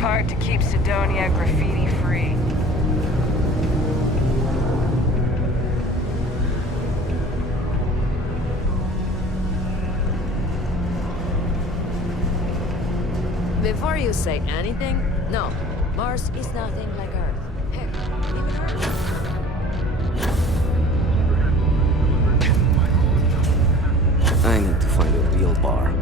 part to keep Sidonia graffiti-free. Before you say anything, no, Mars is nothing like Earth. Heck, even Earth. I need to find a real bar.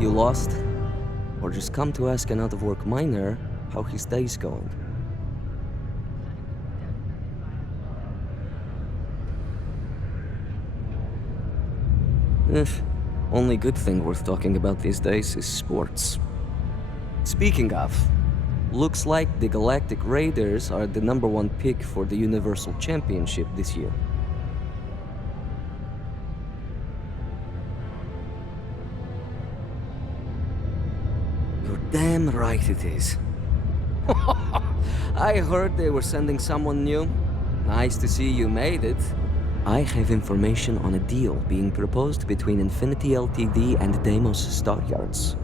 You lost? Or just come to ask an out-of-work miner how his day's going? Only good thing worth talking about these days is sports. Speaking of, looks like the Galactic Raiders are the #1 pick for the Universal Championship this year. You're damn right it is. I heard they were sending someone new. Nice to see you made it. I have information on a deal being proposed between Infinity Ltd and Deimos Stockyards.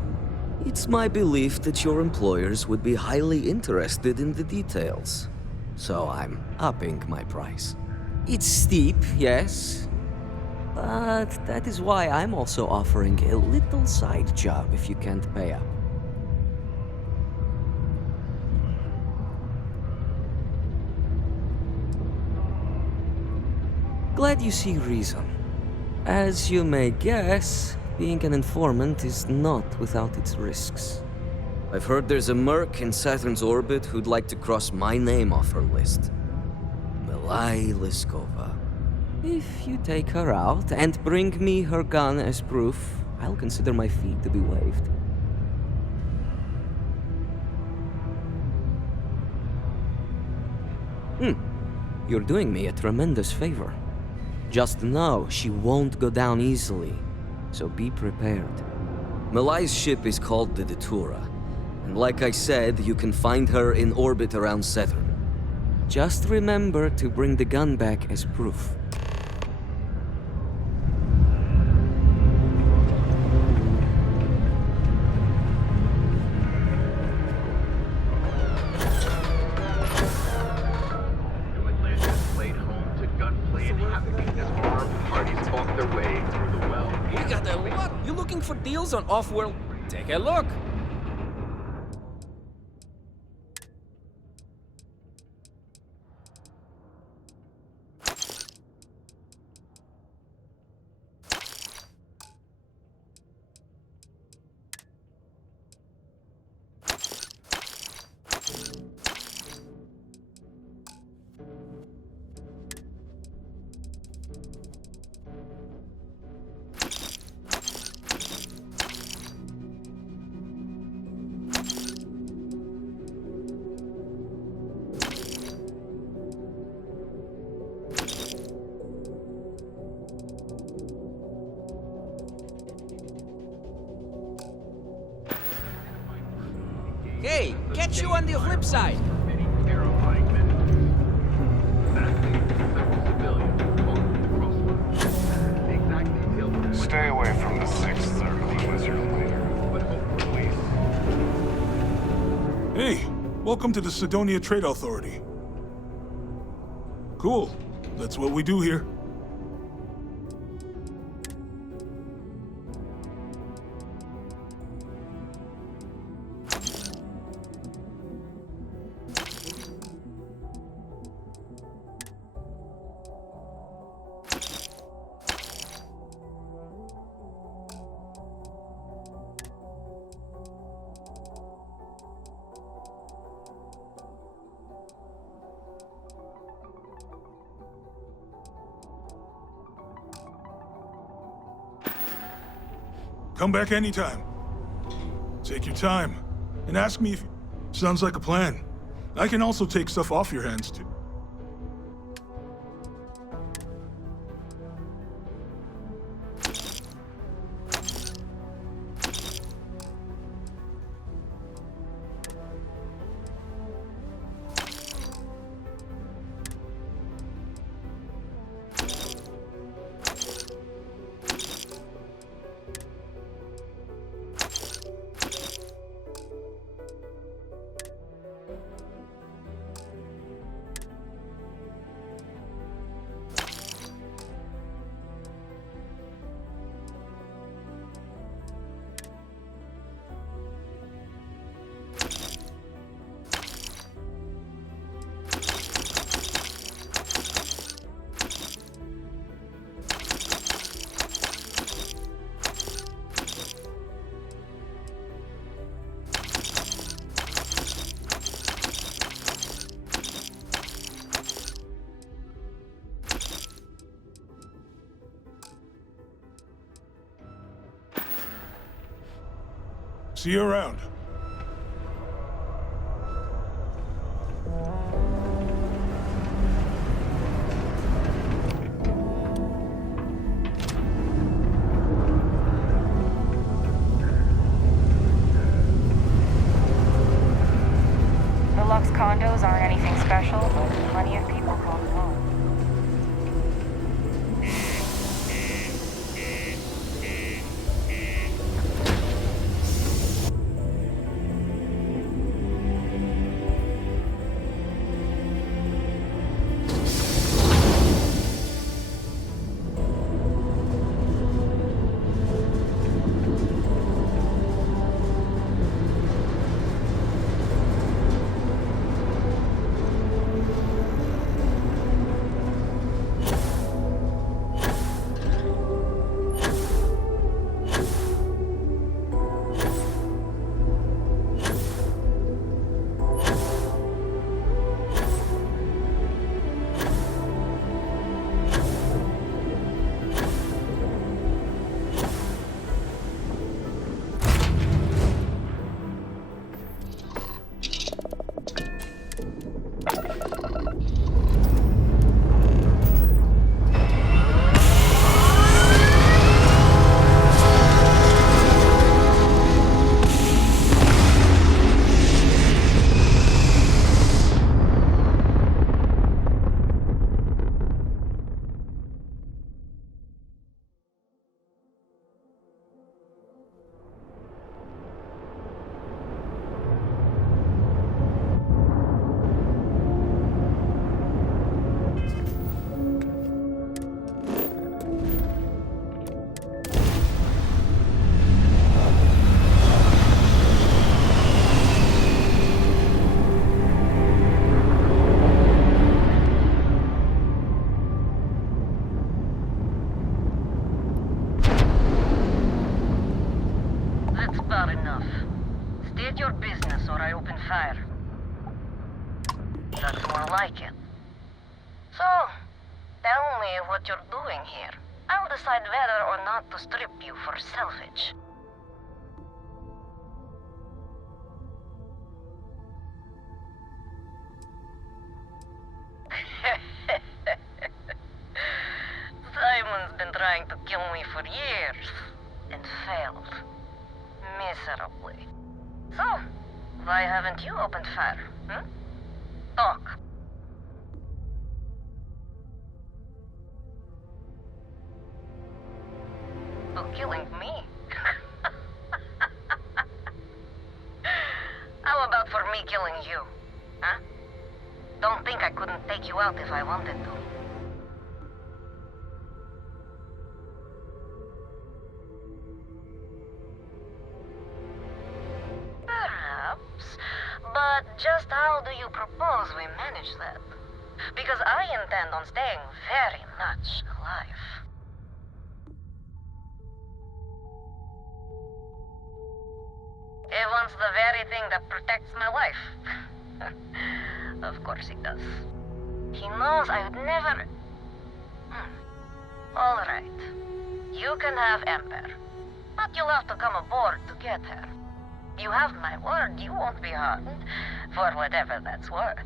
It's my belief that your employers would be highly interested in the details. So I'm upping my price. It's steep, yes. But that is why I'm also offering a little side job if you can't pay up. Glad you see reason. As you may guess, being an informant is not without its risks. I've heard there's a merc in Saturn's orbit who'd like to cross my name off her list. Milai Liskova. If you take her out and bring me her gun as proof, I'll consider my fee to be waived. You're doing me a tremendous favor. Just know she won't go down easily, so be prepared. Malai's ship is called the Datura, and like I said, you can find her in orbit around Saturn. Just remember to bring the gun back as proof. On off-world, take a look. Hey, catch you on the flip side. Stay away from the 6th Circle Wizard later. Hey, welcome to the Sidonia Trade Authority. Cool. That's what we do here. Come back anytime. Take your time, and ask me if... Sounds like a plan. I can also take stuff off your hands, too. See you around. The Lux condos aren't anything special, but plenty of people call them home. That's about enough. State your business or I open fire. That's more like it. So, tell me what you're doing here. I'll decide whether or not to strip you for salvage. Simon's been trying to kill me for years, and failed. Miserably. So, why haven't you opened fire, Talk. To killing me? How about for me killing you, huh? Don't think I couldn't take you out if I wanted to. Perhaps, but just how do you propose we manage that? Because I intend on staying very much alive. He wants the very thing that protects my life. Of course he does. He knows I would never... All right. You can have Ember, but you'll have to come aboard to get her. You have my word you won't be harmed, for whatever that's worth.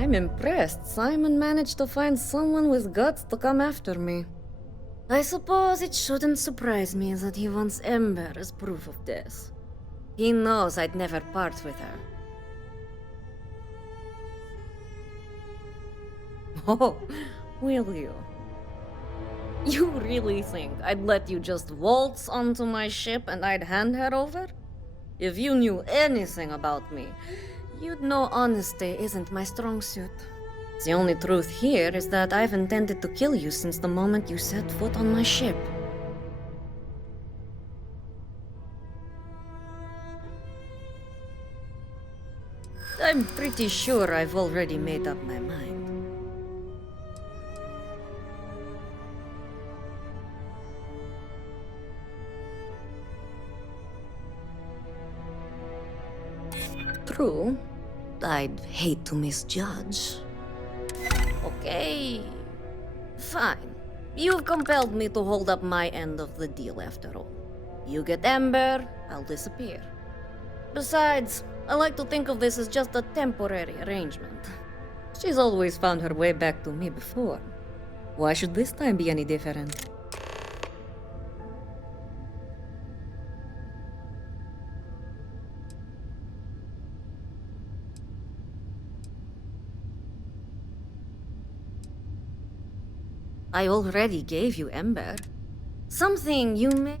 I'm impressed Simon managed to find someone with guts to come after me. I suppose it shouldn't surprise me that he wants Ember as proof of this. He knows I'd never part with her. Oh, will you? You really think I'd let you just waltz onto my ship and I'd hand her over? If you knew anything about me, you'd know honesty isn't my strong suit. The only truth here is that I've intended to kill you since the moment you set foot on my ship. I'm pretty sure I've already made up my mind. True, I'd hate to misjudge. Okay, fine. You've compelled me to hold up my end of the deal after all. You get Ember, I'll disappear. Besides, I like to think of this as just a temporary arrangement. She's always found her way back to me before. Why should this time be any different? I already gave you Ember. Something you may...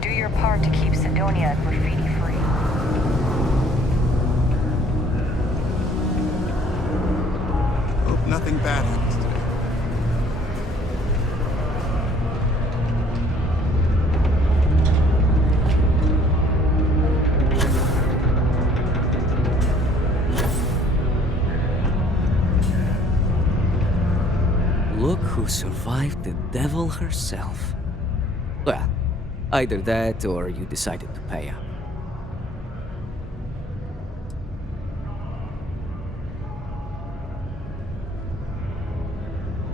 Do your part to keep Sidonia graffiti free. Hope nothing bad happens today. Look who survived the devil herself. Well, either that or you decided to pay up.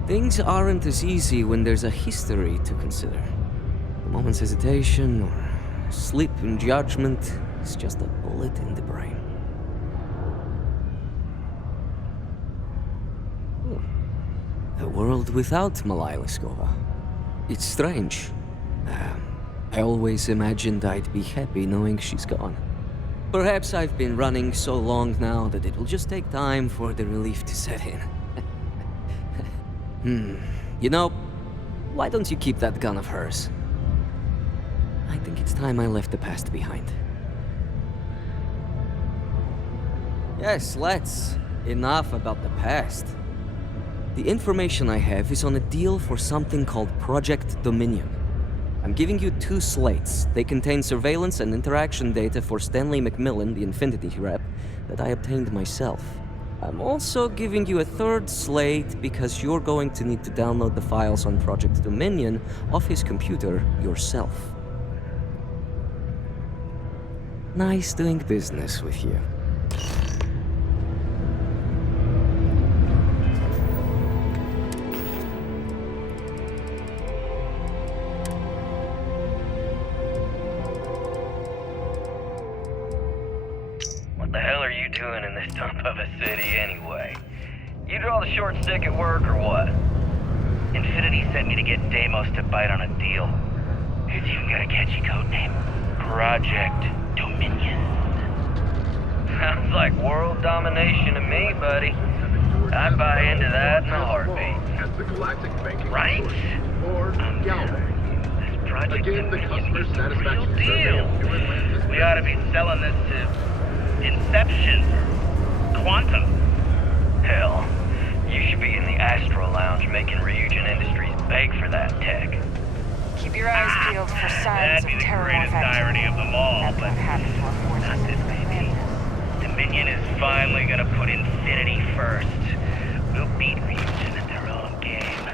Things aren't as easy when there's a history to consider. A moment's hesitation or slip in judgment is just a bullet in the brain. A world without Malai Liskova. It's strange. I always imagined I'd be happy knowing she's gone. Perhaps I've been running so long now that it will just take time for the relief to set in. You know, why don't you keep that gun of hers? I think it's time I left the past behind. Yes, let's. Enough about the past. The information I have is on a deal for something called Project Dominion. I'm giving you 2 slates. They contain surveillance and interaction data for Stanley McMillan, the Infinity rep, that I obtained myself. I'm also giving you a 3rd slate because you're going to need to download the files on Project Dominion off his computer yourself. Nice doing business with you. What the hell are you doing in this dump of a city anyway? You draw the short stick at work or what? Infinity sent me to get Deimos to bite on a deal. It's even got a catchy code name. Project Dominion. Sounds like world domination to me, buddy. I'd buy into that in a heartbeat. Right? I'm telling you, this Project Dominion is the real deal. We ought to be selling this to Inception or Quantum. Hell, you should be in the Astro Lounge making Ryujin Industries beg for that tech. Keep your eyes peeled for signs That'd be of the terror greatest activity. irony of them all, That but won't happen to our not forces. this baby. Dominion is finally gonna put Infinity first. We'll beat Ryujin at their own game.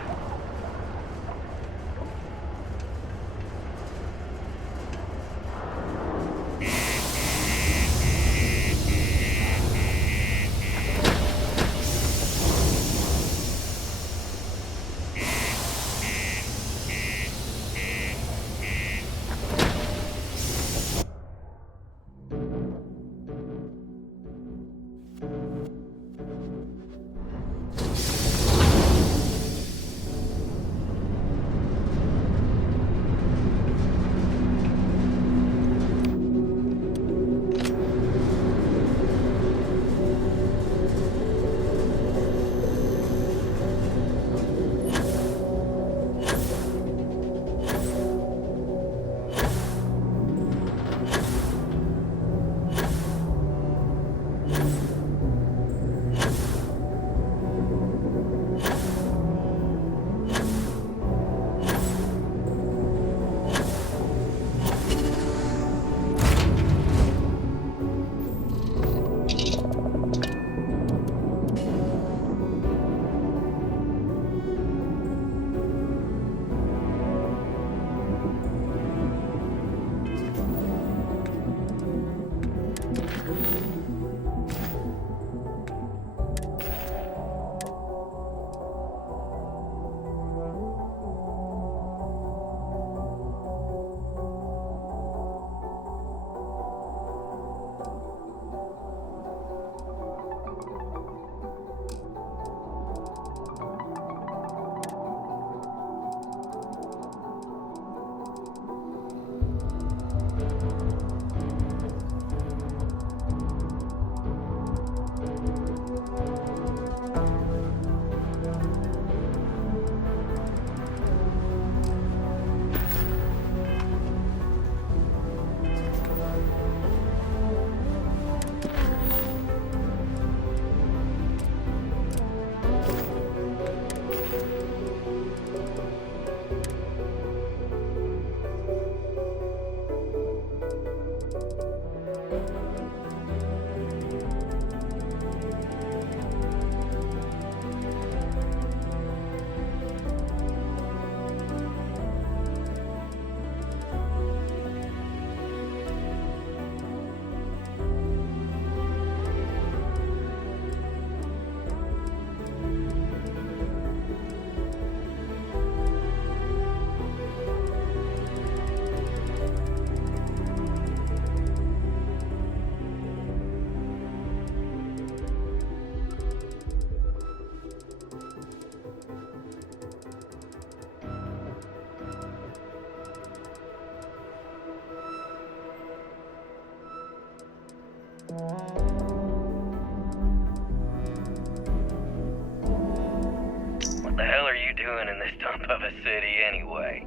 What the hell are you doing in this dump of a city anyway?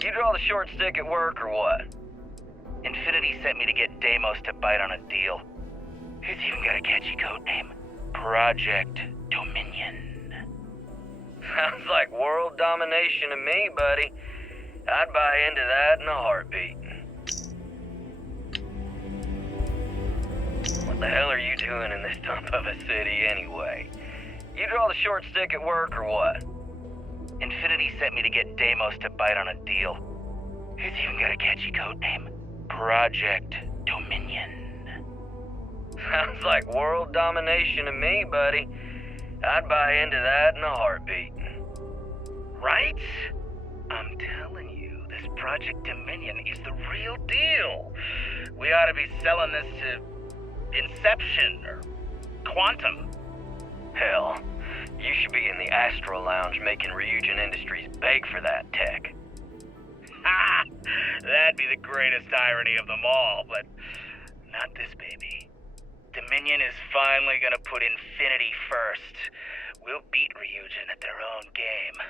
You draw the short stick at work or what? Infinity sent me to get Deimos to bite on a deal. It's even got a catchy code name. Project Dominion. Sounds like world domination to me, buddy. I'd buy into that in a heartbeat. What the hell are you doing in this dump of a city anyway? You draw the short stick at work or what? Infinity sent me to get Deimos to bite on a deal. It's even got a catchy code name. Project Dominion. Sounds like world domination to me, buddy. I'd buy into that in a heartbeat. Right? I'm telling you, this Project Dominion is the real deal. We ought to be selling this to Inception or Quantum. Hell, You should be in the Astro Lounge making Ryujin Industries beg for that tech. Ha! That'd be the greatest irony of them all, but not this baby. Dominion is finally gonna put Infinity first. We'll beat Ryujin at their own game.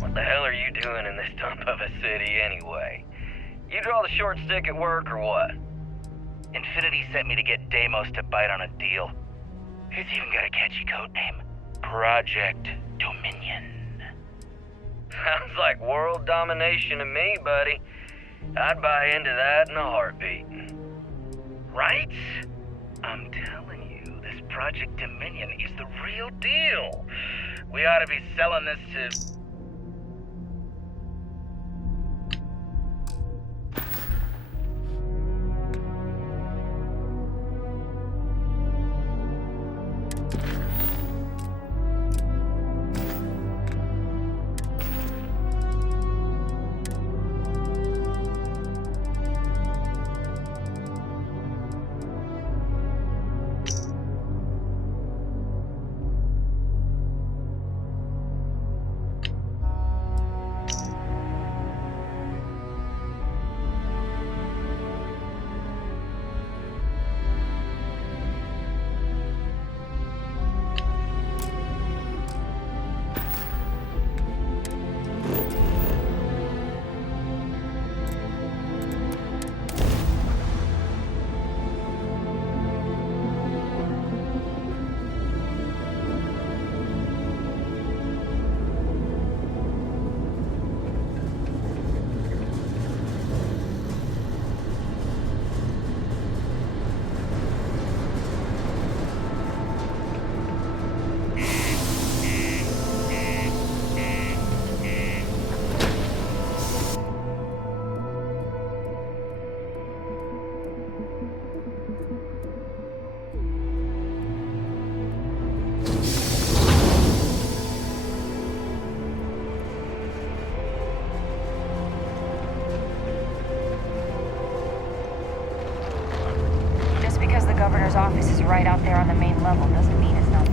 What the hell are you doing in this dump of a city anyway? You draw the short stick at work or what? Infinity sent me to get Deimos to bite on a deal. It's even got a catchy code name. Project Dominion. Sounds like world domination to me, buddy. I'd buy into that in a heartbeat. Right? I'm telling you, this Project Dominion is the real deal. We ought to be selling this to... Just because the governor's office is right out there on the main level doesn't mean it's not.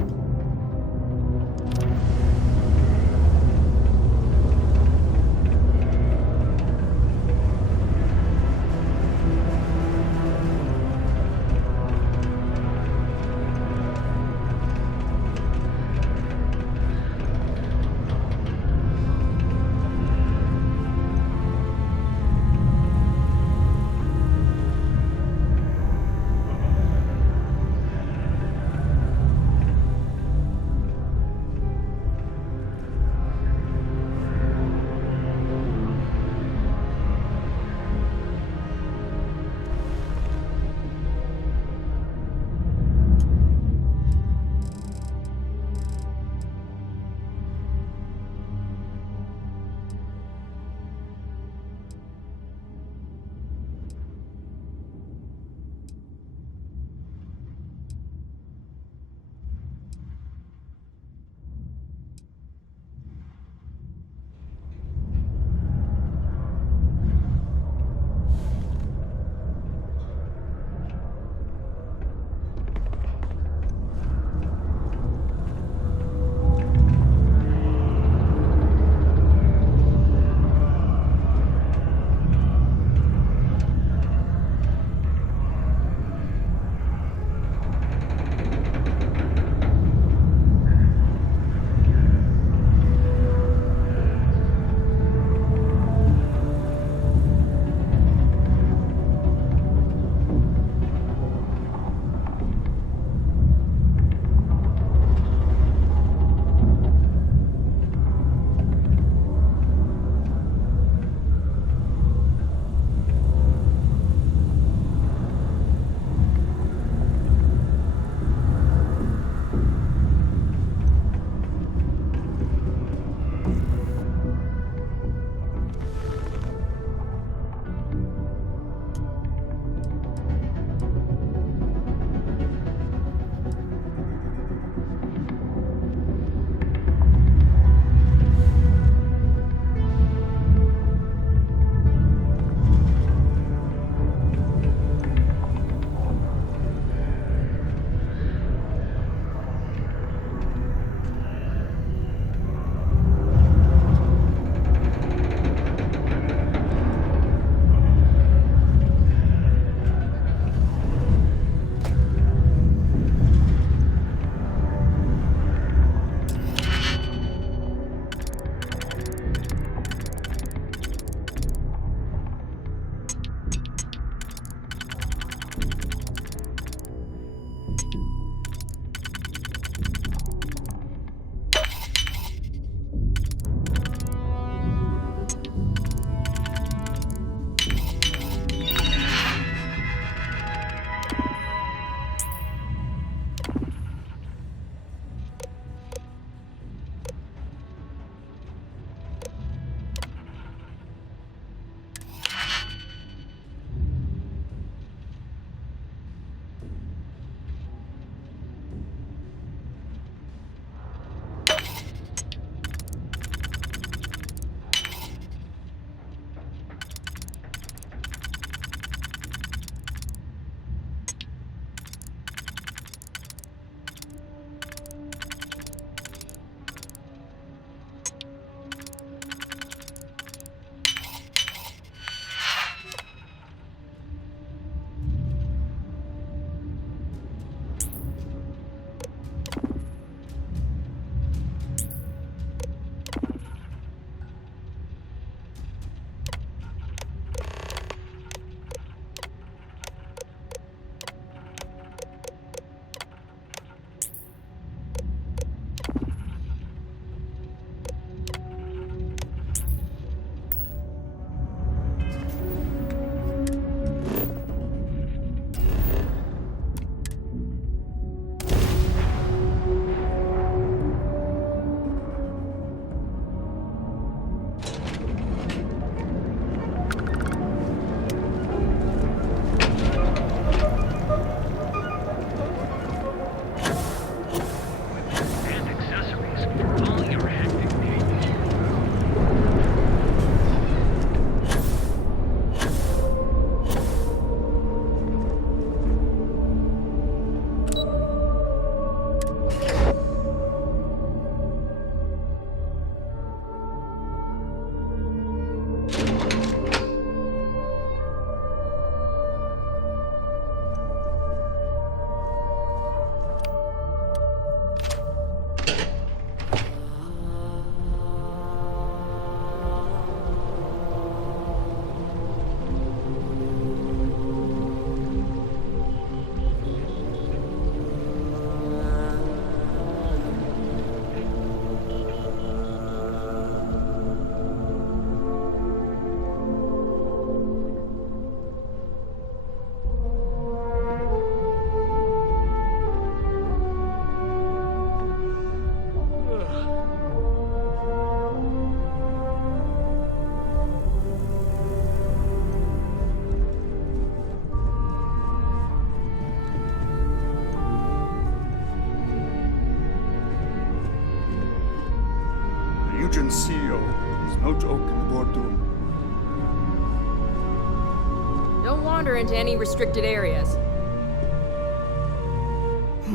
wander into any restricted areas.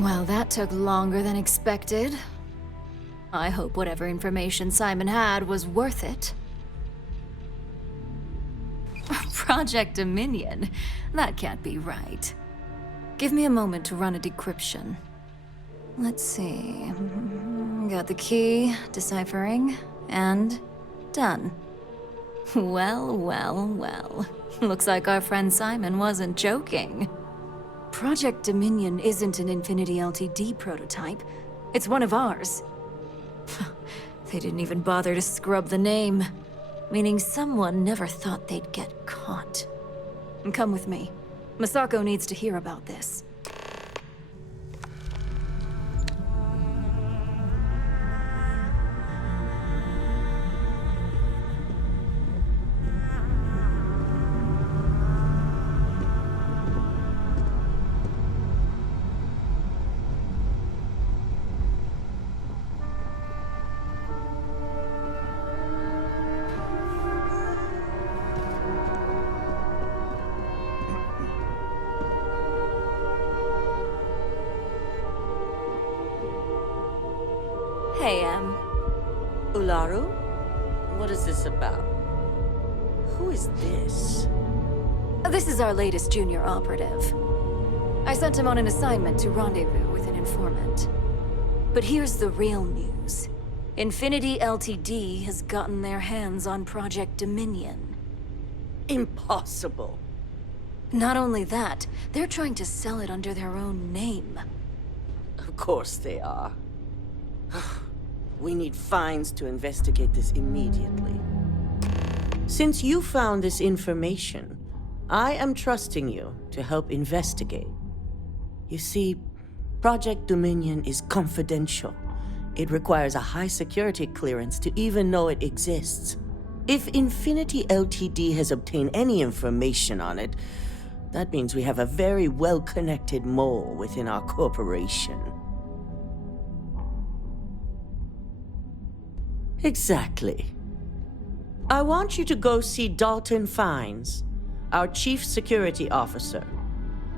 Well, that took longer than expected. I hope whatever information Simon had was worth it. Project Dominion? That can't be right. Give me a moment to run a decryption. Let's see. Got the key, deciphering, and done. Well, well, well. Looks like our friend Simon wasn't joking. Project Dominion isn't an Infinity LTD prototype. It's one of ours. They didn't even bother to scrub the name. Meaning someone never thought they'd get caught. Come with me. Masako needs to hear about this. Hey, Ularu? What is this about? Who is this? This is our latest junior operative. I sent him on an assignment to rendezvous with an informant. But here's the real news. Infinity LTD has gotten their hands on Project Dominion. Impossible. Not only that, they're trying to sell it under their own name. Of course they are. We need fines to investigate this immediately. Since you found this information, I am trusting you to help investigate. You see, Project Dominion is confidential. It requires a high security clearance to even know it exists. If Infinity LTD has obtained any information on it, that means we have a very well-connected mole within our corporation. Exactly. I want you to go see Dalton Fines, our chief security officer.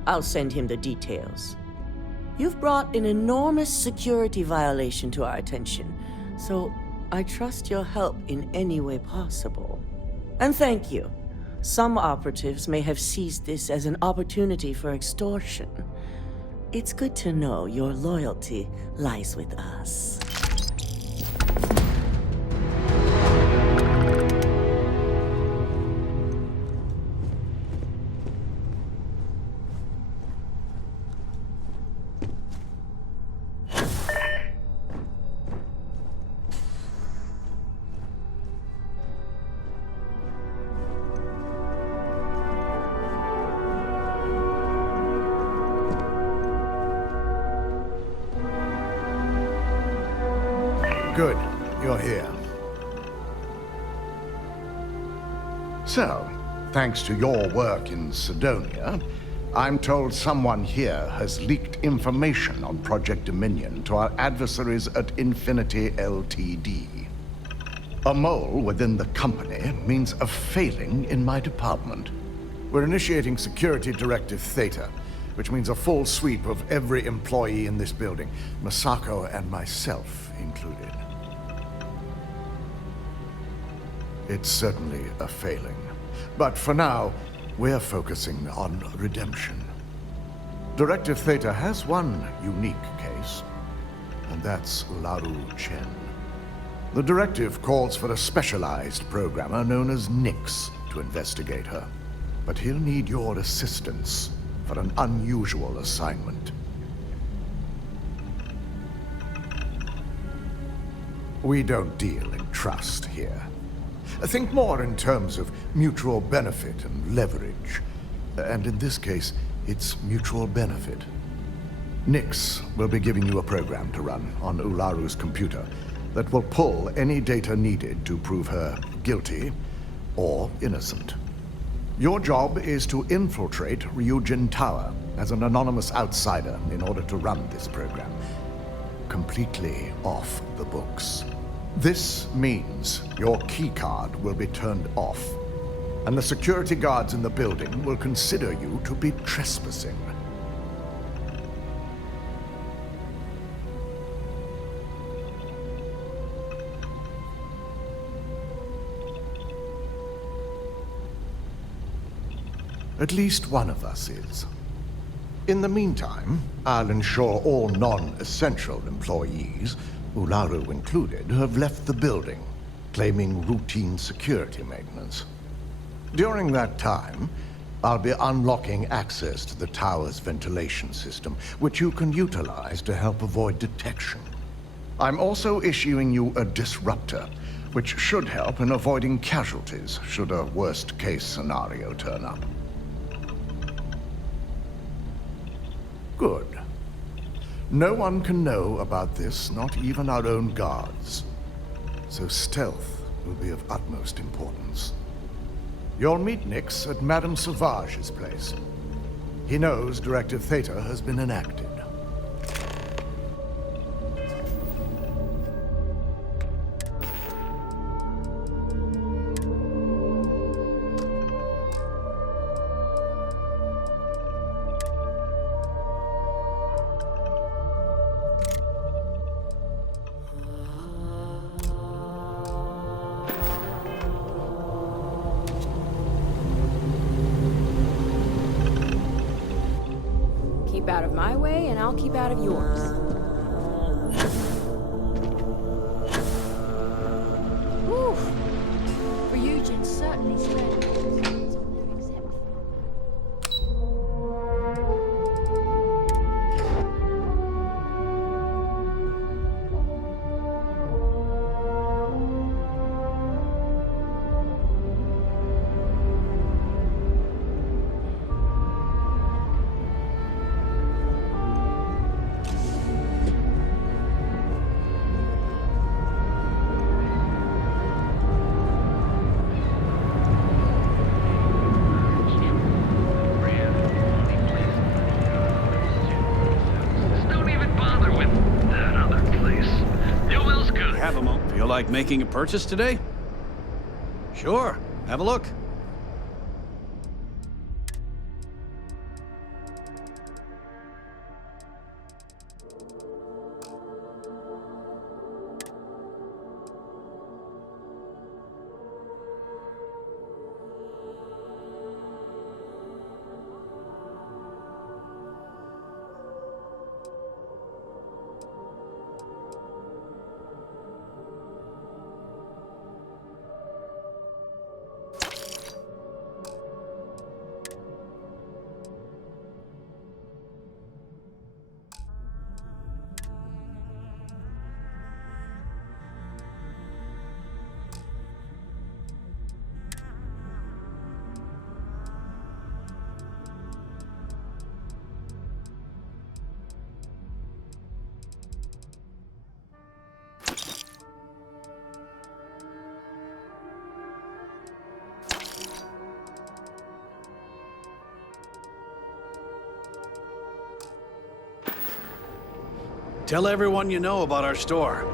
I'll send him the details. You've brought an enormous security violation to our attention, so I trust your help in any way possible. And thank you. Some operatives may have seized this as an opportunity for extortion. It's good to know your loyalty lies with us. Good, you're here. So, thanks to your work in Sidonia, I'm told someone here has leaked information on Project Dominion to our adversaries at Infinity LTD. A mole within the company means a failing in my department. We're initiating Security Directive Theta, which means a full sweep of every employee in this building, Masako and myself included. It's certainly a failing. But for now, we're focusing on redemption. Directive Theta has one unique case, and that's Ularu Chen. The directive calls for a specialized programmer known as Nix to investigate her. But he'll need your assistance for an unusual assignment. We don't deal in trust here. Think more in terms of mutual benefit and leverage. And in this case, it's mutual benefit. Nix will be giving you a program to run on Ularu's computer that will pull any data needed to prove her guilty or innocent. Your job is to infiltrate Ryujin Tower as an anonymous outsider in order to run this program. Completely off the books. This means your keycard will be turned off, and the security guards in the building will consider you to be trespassing. At least one of us is. In the meantime, I'll ensure all non-essential employees, Ularu included, have left the building, claiming routine security maintenance. During that time, I'll be unlocking access to the tower's ventilation system, which you can utilize to help avoid detection. I'm also issuing you a disruptor, which should help in avoiding casualties should a worst-case scenario turn up. Good. No one can know about this, not even our own guards. So stealth will be of utmost importance. You'll meet Nix at Madame Sauvage's place. He knows Directive Theta has been enacted. Keep out of my way, and I'll keep out of yours. Whew. Ryujin certainly spread on their except. Like making a purchase today? Sure, have a look. Tell everyone you know about our store.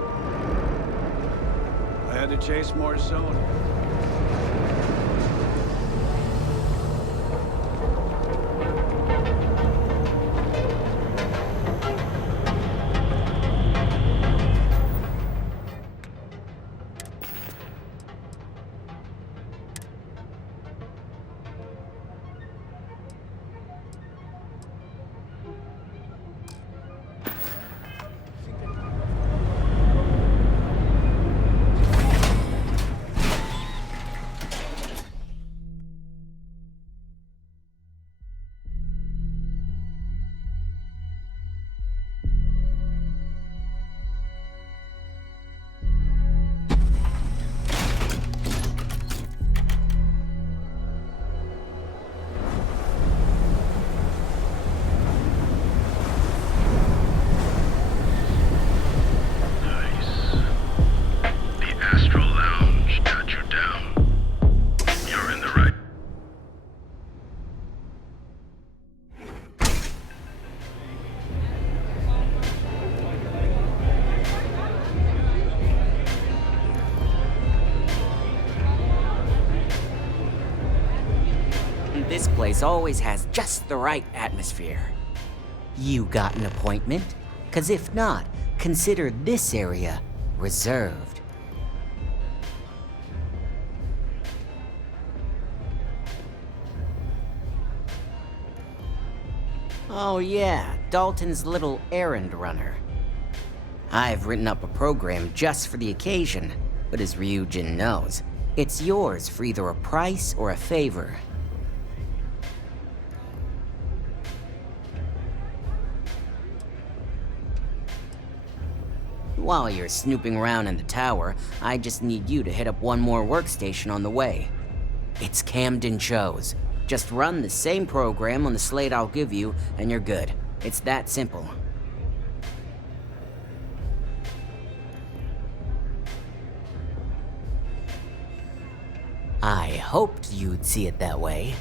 I had to chase more zone. This place always has just the right atmosphere. You got an appointment? 'Cause if not, consider this area reserved. Oh yeah, Dalton's little errand runner. I've written up a program just for the occasion, but as Ryujin knows, it's yours for either a price or a favor. While you're snooping around in the tower, I just need you to hit up one more workstation on the way. It's Camden Cho's. Just run the same program on the slate I'll give you, and you're good. It's that simple. I hoped you'd see it that way.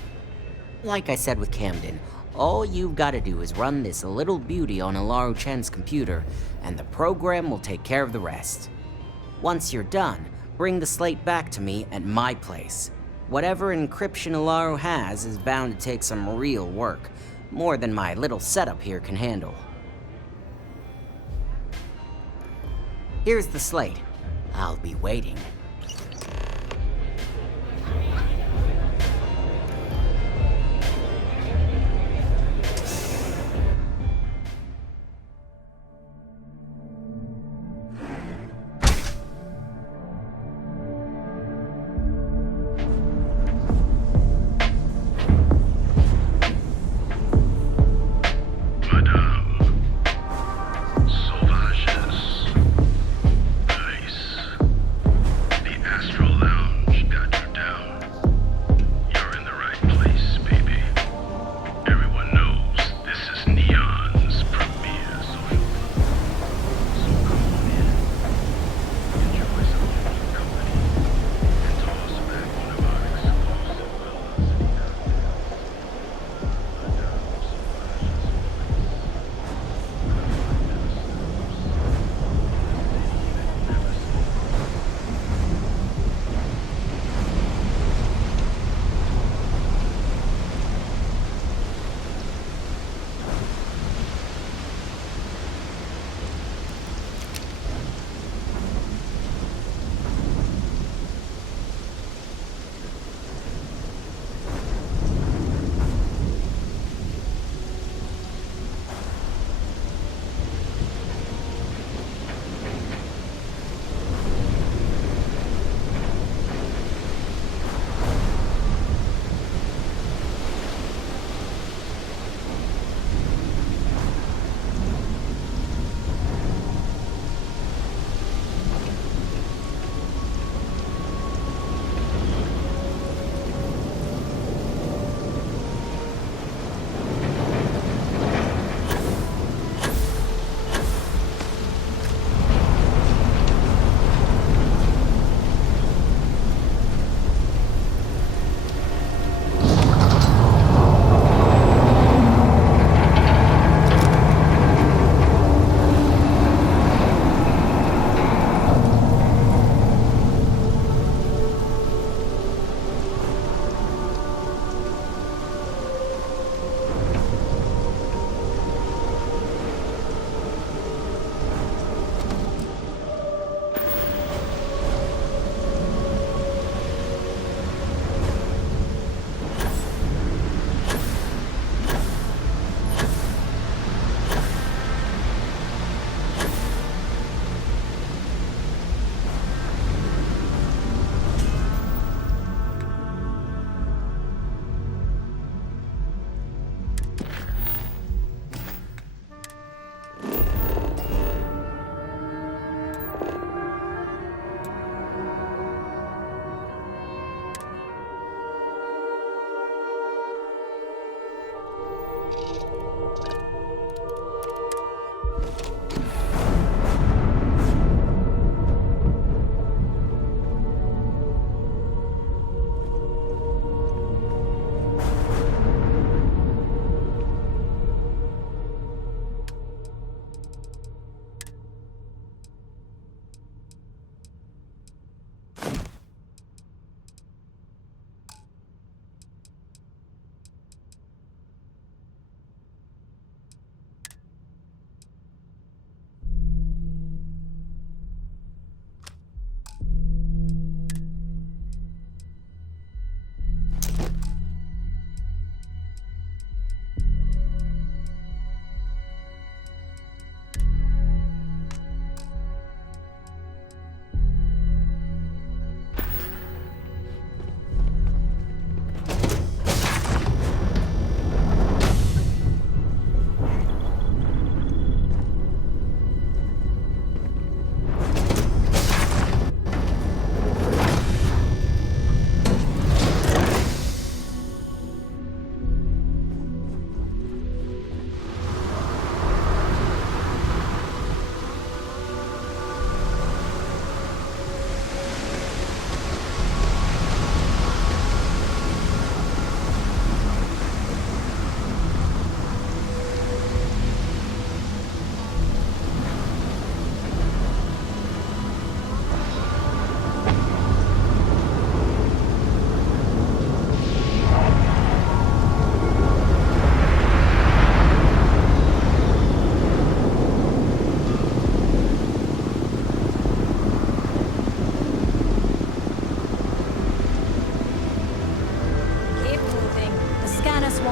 Like I said with Camden, all you've got to do is run this little beauty on Alaru Chen's computer, and the program will take care of the rest. Once you're done, bring the slate back to me at my place. Whatever encryption Alaru has is bound to take some real work, more than my little setup here can handle. Here's the slate. I'll be waiting.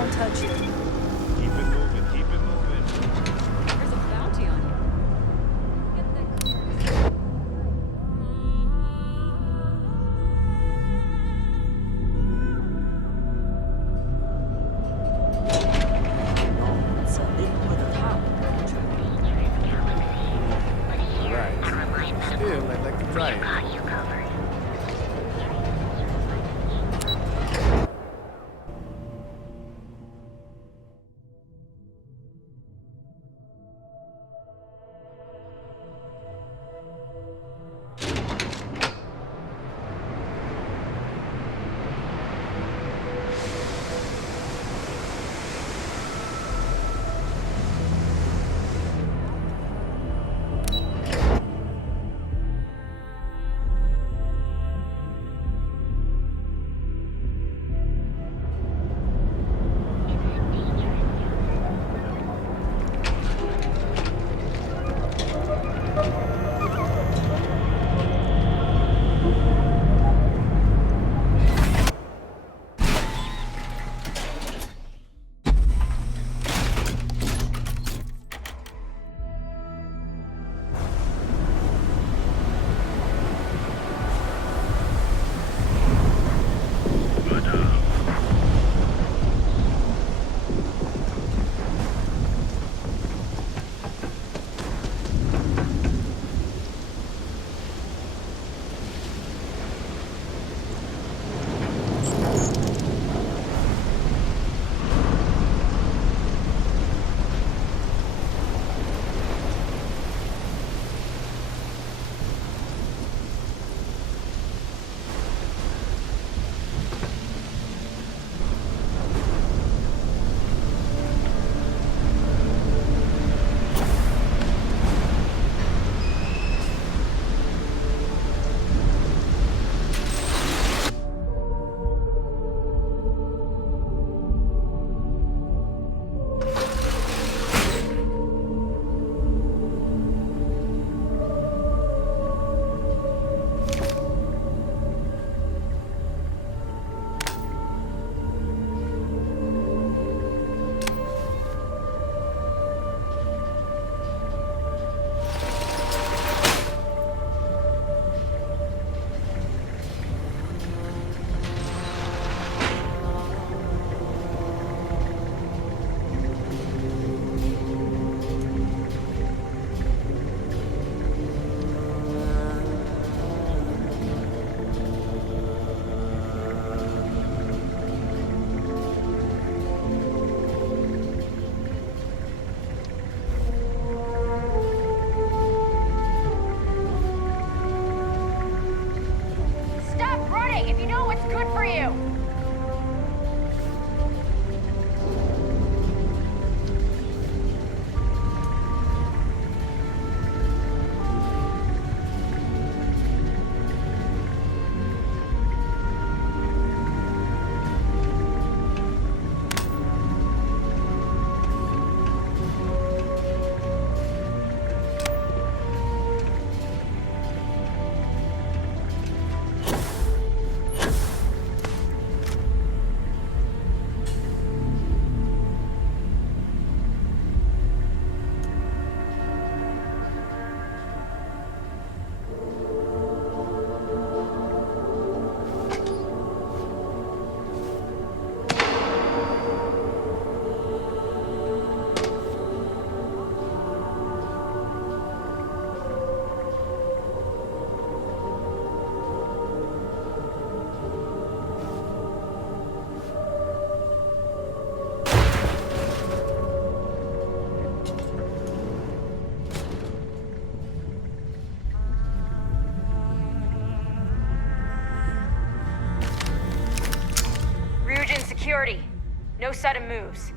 won't touch you. Keep it moving, keep it moving. There's a bounty on you. It's a bit over the top. Right. Still, I'd like to try it. Security. No sudden moves.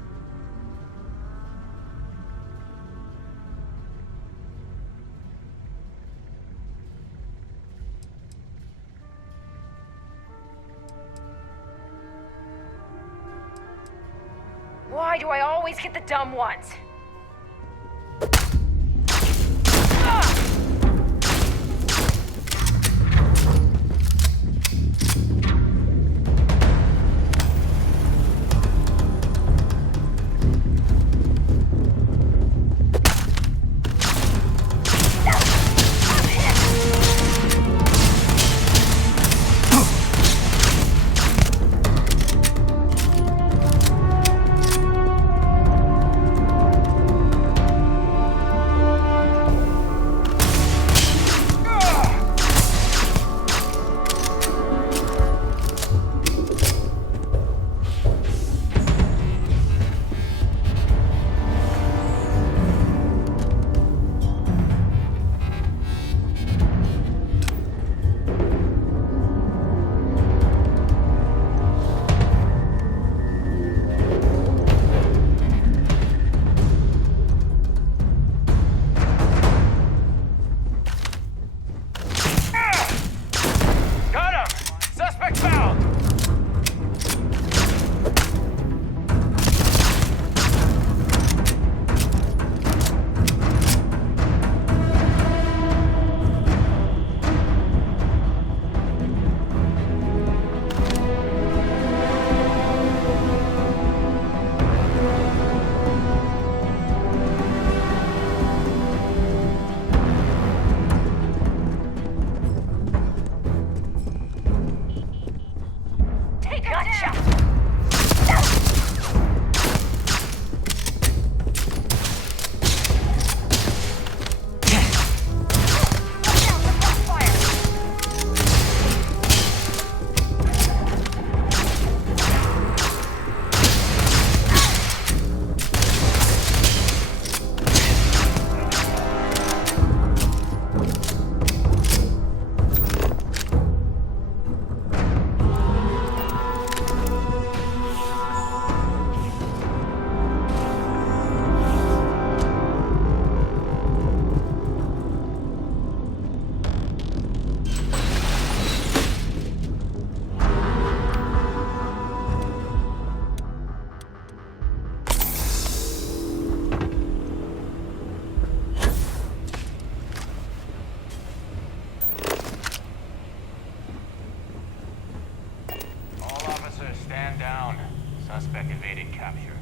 Why do I always get the dumb ones? Suspect evaded capture.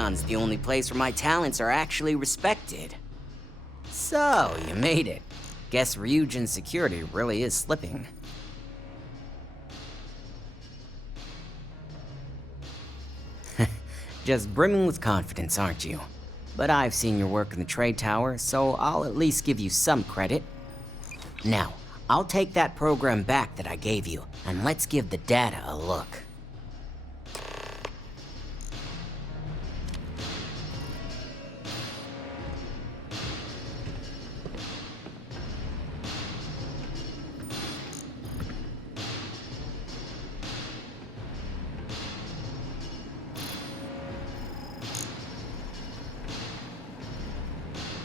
Leon's the only place where my talents are actually respected. So, you made it. Guess Ryujin's security really is slipping. Just brimming with confidence, aren't you? But I've seen your work in the trade tower, so I'll at least give you some credit. Now, I'll take that program back that I gave you, and let's give the data a look.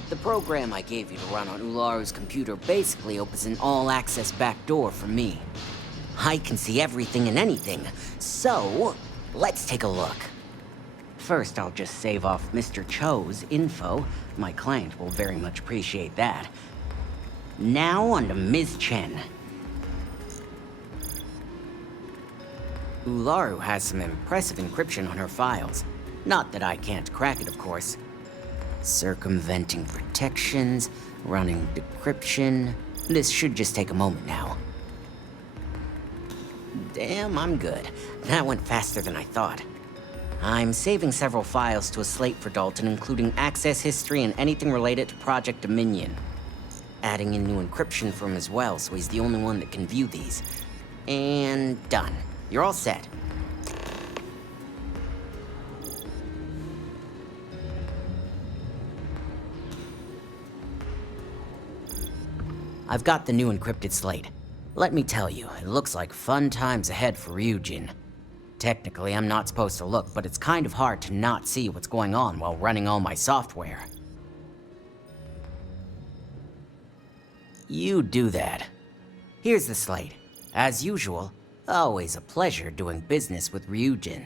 The program I gave you to run on Ularu's computer basically opens an all-access backdoor for me. I can see everything and anything, so let's take a look. First, I'll just save off Mr. Cho's info. My client will very much appreciate that. Now on to Ms. Chen. Ularu has some impressive encryption on her files. Not that I can't crack it, of course. Circumventing protections, running decryption. This should just take a moment now. Damn, I'm good. That went faster than I thought. I'm saving several files to a slate for Dalton, including access history and anything related to Project Dominion. Adding in new encryption for him as well, so he's the only one that can view these. And done. You're all set. I've got the new encrypted slate. Let me tell you, it looks like fun times ahead for Ryujin. Technically, I'm not supposed to look, but it's kind of hard to not see what's going on while running all my software. You do that. Here's the slate. As usual, always a pleasure doing business with Ryujin.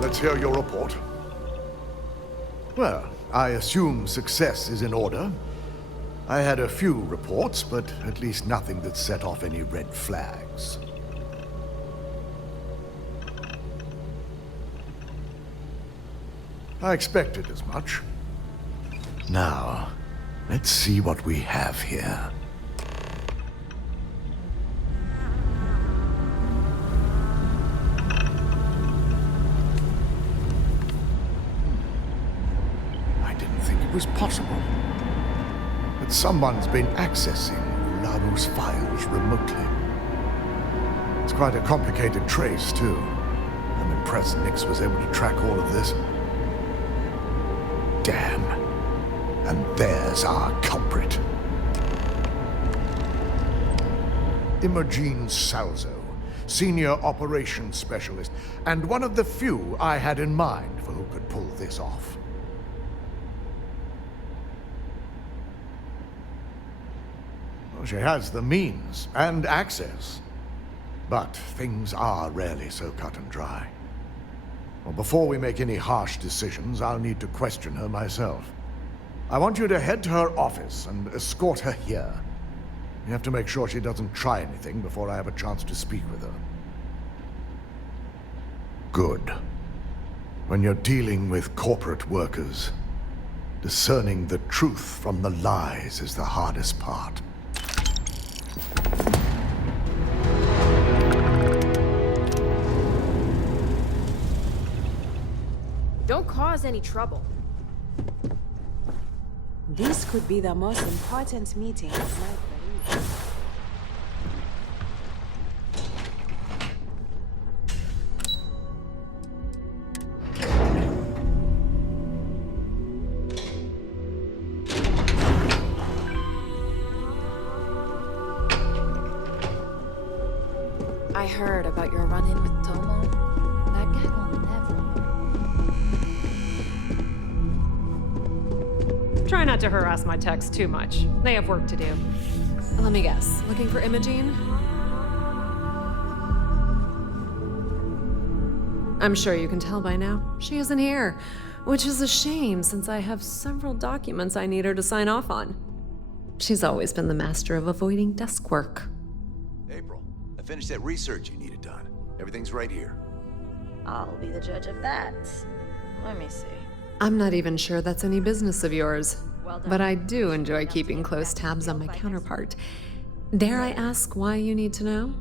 Let's hear your report. Well, I assume success is in order. I had a few reports, but at least nothing that set off any red flags. I expected as much. Now, let's see what we have here. didn't think it was possible. But someone's been accessing Ularu's files remotely. It's quite a complicated trace, too. I'm impressed Nix was able to track all of this. Damn. And there's our culprit. Imogene Salzo, Senior Operations Specialist, and one of the few I had in mind for who could pull this off. Well, she has the means and access. But things are rarely so cut and dry. Well, before we make any harsh decisions, I'll need to question her myself. I want you to head to her office and escort her here. You have to make sure she doesn't try anything before I have a chance to speak with her. Good. When you're dealing with corporate workers, discerning the truth from the lies is the hardest part. Don't cause any trouble. This could be the most important meeting of my career. I heard about your run-in with Tomo. That guy will never... Try not to harass my techs too much. They have work to do. Let me guess. Looking for Imogene? I'm sure you can tell by now. She isn't here. Which is a shame, since I have several documents I need her to sign off on. She's always been the master of avoiding desk work. April, I finished that research you needed done. Everything's right here. I'll be the judge of that. Let me see. I'm not even sure that's any business of yours. Well done. But I do enjoy keeping close tabs on my counterpart. Dare I ask why you need to know?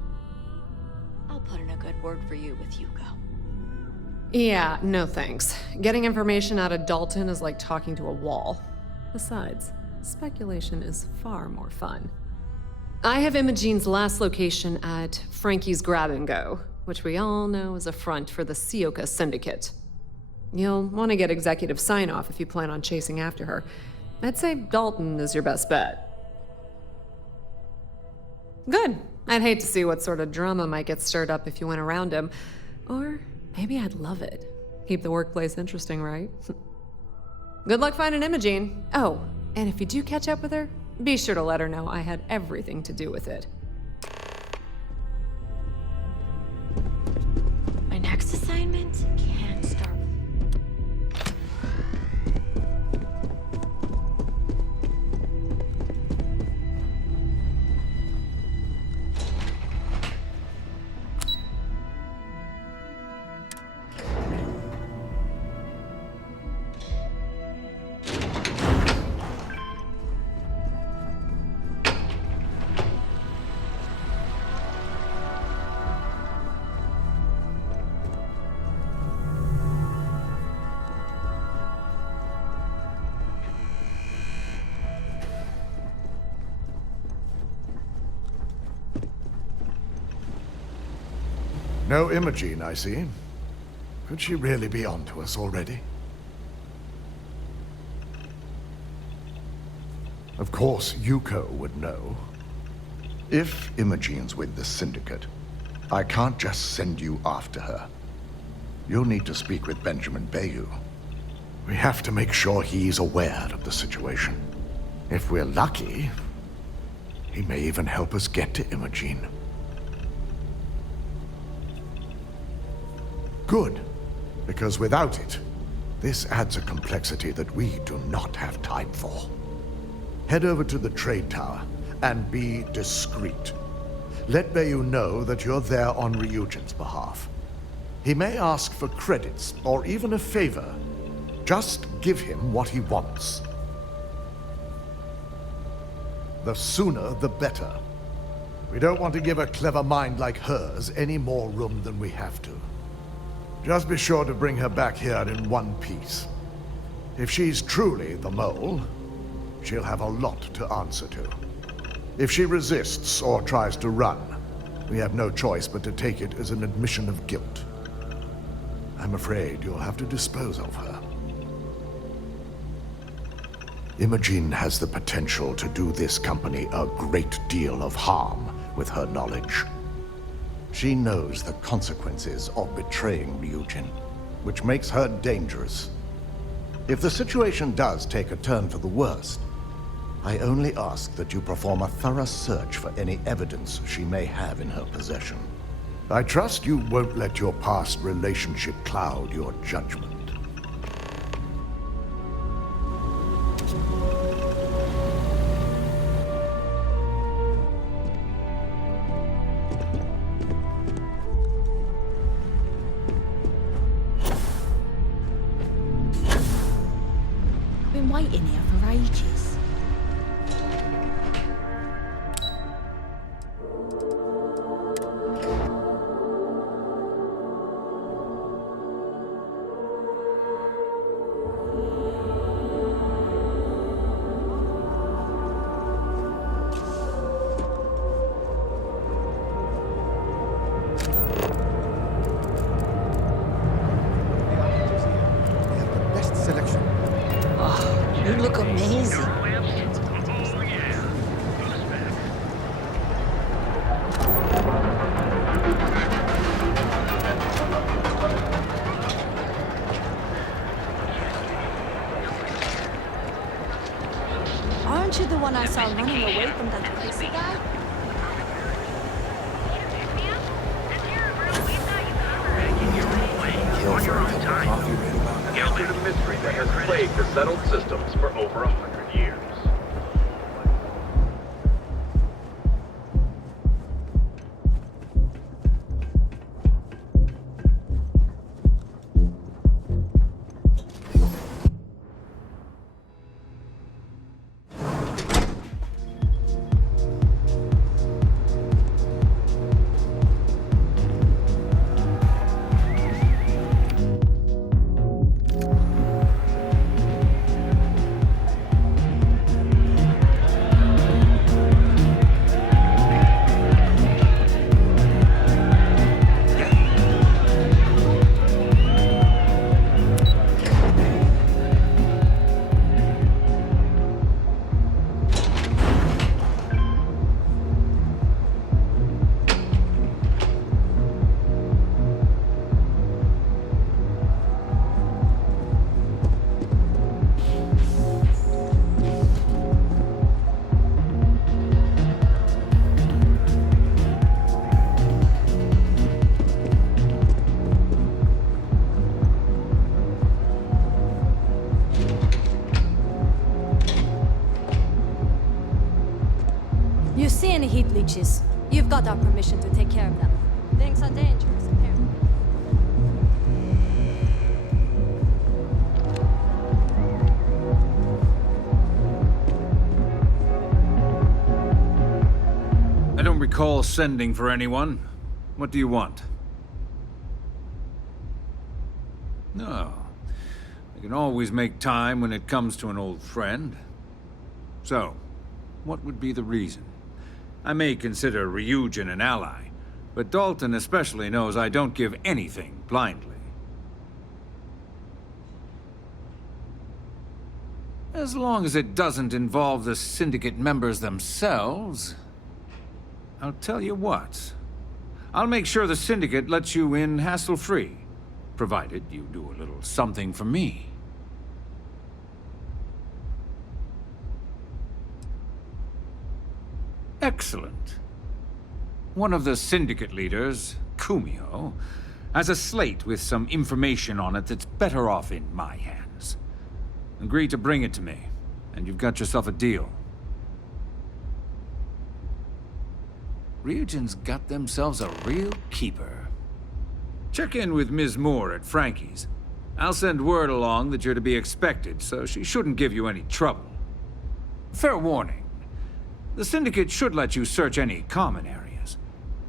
I'll put in a good word for you with Hugo. Yeah, no thanks. Getting information out of Dalton is like talking to a wall. Besides, speculation is far more fun. I have Imogene's last location at Frankie's Grab and Go, which we all know is a front for the Sioka Syndicate. You'll want to get executive sign-off if you plan on chasing after her. I'd say Dalton is your best bet. Good. I'd hate to see what sort of drama might get stirred up if you went around him. Or maybe I'd love it. Keep the workplace interesting, right? Good luck finding Imogene. Oh, and if you do catch up with her, be sure to let her know I had everything to do with it. My next assignment can't start. No Imogene, I see. Could she really be onto us already? Of course, Yuko would know. If Imogene's with the Syndicate, I can't just send you after her. You'll need to speak with Benjamin Bayou. We have to make sure he's aware of the situation. If we're lucky, he may even help us get to Imogene. Good, because without it, this adds a complexity that we do not have time for. Head over to the trade tower and be discreet. Let Bayou know that you're there on Ryujin's behalf. He may ask for credits or even a favor. Just give him what he wants. The sooner, the better. We don't want to give a clever mind like hers any more room than we have to. Just be sure to bring her back here in one piece. If she's truly the mole, she'll have a lot to answer to. If she resists or tries to run, we have no choice but to take it as an admission of guilt. I'm afraid you'll have to dispose of her. Imogene has the potential to do this company a great deal of harm with her knowledge. She knows the consequences of betraying Ryujin, which makes her dangerous. If the situation does take a turn for the worst, I only ask that you perform a thorough search for any evidence she may have in her possession. I trust you won't let your past relationship cloud your judgment. Been waiting here for ages. You look amazing. Aren't you the one I saw running away from that crazy guy? Answer to the mystery that has plagued the settled systems for over 100 years. You see any heat leeches? You've got our permission to take care of them. Things are dangerous, apparently. I don't recall sending for anyone. What do you want? No. I can always make time when it comes to an old friend. So, what would be the reason? I may consider Ryujin an ally, but Dalton especially knows I don't give anything blindly. As long as it doesn't involve the Syndicate members themselves, I'll tell you what. I'll make sure the Syndicate lets you in hassle-free, provided you do a little something for me. Excellent. One of the Syndicate leaders, Kumio, has a slate with some information on it that's better off in my hands. Agree to bring it to me, and you've got yourself a deal. Ryujin's got themselves a real keeper. Check in with Ms. Moore at Frankie's. I'll send word along that you're to be expected, so she shouldn't give you any trouble. Fair warning. The Syndicate should let you search any common areas.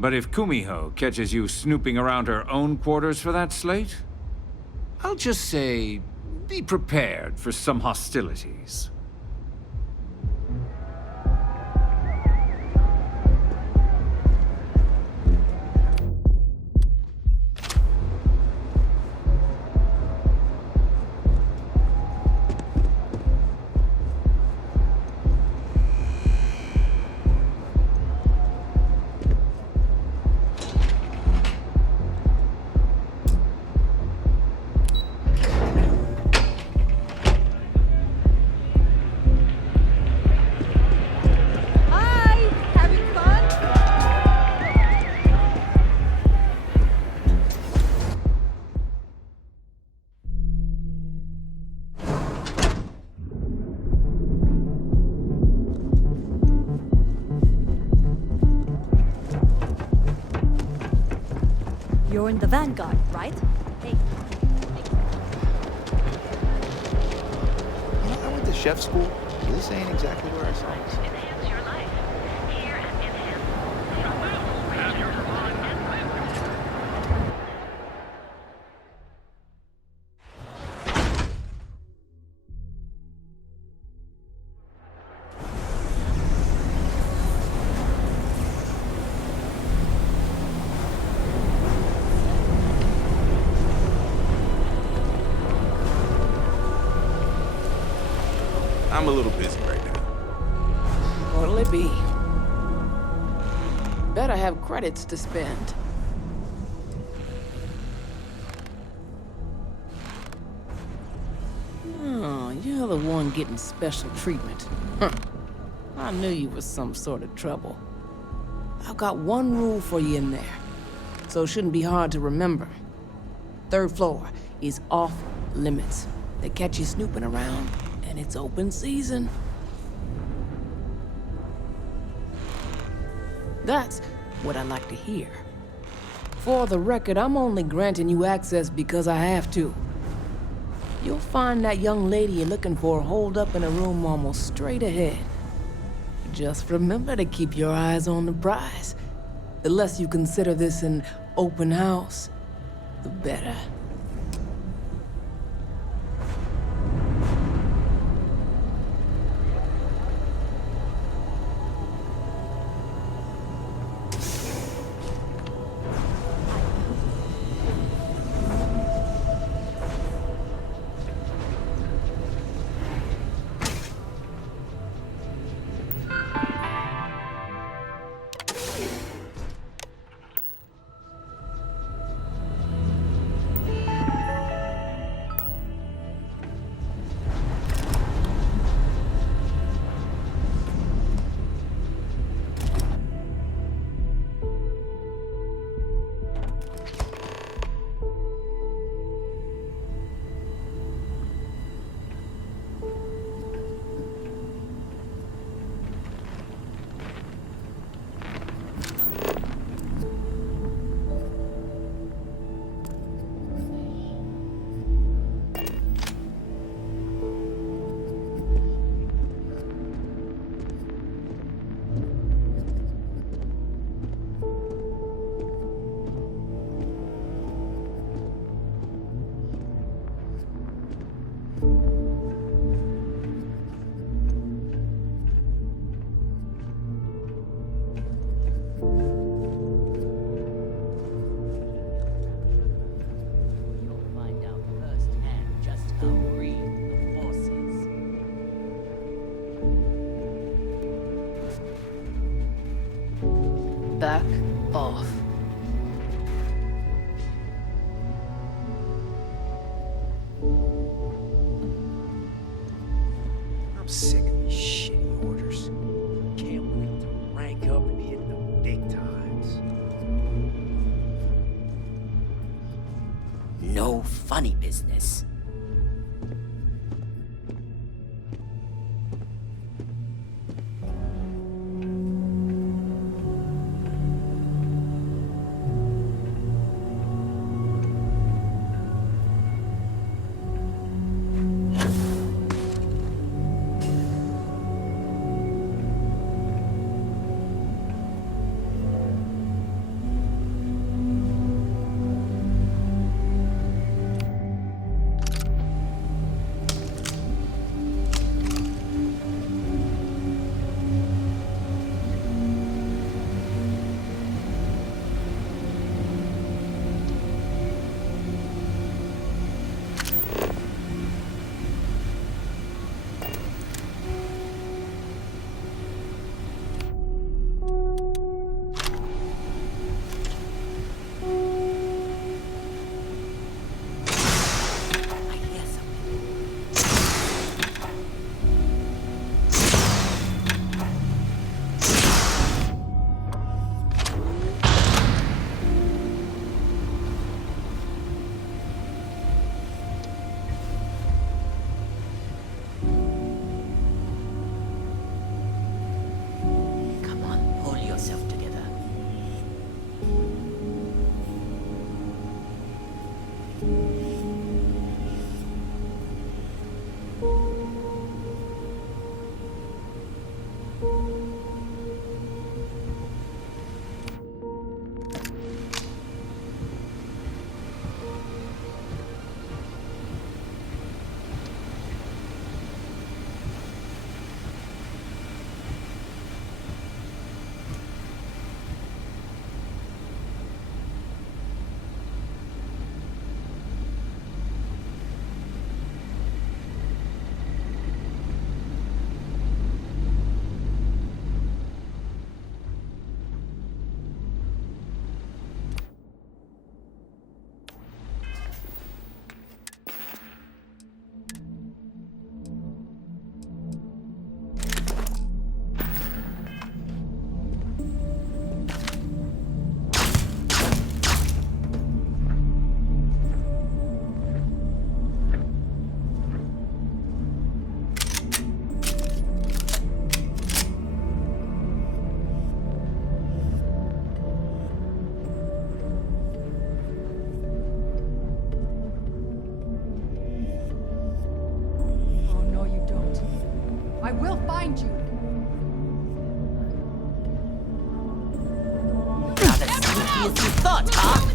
But if Kumiho catches you snooping around her own quarters for that slate, I'll just say, be prepared for some hostilities. You're in the Vanguard, right? Hey. You know, I went to chef school. This ain't exactly where I saw this. I'm a little busy right now. What'll it be? Better have credits to spend. Oh, you're the one getting special treatment. Huh. I knew you was some sort of trouble. I've got one rule for you in there, so it shouldn't be hard to remember. 3rd floor is off limits. They catch you snooping around, and it's open season. That's what I like to hear. For the record, I'm only granting you access because I have to. You'll find that young lady you're looking for holed up in a room almost straight ahead. Just remember to keep your eyes on the prize. The less you consider this an open house, the better. Back off. I'm sick of these shitty orders. Can't wait to rank up and hit the big times. No funny business. I will find you. Not as sneaky as you thought, huh?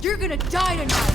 You're gonna die tonight!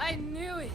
I knew it!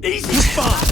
Easy spot!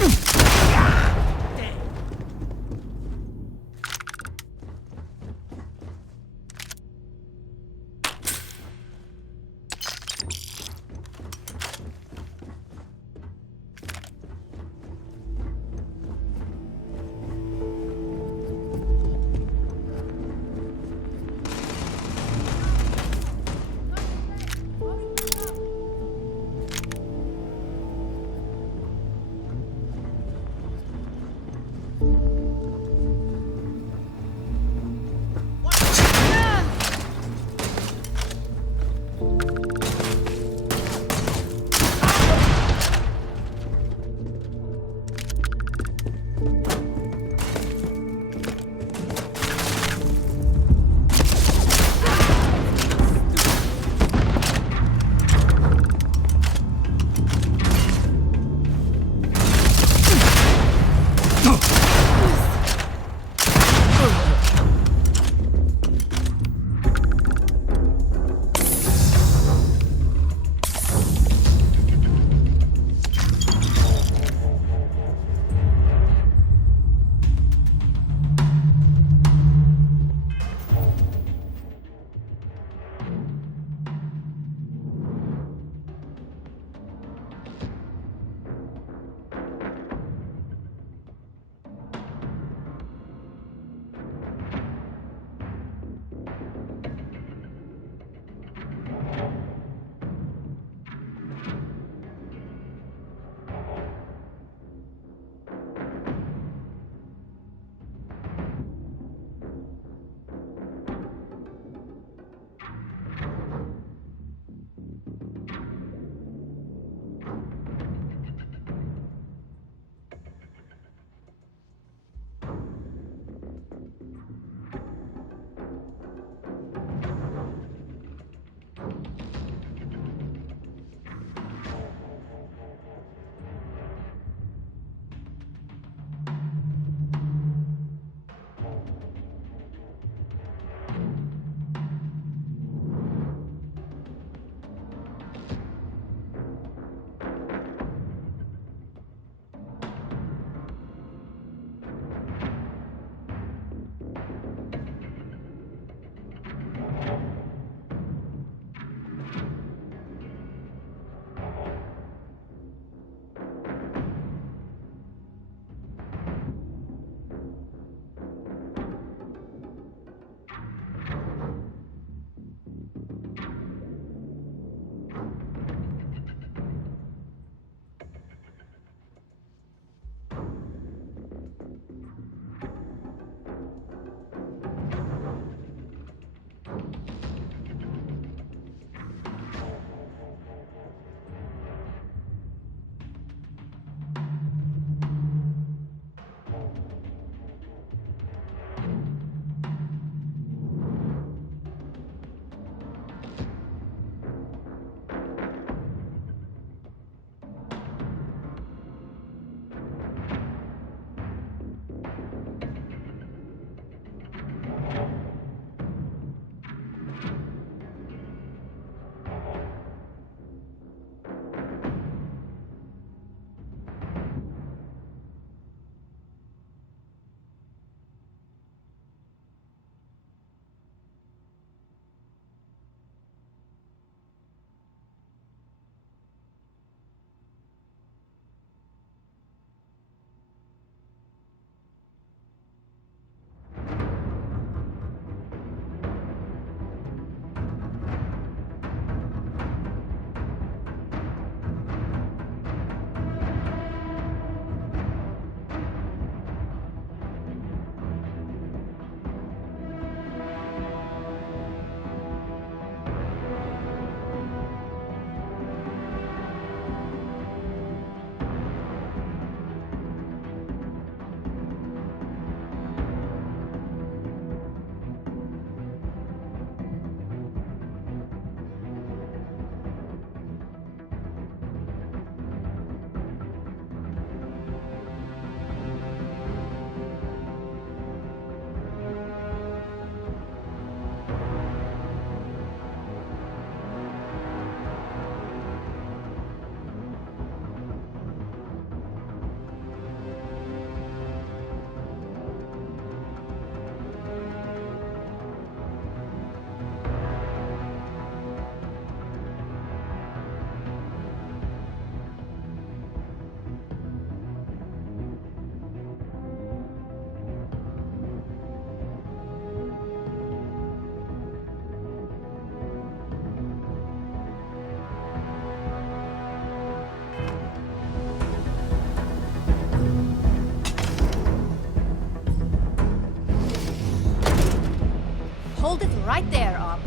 Hold it right there, Op.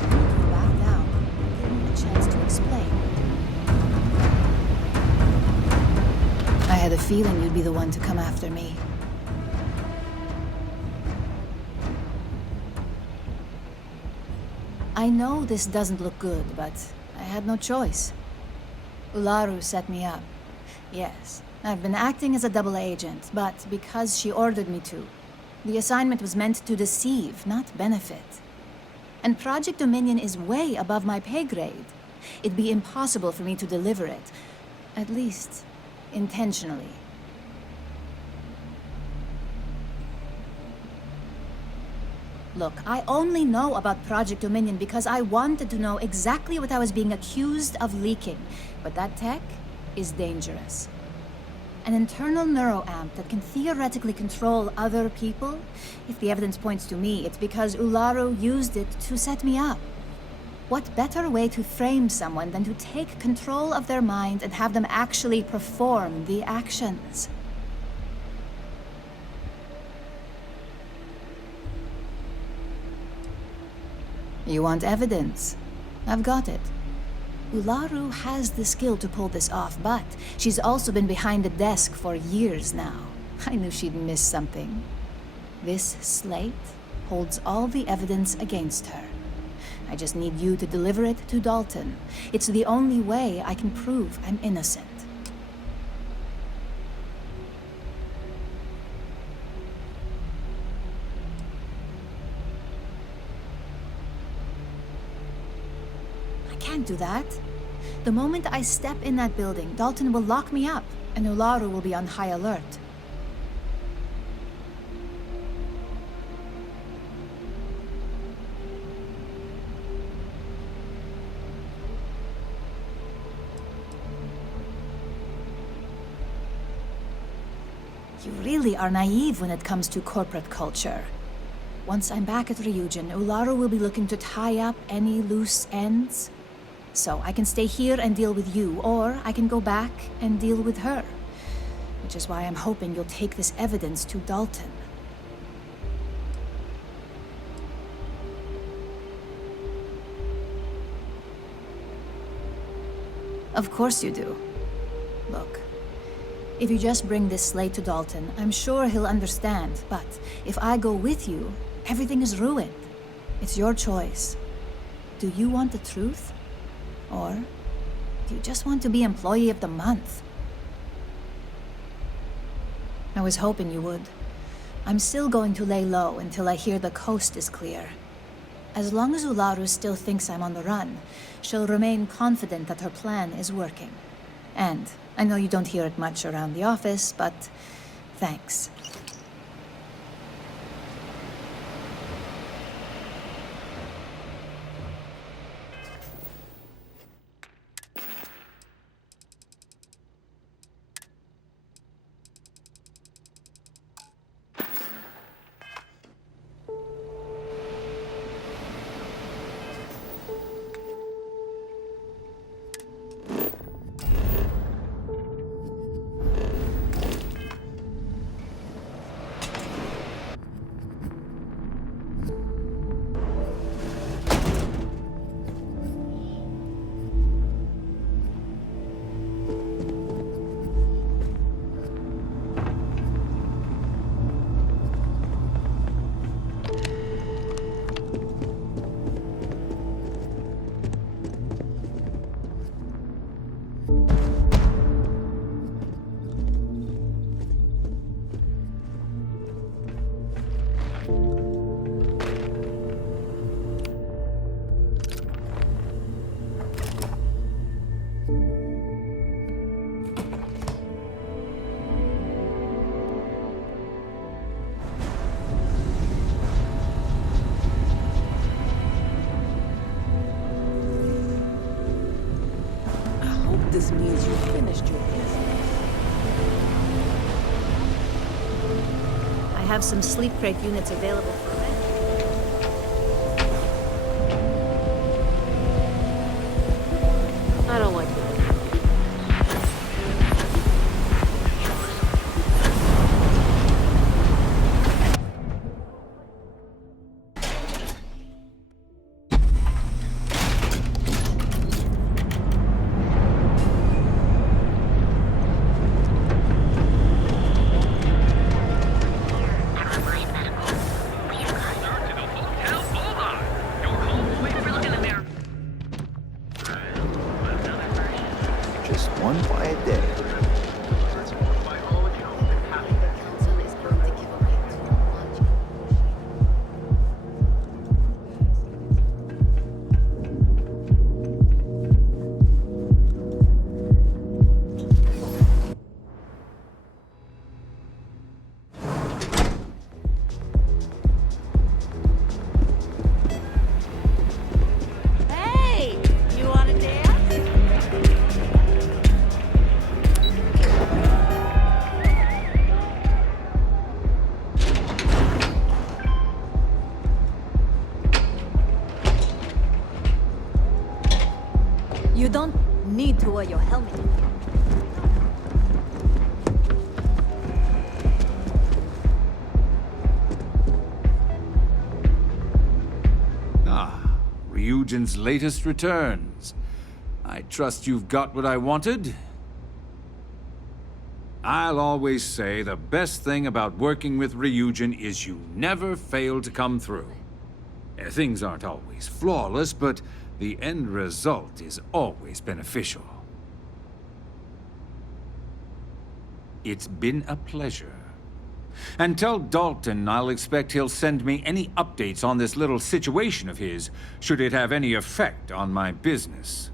Back down. Give me a chance to explain. I had a feeling you'd be the one to come after me. I know this doesn't look good, but I had no choice. Ularu set me up. Yes, I've been acting as a double agent, but because she ordered me to. The assignment was meant to deceive, not benefit. And Project Dominion is way above my pay grade. It'd be impossible for me to deliver it. At least, intentionally. Look, I only know about Project Dominion because I wanted to know exactly what I was being accused of leaking. But that tech is dangerous. An internal neuroamp that can theoretically control other people? If the evidence points to me, it's because Ularu used it to set me up. What better way to frame someone than to take control of their mind and have them actually perform the actions? You want evidence? I've got it. Ularu has the skill to pull this off, but she's also been behind the desk for years now. I knew she'd miss something. This slate holds all the evidence against her. I just need you to deliver it to Dalton. It's the only way I can prove I'm innocent. Can't do that. The moment I step in that building, Dalton will lock me up, and Ularu will be on high alert. You really are naive when it comes to corporate culture. Once I'm back at Ryujin, Ularu will be looking to tie up any loose ends. So I can stay here and deal with you, or I can go back and deal with her. Which is why I'm hoping you'll take this evidence to Dalton. Of course you do. Look, if you just bring this slate to Dalton, I'm sure he'll understand. But if I go with you, everything is ruined. It's your choice. Do you want the truth? Or do you just want to be Employee of the Month? I was hoping you would. I'm still going to lay low until I hear the coast is clear. As long as Ularu still thinks I'm on the run, she'll remain confident that her plan is working. And I know you don't hear it much around the office, but thanks. This means you finished your business. I have some sleep crate units available for rent. I don't like that. your helmet in here. Ah, Ryujin's latest returns. I trust you've got what I wanted? I'll always say the best thing about working with Ryujin is you never fail to come through. Things aren't always flawless, but the end result is always beneficial. It's been a pleasure. And tell Dalton I'll expect he'll send me any updates on this little situation of his, should it have any effect on my business.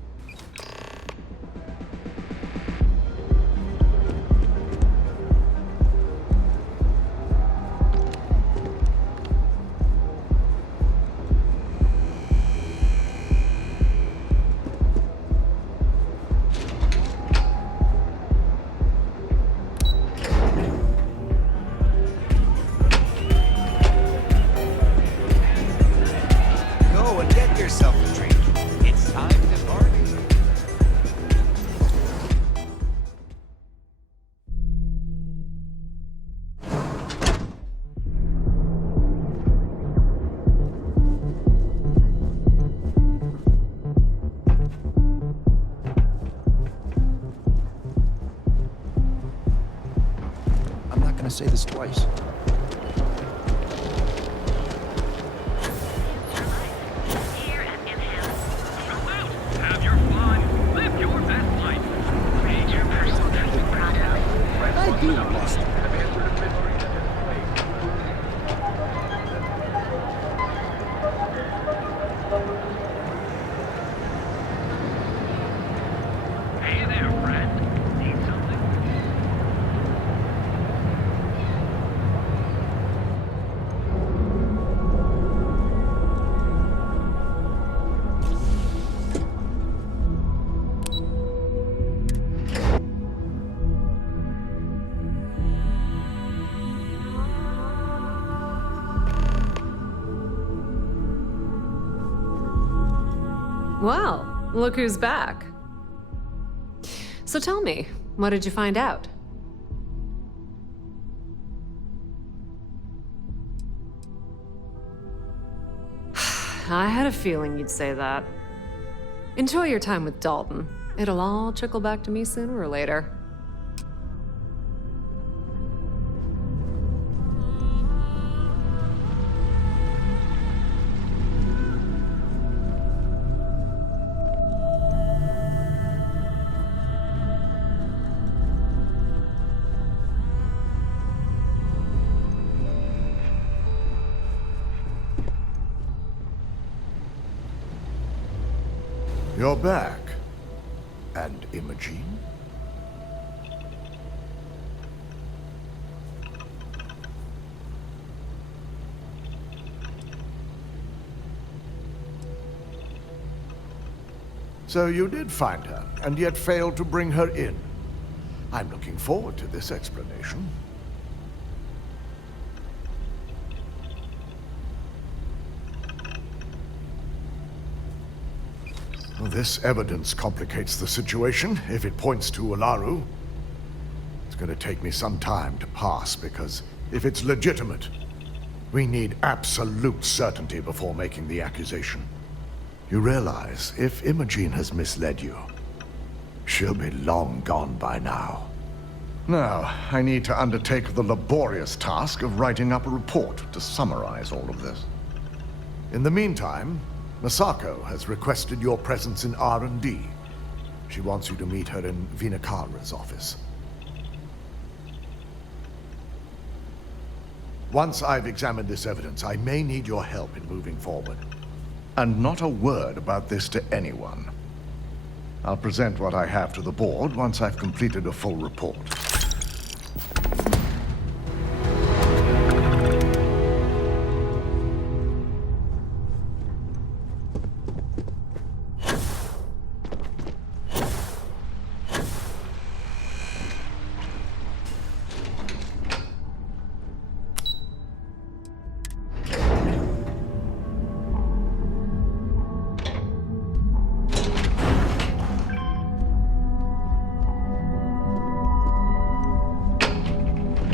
Go and get yourself a drink. It's time to party. I'm not gonna say this twice. Have your fun. Live your best life. Read your personal training product. I do best. Hey there, friend. Need something? Well, look who's back. So tell me, what did you find out? I had a feeling you'd say that. Enjoy your time with Dalton. It'll all trickle back to me sooner or later. You're back. And Imogene? So you did find her, and yet failed to bring her in. I'm looking forward to this explanation. Well, this evidence complicates the situation, if it points to Olaru. It's gonna take me some time to pass, because if it's legitimate, we need absolute certainty before making the accusation. You realize, if Imogene has misled you, she'll be long gone by now. Now, I need to undertake the laborious task of writing up a report to summarize all of this. In the meantime, Masako has requested your presence in R&D. She wants you to meet her in Vinakara's office. Once I've examined this evidence, I may need your help in moving forward. And not a word about this to anyone. I'll present what I have to the board once I've completed a full report.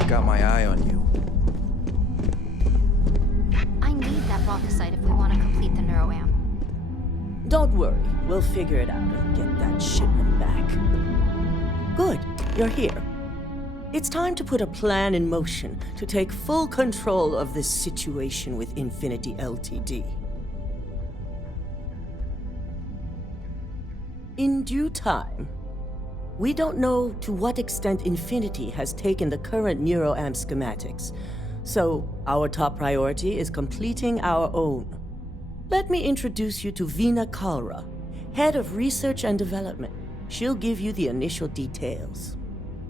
got my eye on you. I need that Rothocyte if we want to complete the neuroamp. Don't worry, we'll figure it out and get that shipment back. Good, you're here. It's time to put a plan in motion to take full control of this situation with Infinity Ltd. In due time. We don't know to what extent Infinity has taken the current neuroamp schematics, so our top priority is completing our own. Let me introduce you to Veena Kalra, Head of Research and Development. She'll give you the initial details.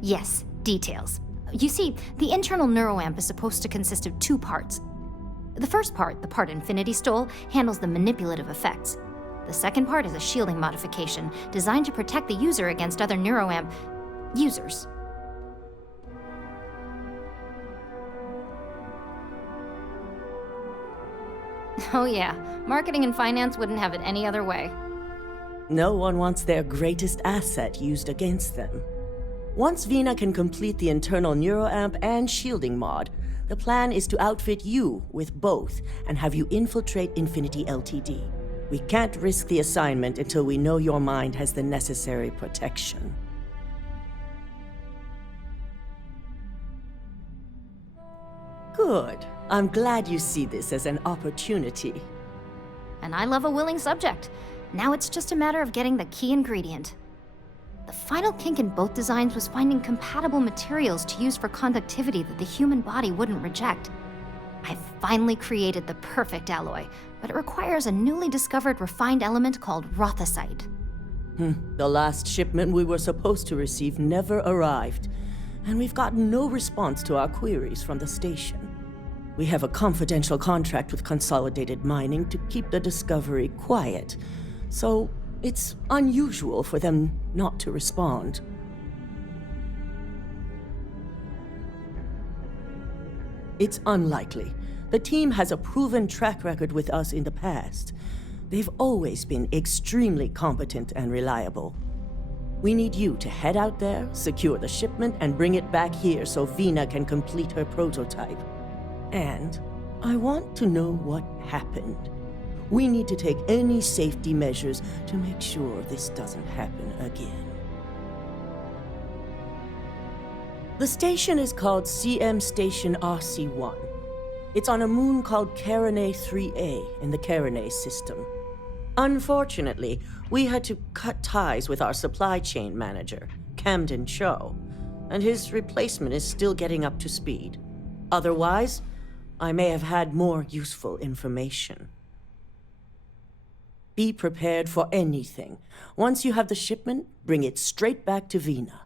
Yes, details. You see, the internal neuroamp is supposed to consist of 2 parts. The first part, the part Infinity stole, handles the manipulative effects. The second part is a shielding modification designed to protect the user against other neuroamp users. Oh yeah, marketing and finance wouldn't have it any other way. No one wants their greatest asset used against them. Once Veena can complete the internal neuroamp and shielding mod, the plan is to outfit you with both and have you infiltrate Infinity Ltd. We can't risk the assignment until we know your mind has the necessary protection. Good. I'm glad you see this as an opportunity. And I love a willing subject. Now it's just a matter of getting the key ingredient. The final kink in both designs was finding compatible materials to use for conductivity that the human body wouldn't reject. I've finally created the perfect alloy, but it requires a newly discovered refined element called Rothocyte. The last shipment we were supposed to receive never arrived, and we've gotten no response to our queries from the station. We have a confidential contract with Consolidated Mining to keep the discovery quiet, so it's unusual for them not to respond. It's unlikely. The team has a proven track record with us in the past. They've always been extremely competent and reliable. We need you to head out there, secure the shipment, and bring it back here so Veena can complete her prototype. And I want to know what happened. We need to take any safety measures to make sure this doesn't happen again. The station is called CM Station RC-1. It's on a moon called Carinae 3A in the Carinae system. Unfortunately, we had to cut ties with our supply chain manager, Camden Cho, and his replacement is still getting up to speed. Otherwise, I may have had more useful information. Be prepared for anything. Once you have the shipment, bring it straight back to Veena.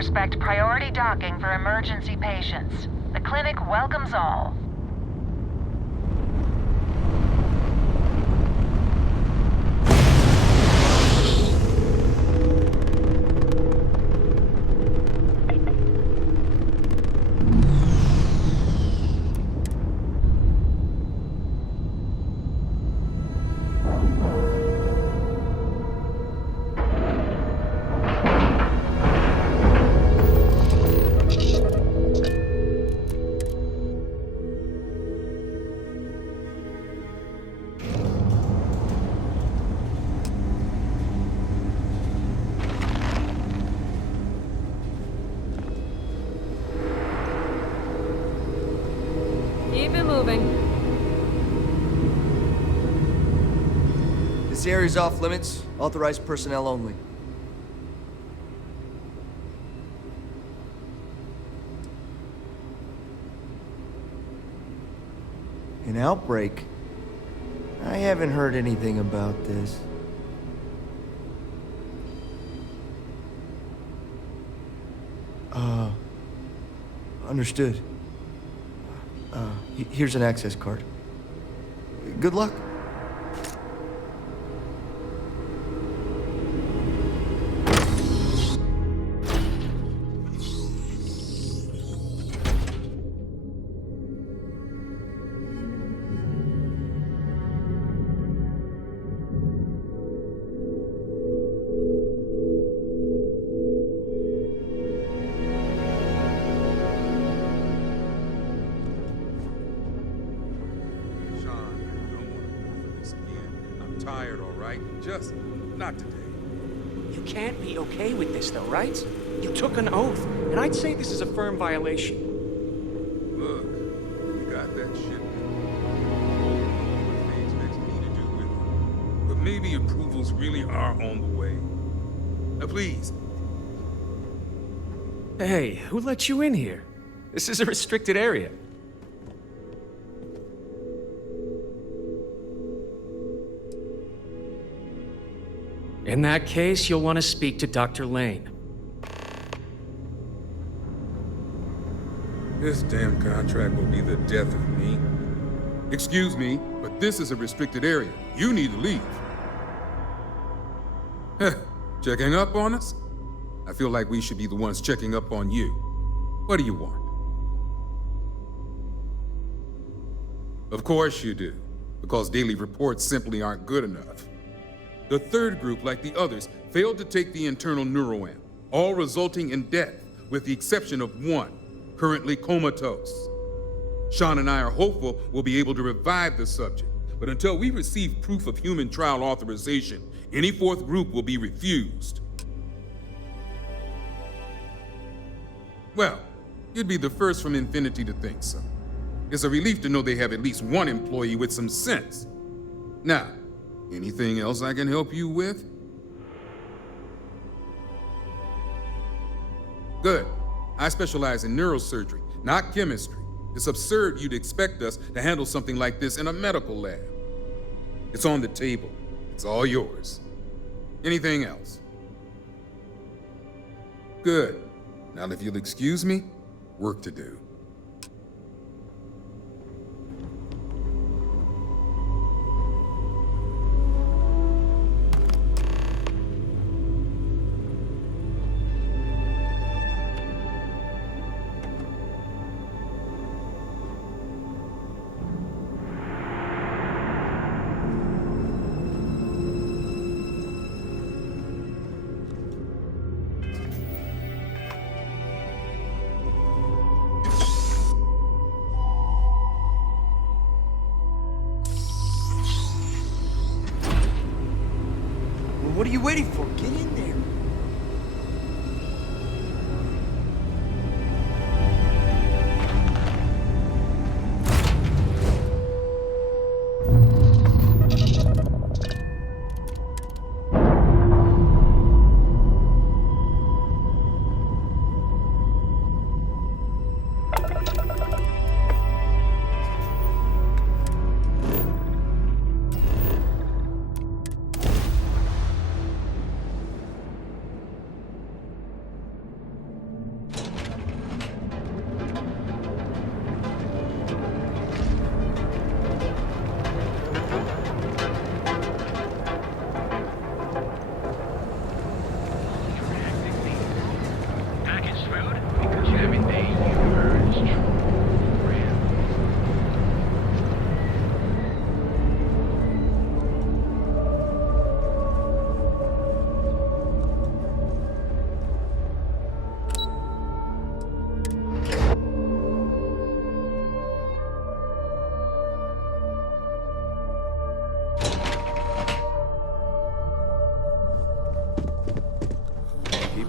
respect priority docking for emergency patients. The clinic welcomes all. Keep it moving. This area's off limits. Authorized personnel only. An outbreak? I haven't heard anything about this. Understood. Here's an access card. Good luck. Tired, all right? Just not today. You can't be okay with this, though, right? You took an oath, and I'd say this is a firm violation. Look, we got that shit. What they expect me to do with it. But maybe approvals really are on the way. Now, please. Hey, who let you in here? This is a restricted area. In that case, you'll want to speak to Dr. Lane. This damn contract will be the death of me. Excuse me, but this is a restricted area. You need to leave. Checking up on us? I feel like we should be the ones checking up on you. What do you want? Of course you do, because daily reports simply aren't good enough. The third group, like the others, failed to take the internal neuroamp, all resulting in death, with the exception of one, currently comatose. Sean and I are hopeful we'll be able to revive the subject, but until we receive proof of human trial authorization, any fourth group will be refused. Well, you'd be the first from Infinity to think so. It's a relief to know they have at least one employee with some sense. Now, anything else I can help you with? Good. I specialize in neurosurgery, not chemistry. It's absurd you'd expect us to handle something like this in a medical lab. It's on the table. It's all yours. Anything else? Good. Now, if you'll excuse me, work to do. What are you waiting for? Get in there.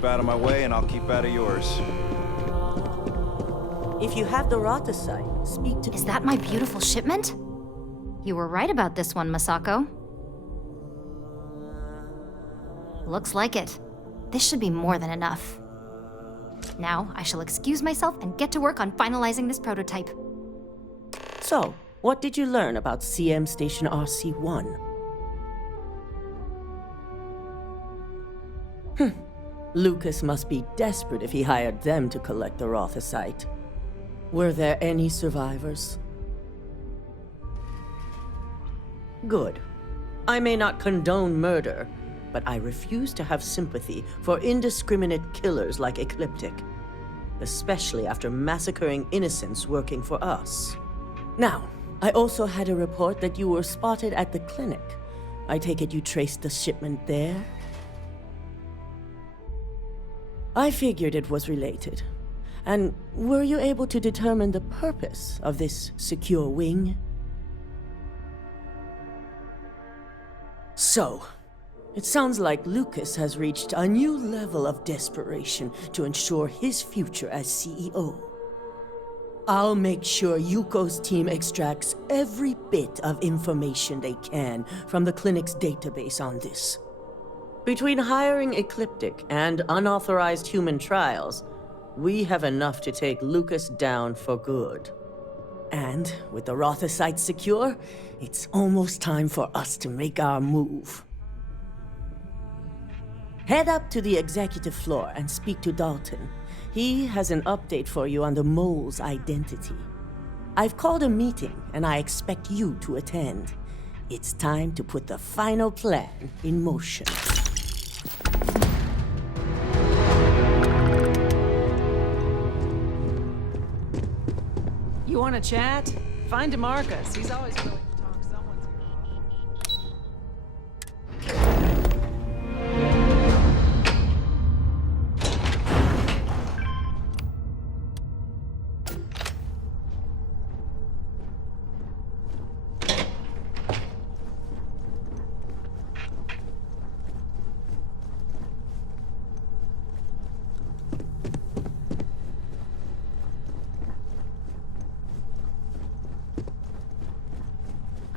Keep out of my way and I'll keep out of yours. If you have the Rothesite, speak to... Is that my beautiful shipment? You were right about this one, Masako. Looks like it. This should be more than enough. Now, I shall excuse myself and get to work on finalizing this prototype. So, what did you learn about CM Station RC-1? Lucas must be desperate if he hired them to collect the Rothesite. Were there any survivors? Good. I may not condone murder, but I refuse to have sympathy for indiscriminate killers like Ecliptic, especially after massacring innocents working for us. Now, I also had a report that you were spotted at the clinic. I take it you traced the shipment there? I figured it was related. And were you able to determine the purpose of this secure wing? So, it sounds like Lucas has reached a new level of desperation to ensure his future as CEO. I'll make sure Yuko's team extracts every bit of information they can from the clinic's database on this. Between hiring Ecliptic and unauthorized human trials, we have enough to take Lucas down for good. And with the Rothesite secure, it's almost time for us to make our move. Head up to the executive floor and speak to Dalton. He has an update for you on the mole's identity. I've called a meeting, and I expect you to attend. It's time to put the final plan in motion. You want to chat? Find DeMarcus. He's always willing to talk someone's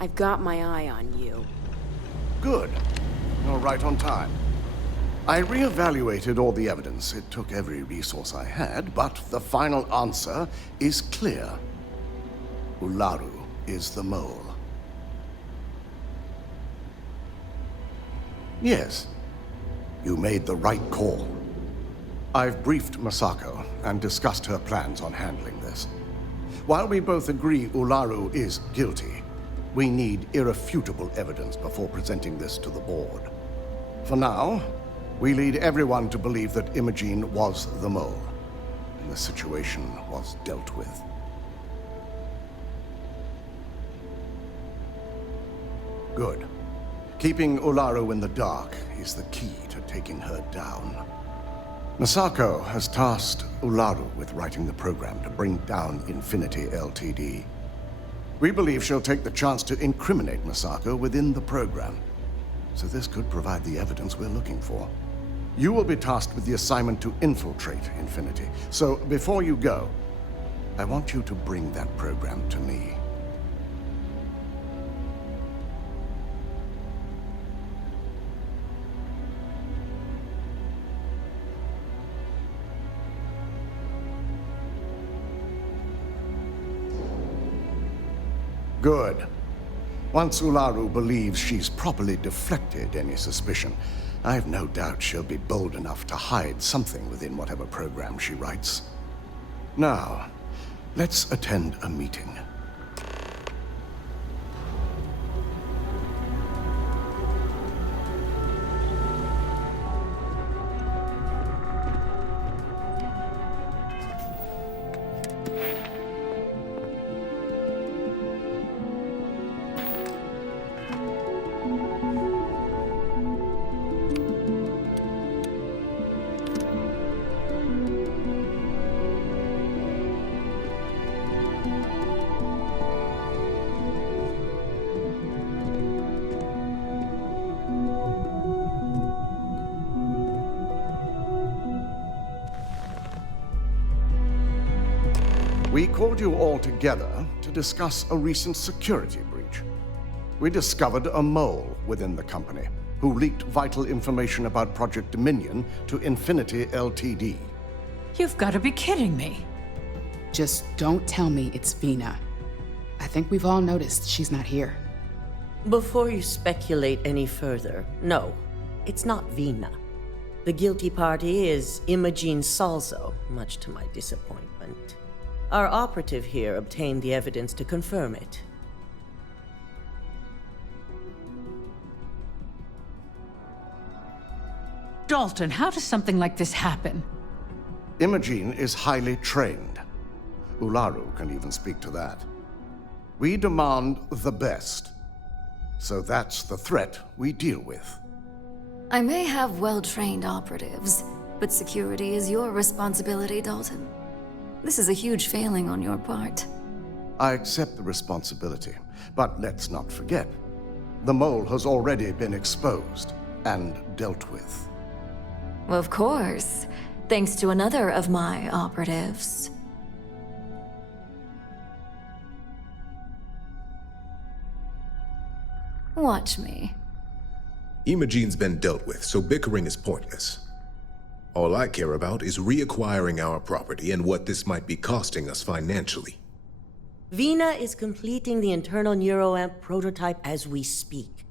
I've got my eye on you. Good. You're right on time. I reevaluated all the evidence. It took every resource I had, but the final answer is clear. Ularu is the mole. Yes, you made the right call. I've briefed Masako and discussed her plans on handling this. While we both agree Ularu is guilty, we need irrefutable evidence before presenting this to the board. For now, we lead everyone to believe that Imogene was the mole, and the situation was dealt with. Good. Keeping Ularu in the dark is the key to taking her down. Masako has tasked Ularu with writing the program to bring down Infinity Ltd. We believe she'll take the chance to incriminate Masako within the program, so this could provide the evidence we're looking for. You will be tasked with the assignment to infiltrate Infinity, so before you go, I want you to bring that program to me. Good. Once Ularu believes she's properly deflected any suspicion, I've no doubt she'll be bold enough to hide something within whatever program she writes. Now, let's attend a meeting. We called you all together to discuss a recent security breach. We discovered a mole within the company who leaked vital information about Project Dominion to Infinity Ltd. You've got to be kidding me. Just don't tell me it's Vina. I think we've all noticed she's not here. Before you speculate any further, no, it's not Vina. The guilty party is Imogene Salzo, much to my disappointment. Our operative here obtained the evidence to confirm it. Dalton, how does something like this happen? Imogene is highly trained. Ularu can even speak to that. We demand the best. So that's the threat we deal with. I may have well-trained operatives, but security is your responsibility, Dalton. This is a huge failing on your part. I accept the responsibility, but let's not forget, the mole has already been exposed and dealt with. Of course, thanks to another of my operatives. Watch me. Imogene's been dealt with, so bickering is pointless. All I care about is reacquiring our property and what this might be costing us financially. Vina is completing the internal neuroamp prototype as we speak.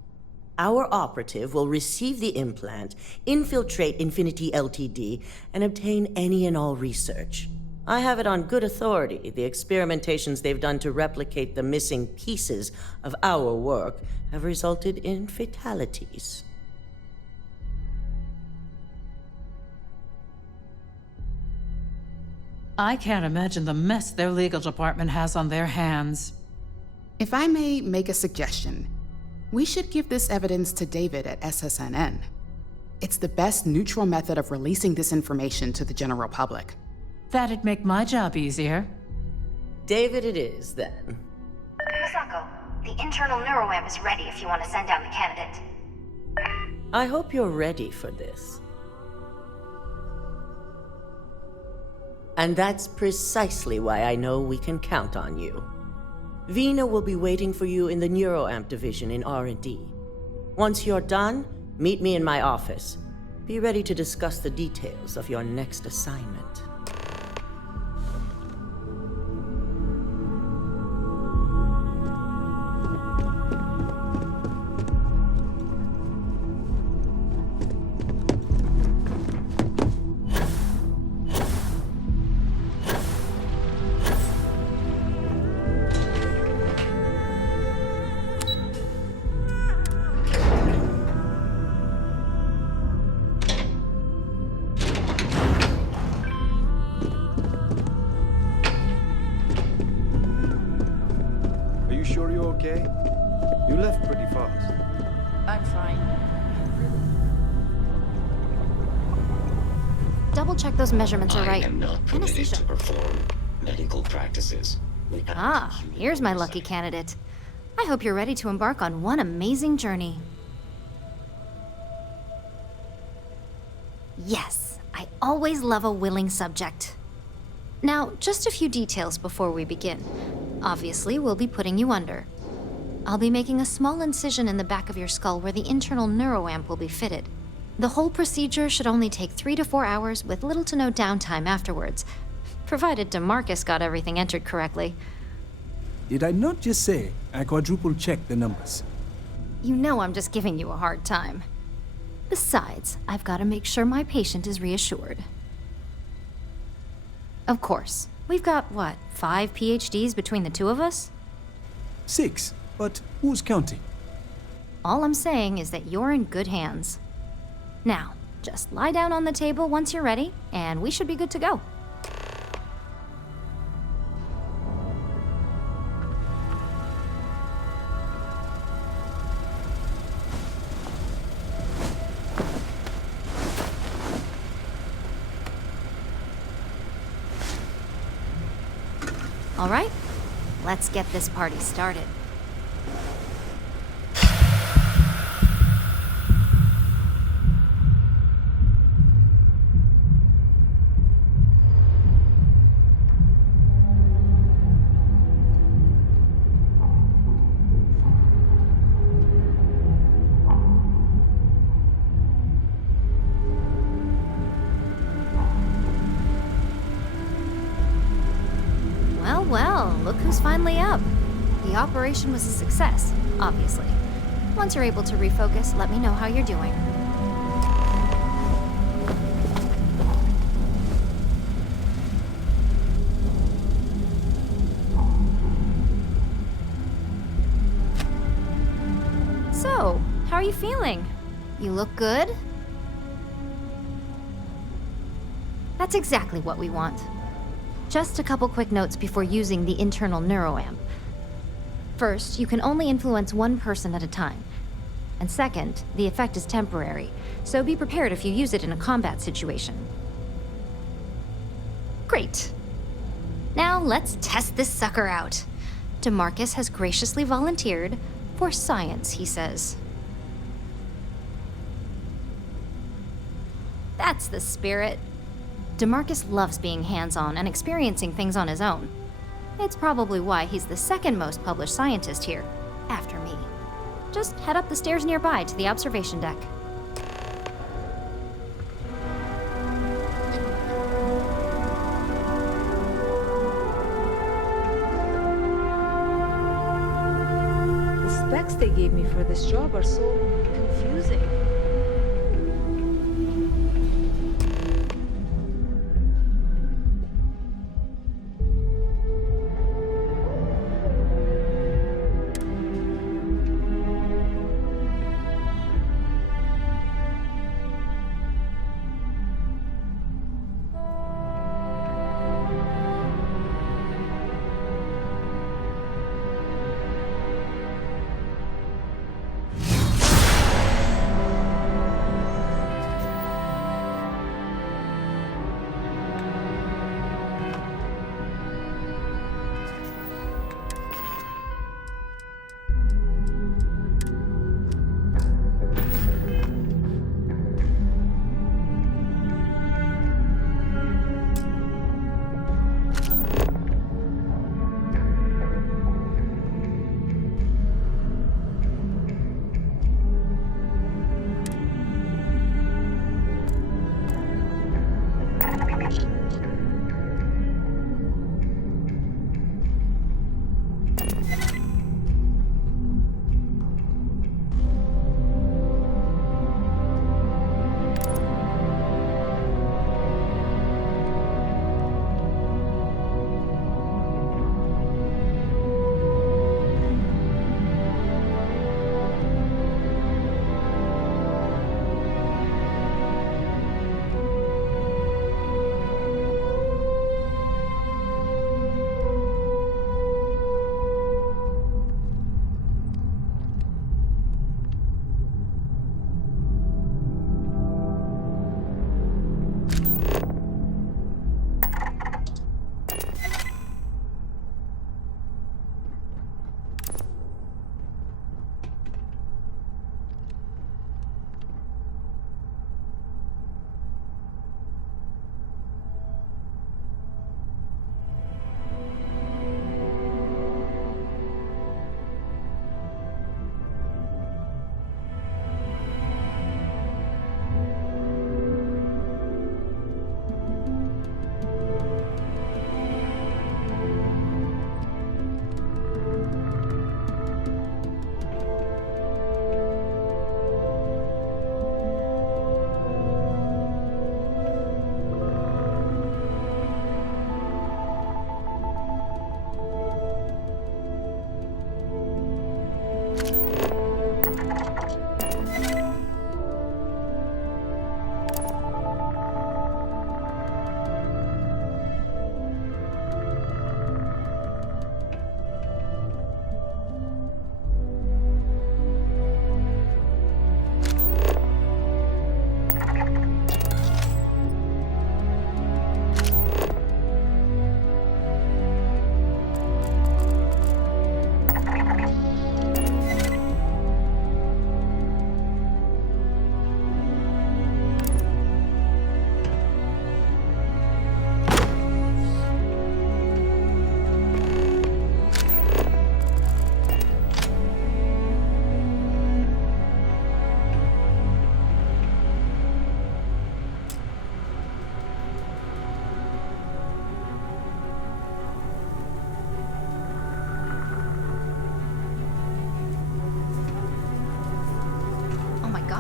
Our operative will receive the implant, infiltrate Infinity Ltd, and obtain any and all research. I have it on good authority the experimentations they've done to replicate the missing pieces of our work have resulted in fatalities. I can't imagine the mess their legal department has on their hands. If I may make a suggestion, we should give this evidence to David at SSNN. It's the best neutral method of releasing this information to the general public. That'd make my job easier. David it is, then. Masako, the internal neuroamp is ready if you want to send down the candidate. I hope you're ready for this. And that's precisely why I know we can count on you. Vina will be waiting for you in the neuroamp division in R&D. Once you're done, meet me in my office. Be ready to discuss the details of your next assignment. Sure you're okay? You left pretty fast. I'm fine. Double check those measurements are right. I am not permitted to perform medical practices. Here's my lucky candidate. I hope you're ready to embark on one amazing journey. Yes, I always love a willing subject. Now, just a few details before we begin. Obviously, we'll be putting you under. I'll be making a small incision in the back of your skull where the internal neuroamp will be fitted. The whole procedure should only take 3 to 4 hours with little to no downtime afterwards, provided DeMarcus got everything entered correctly. Did I not just say I quadruple-checked the numbers? You know I'm just giving you a hard time. Besides, I've got to make sure my patient is reassured. Of course. We've got, what, 5 PhDs between the two of us? 6, but who's counting? All I'm saying is that you're in good hands. Now, just lie down on the table once you're ready, and we should be good to go. All right, let's get this party started. time's finally up. The operation was a success, obviously. Once you're able to refocus, let me know how you're doing. So, how are you feeling? You look good? That's exactly what we want. Just a couple quick notes before using the internal neuroamp. First, you can only influence one person at a time. And second, the effect is temporary, so be prepared if you use it in a combat situation. Great. Now let's test this sucker out. DeMarcus has graciously volunteered for science, he says. That's the spirit. DeMarcus loves being hands-on and experiencing things on his own. It's probably why he's the second most published scientist here, after me. Just head up the stairs nearby to the observation deck. The specs they gave me for this job are so confusing.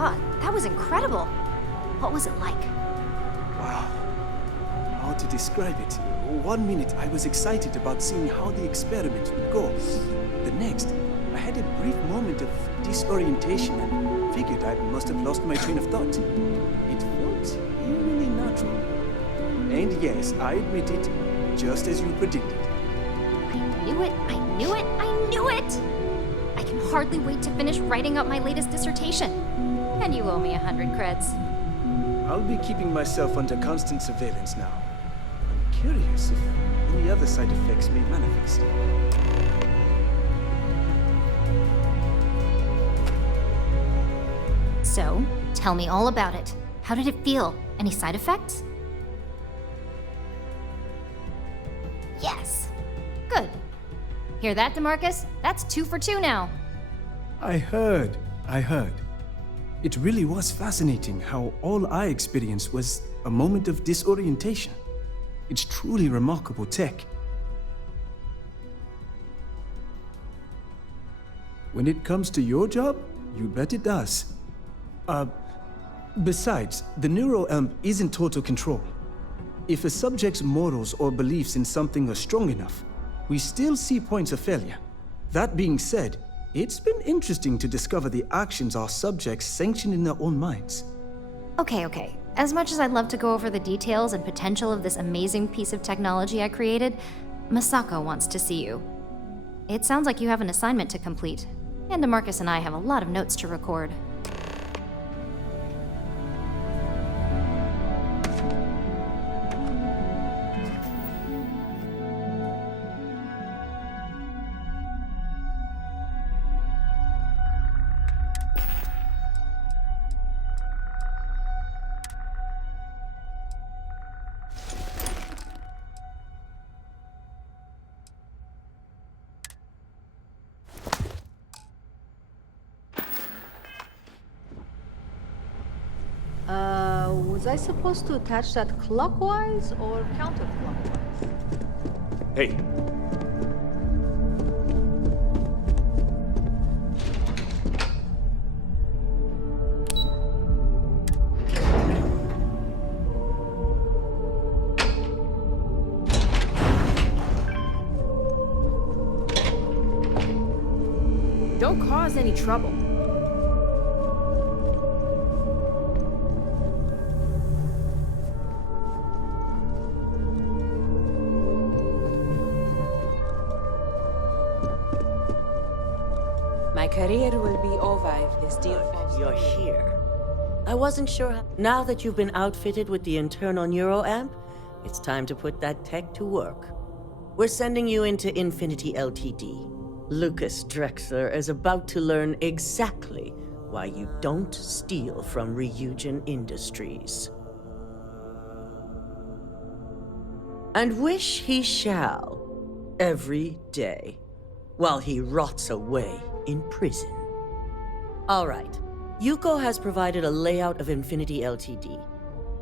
god, that was incredible. What was it like? Wow. How to describe it? 1 minute I was excited about seeing how the experiment would go. The next, I had a brief moment of disorientation and figured I must have lost my train of thought. It felt eerily natural. And yes, I admit it, just as you predicted. I knew it, I knew it, I knew it! I can hardly wait to finish writing up my latest dissertation. And you owe me 100 creds. I'll be keeping myself under constant surveillance now. I'm curious if any other side effects may manifest. So, tell me all about it. How did it feel? Any side effects? Yes. Good. Hear that, DeMarcus? That's 2 for 2 now. I heard. It really was fascinating how all I experienced was a moment of disorientation. It's truly remarkable tech. When it comes to your job, you bet it does. Besides, the neural amp isn't total control. If a subject's morals or beliefs in something are strong enough, we still see points of failure. That being said, it's been interesting to discover the actions our subjects sanction in their own minds. Okay. As much as I'd love to go over the details and potential of this amazing piece of technology I created, Masako wants to see you. It sounds like you have an assignment to complete, and DeMarcus and I have a lot of notes to record. Was I supposed to attach that clockwise or counterclockwise? Hey. Don't cause any trouble. My career will be over if this deal falls You're through. here. I wasn't sure. Now that you've been outfitted with the internal neuroamp, it's time to put that tech to work. We're sending you into Infinity Ltd. Lucas Drexler is about to learn exactly why you don't steal from Ryujin Industries. And wish he shall, every day, while he rots away in prison. All right, Yuko has provided a layout of Infinity Ltd.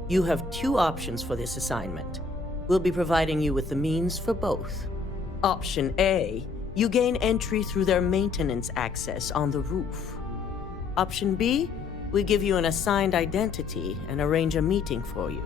You have 2 options for this assignment. We'll be providing you with the means for both. Option A, you gain entry through their maintenance access on the roof. Option B, we give you an assigned identity and arrange a meeting for you.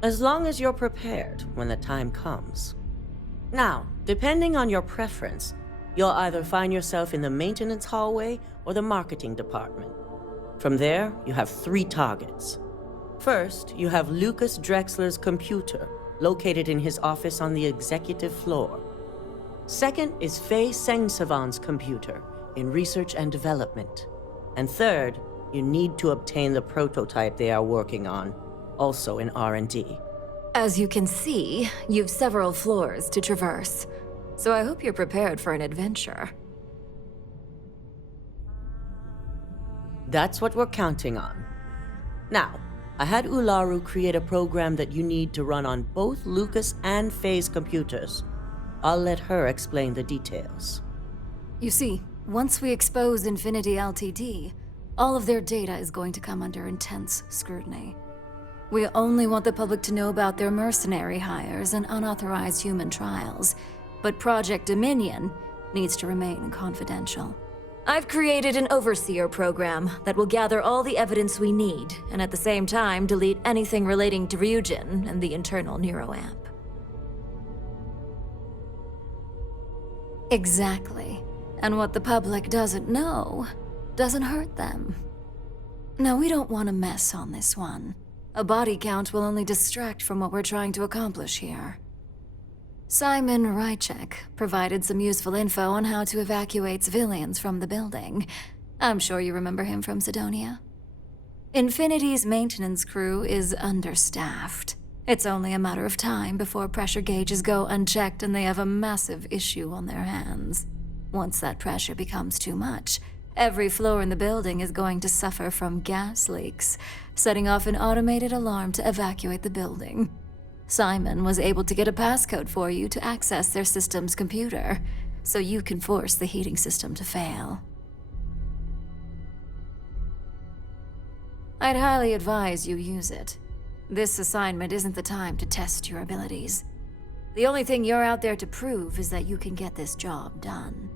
As long as you're prepared when the time comes. Now, depending on your preference, you'll either find yourself in the maintenance hallway or the marketing department. From there, you have 3 targets. First, you have Lucas Drexler's computer, located in his office on the executive floor. Second is Faye Sengsavan's computer, in research and development. And third, you need to obtain the prototype they are working on, also in R&D. As you can see, you've several floors to traverse, so I hope you're prepared for an adventure. That's what we're counting on. Now, I had Ularu create a program that you need to run on both Lucas and Faye's computers. I'll let her explain the details. You see, once we expose Infinity Ltd., All of their data is going to come under intense scrutiny. We only want the public to know about their mercenary hires and unauthorized human trials, but Project Dominion needs to remain confidential. I've created an overseer program that will gather all the evidence we need, and at the same time delete anything relating to Ryujin and the internal neuroamp. Exactly. And what the public doesn't know doesn't hurt them. No, we don't want to mess on this one. A body count will only distract from what we're trying to accomplish here. Simon Rychek provided some useful info on how to evacuate civilians from the building. I'm sure you remember him from Sidonia. Infinity's maintenance crew is understaffed. It's only a matter of time before pressure gauges go unchecked and they have a massive issue on their hands. Once that pressure becomes too much, every floor in the building is going to suffer from gas leaks, setting off an automated alarm to evacuate the building. Simon was able to get a passcode for you to access their system's computer, so you can force the heating system to fail. I'd highly advise you use it. This assignment isn't the time to test your abilities. The only thing you're out there to prove is that you can get this job done.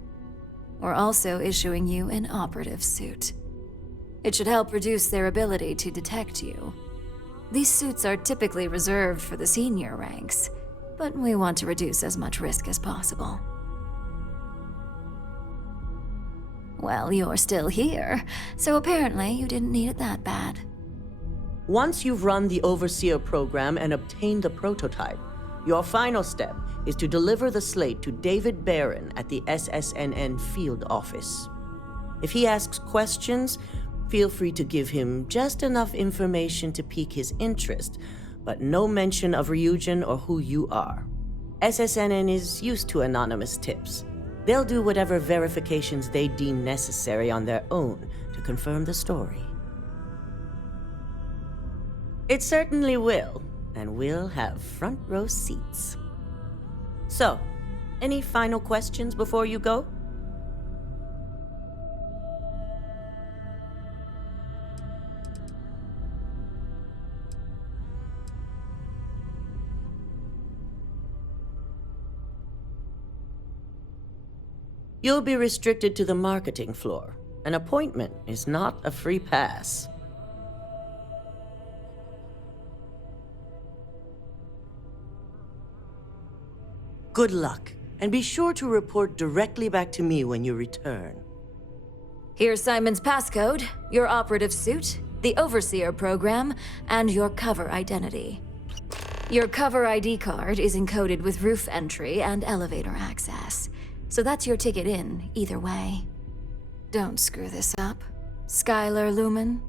We're also issuing you an operative suit. It should help reduce their ability to detect you. These suits are typically reserved for the senior ranks, but we want to reduce as much risk as possible. Well, you're still here, so apparently you didn't need it that bad. Once you've run the Overseer program and obtained the prototype, your final step is to deliver the slate to David Barron at the SSNN field office. If he asks questions, feel free to give him just enough information to pique his interest, but no mention of Ryujin or who you are. SSNN is used to anonymous tips. They'll do whatever verifications they deem necessary on their own to confirm the story. It certainly will, and we'll have front row seats. So, any final questions before you go? You'll be restricted to the marketing floor. An appointment is not a free pass. Good luck, and be sure to report directly back to me when you return. Here's Simon's passcode, your operative suit, the Overseer program, and your cover identity. Your cover ID card is encoded with roof entry and elevator access, so that's your ticket in, either way. Don't screw this up, Skylar Lumen.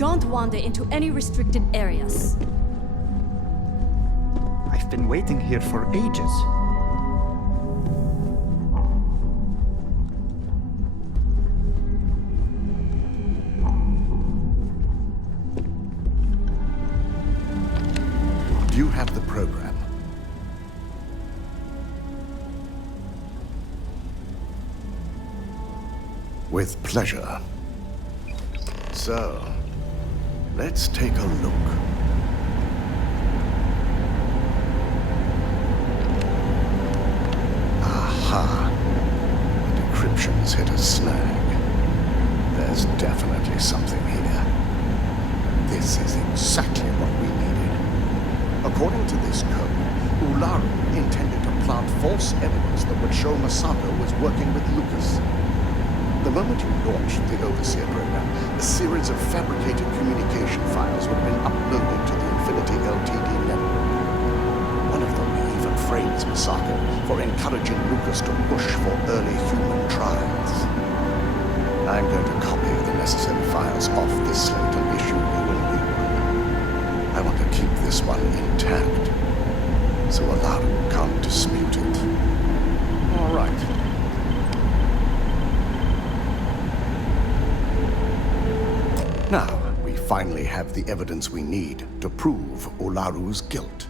Don't wander into any restricted areas. I've been waiting here for ages. Do you have the program? With pleasure. So, let's take a look. has hit a snag. There's definitely something here. This is exactly what we needed. According to this code, Ularu intended to plant false evidence that would show Masako was working with Lucas. The moment you launched the Overseer program, a series of fabricated communication files would have been uploaded to the Infinity LTD network. One of them even frames Masako for encouraging Lucas to push for early human trials. I'm going to copy the necessary files off this slate and issue you a new one. I want to keep this one intact, so Ularu can't dispute it. All right. Now, we finally have the evidence we need to prove Ularu's guilt.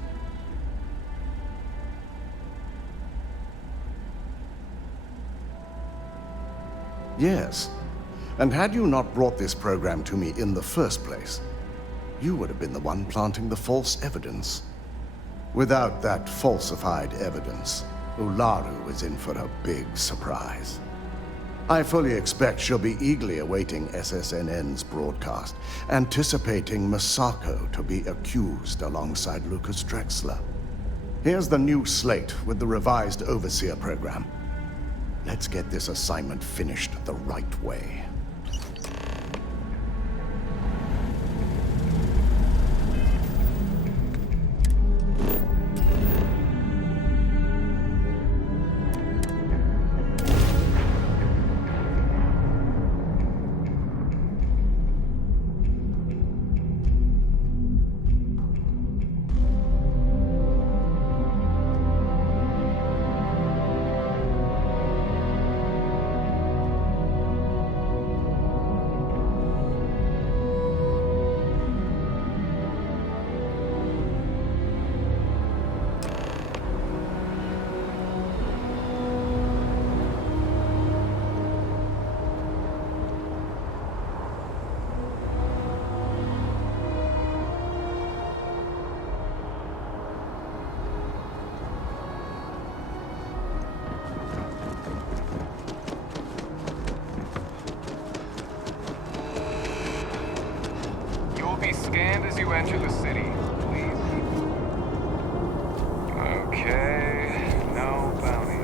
Yes, and had you not brought this program to me in the first place, you would have been the one planting the false evidence. Without that falsified evidence, Ularu is in for a big surprise. I fully expect she'll be eagerly awaiting SSNN's broadcast, anticipating Masako to be accused alongside Lucas Drexler. Here's the new slate with the revised Overseer program. Let's get this assignment finished the right way. Scanned as you enter the city, please. Okay, no bounty.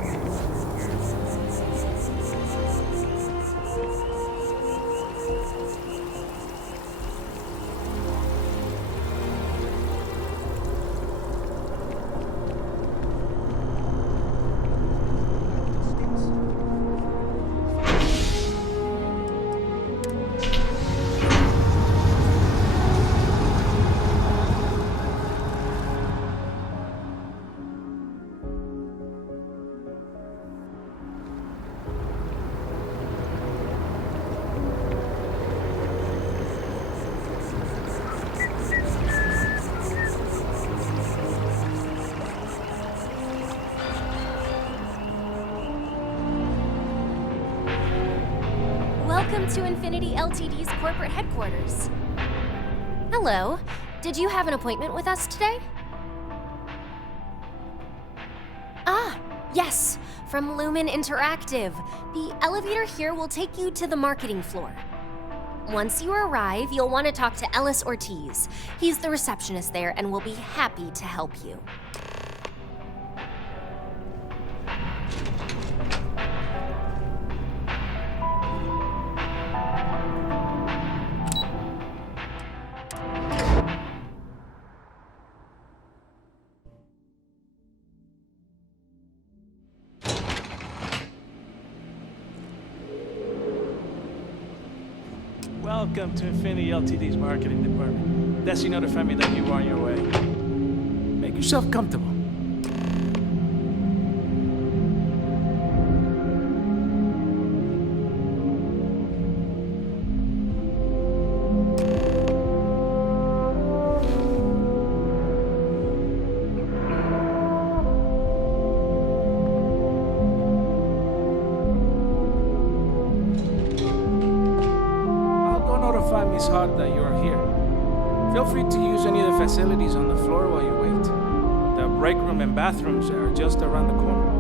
Welcome to Infinity Ltd's corporate headquarters. Hello. Did you have an appointment with us today? Ah, yes, from Lumen Interactive. The elevator here will take you to the marketing floor. Once you arrive, you'll want to talk to Ellis Ortiz. He's the receptionist there and will be happy to help you. Welcome to Infinity Ltd's marketing department. Desi notified me that you are on your way. Make yourself comfortable. Miss Hart that you are here. Feel free to use any of the facilities on the floor while you wait. The break room and bathrooms are just around the corner.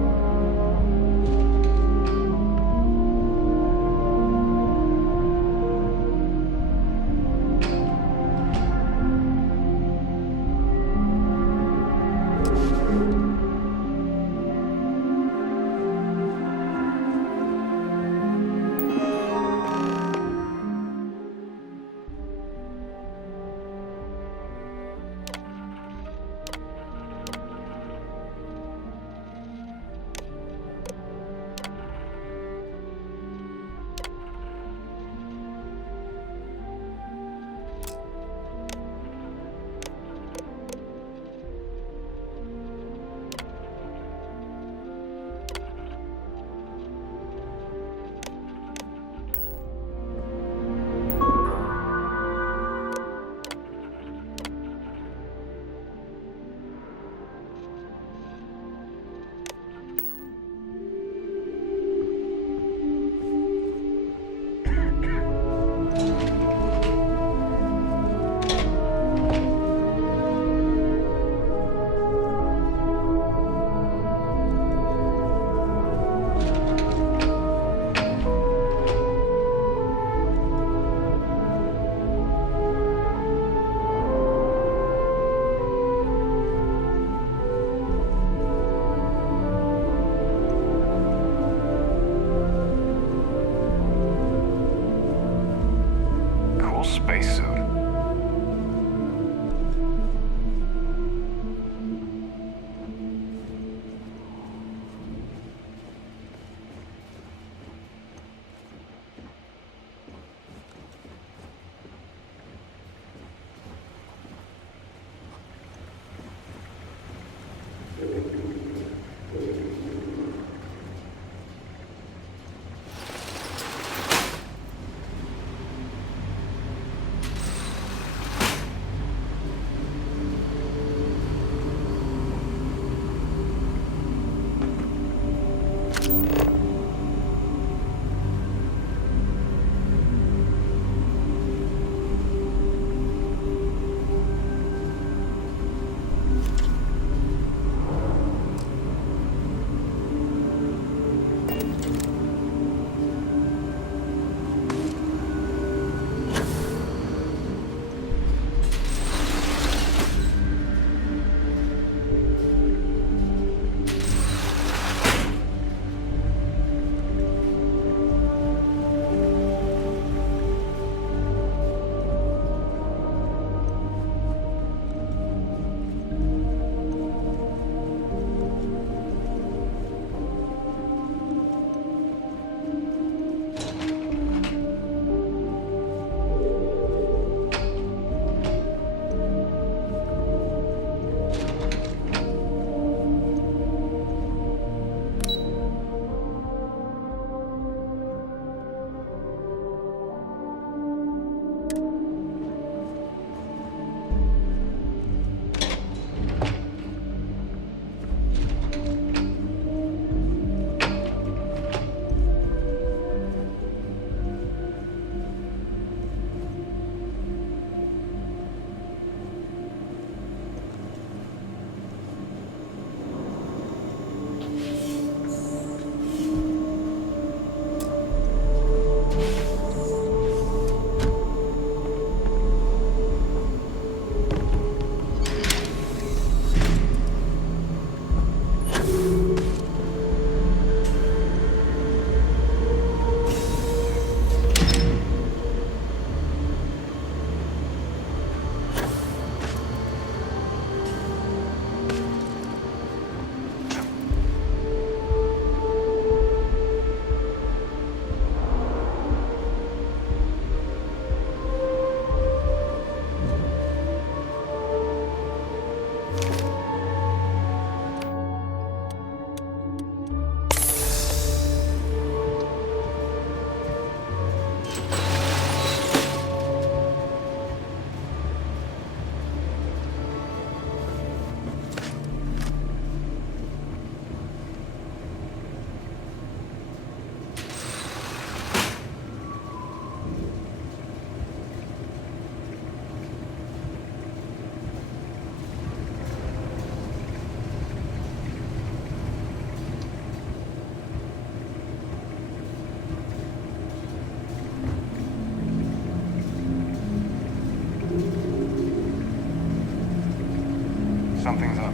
Something's up.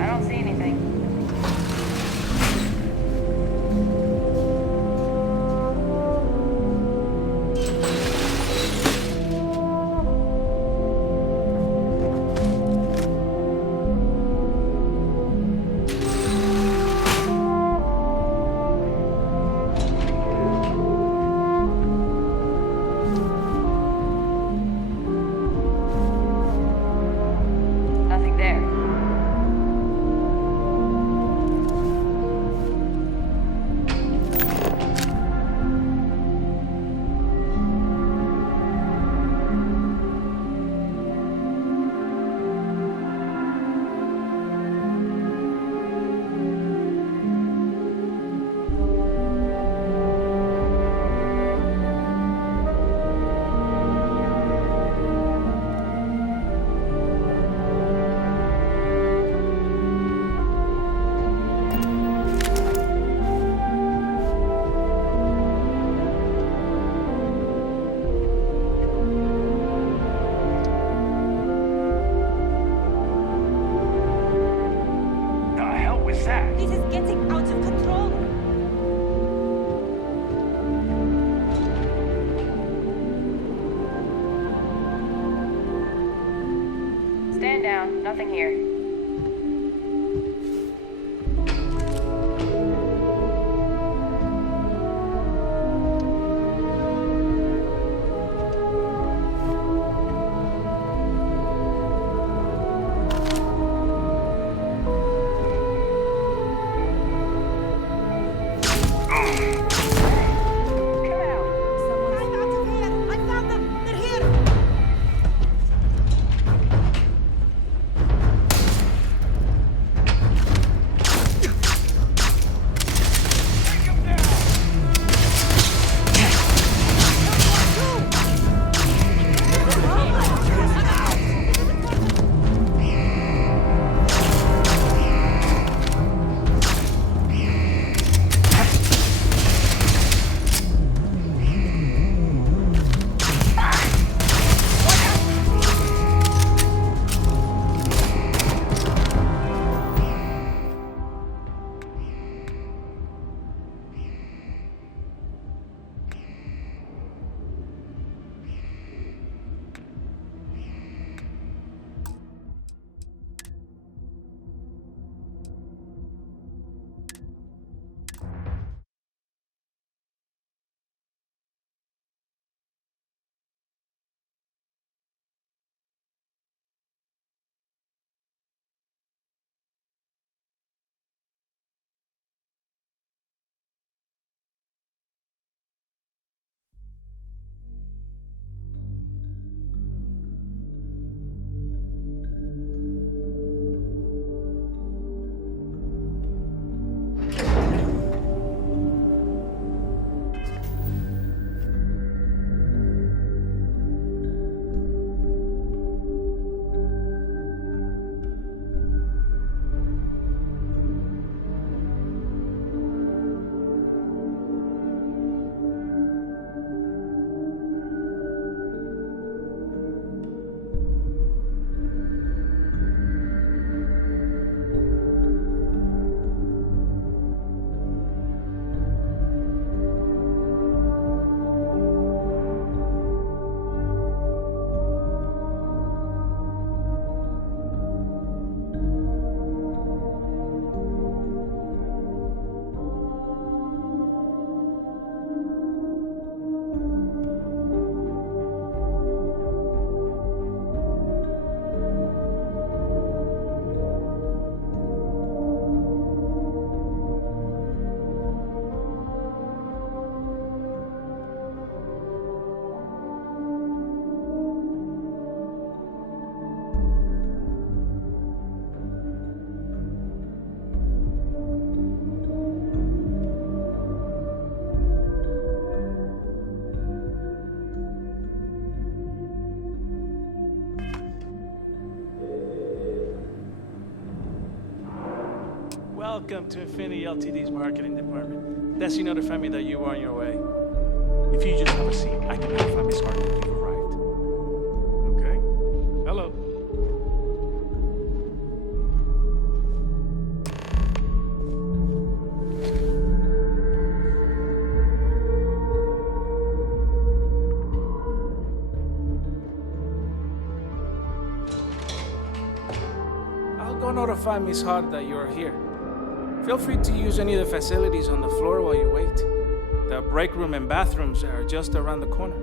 I don't see anything. Nothing there. The hell was that? This is getting out of control. Stand down. Nothing here. Welcome to Infinity Ltd's marketing department. Desi notified me that you were on your way. If you just have a seat, I can notify Miss Hartman that you've arrived. Okay? Hello. I'll go notify Miss Hart that you're here. Feel free to use any of the facilities on the floor while you wait. The break room and bathrooms are just around the corner.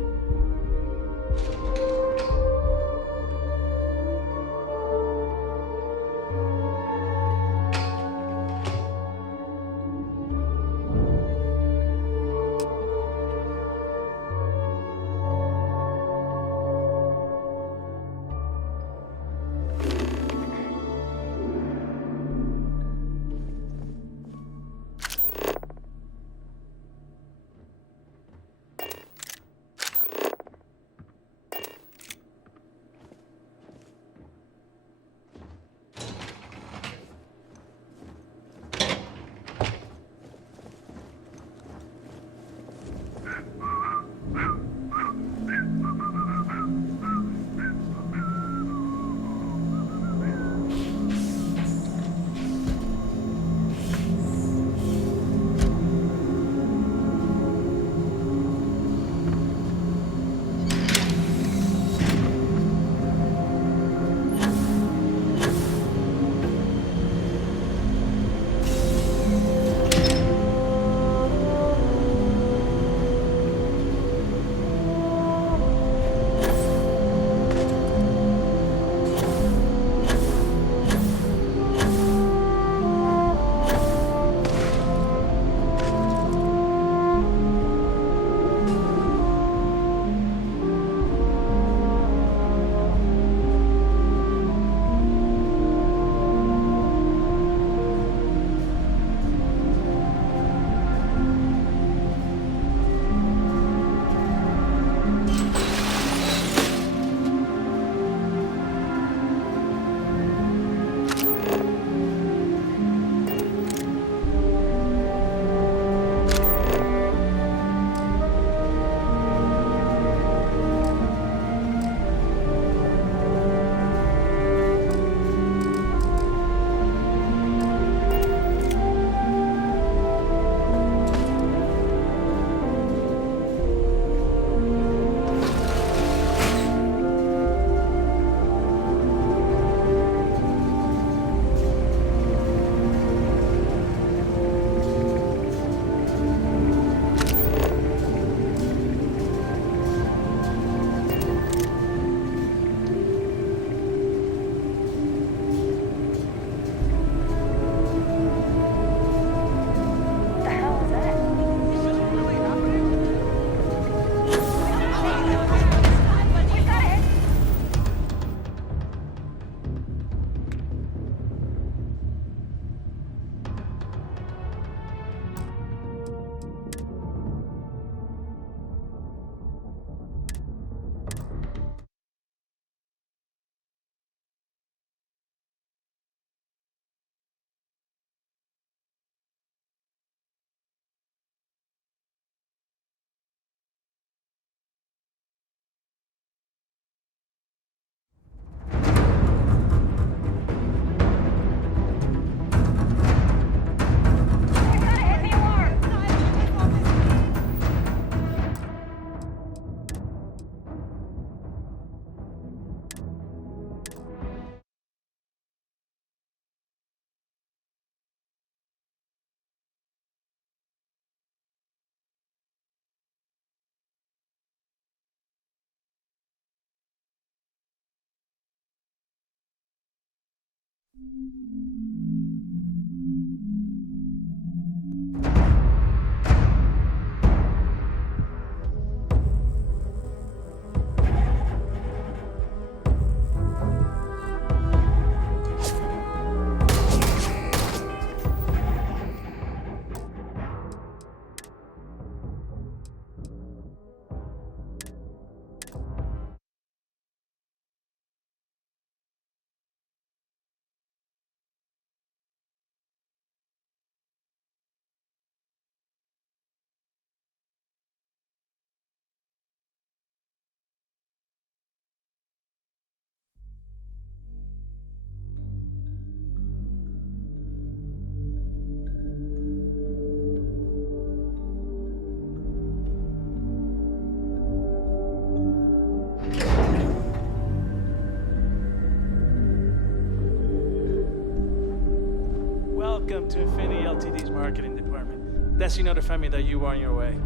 Welcome to Infinity Ltd's marketing department. Desi notified me that you are on your way.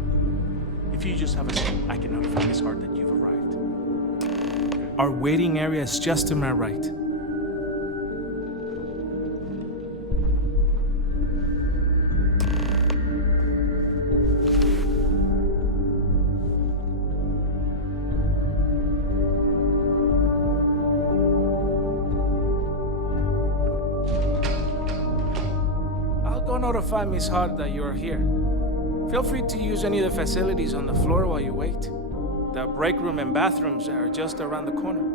If you just have a seat, I can notify Miss Hart that you've arrived. Our waiting area is just to my right. Notify Miss Hart that you are here. Feel free to use any of the facilities on the floor while you wait. The break room and bathrooms are just around the corner.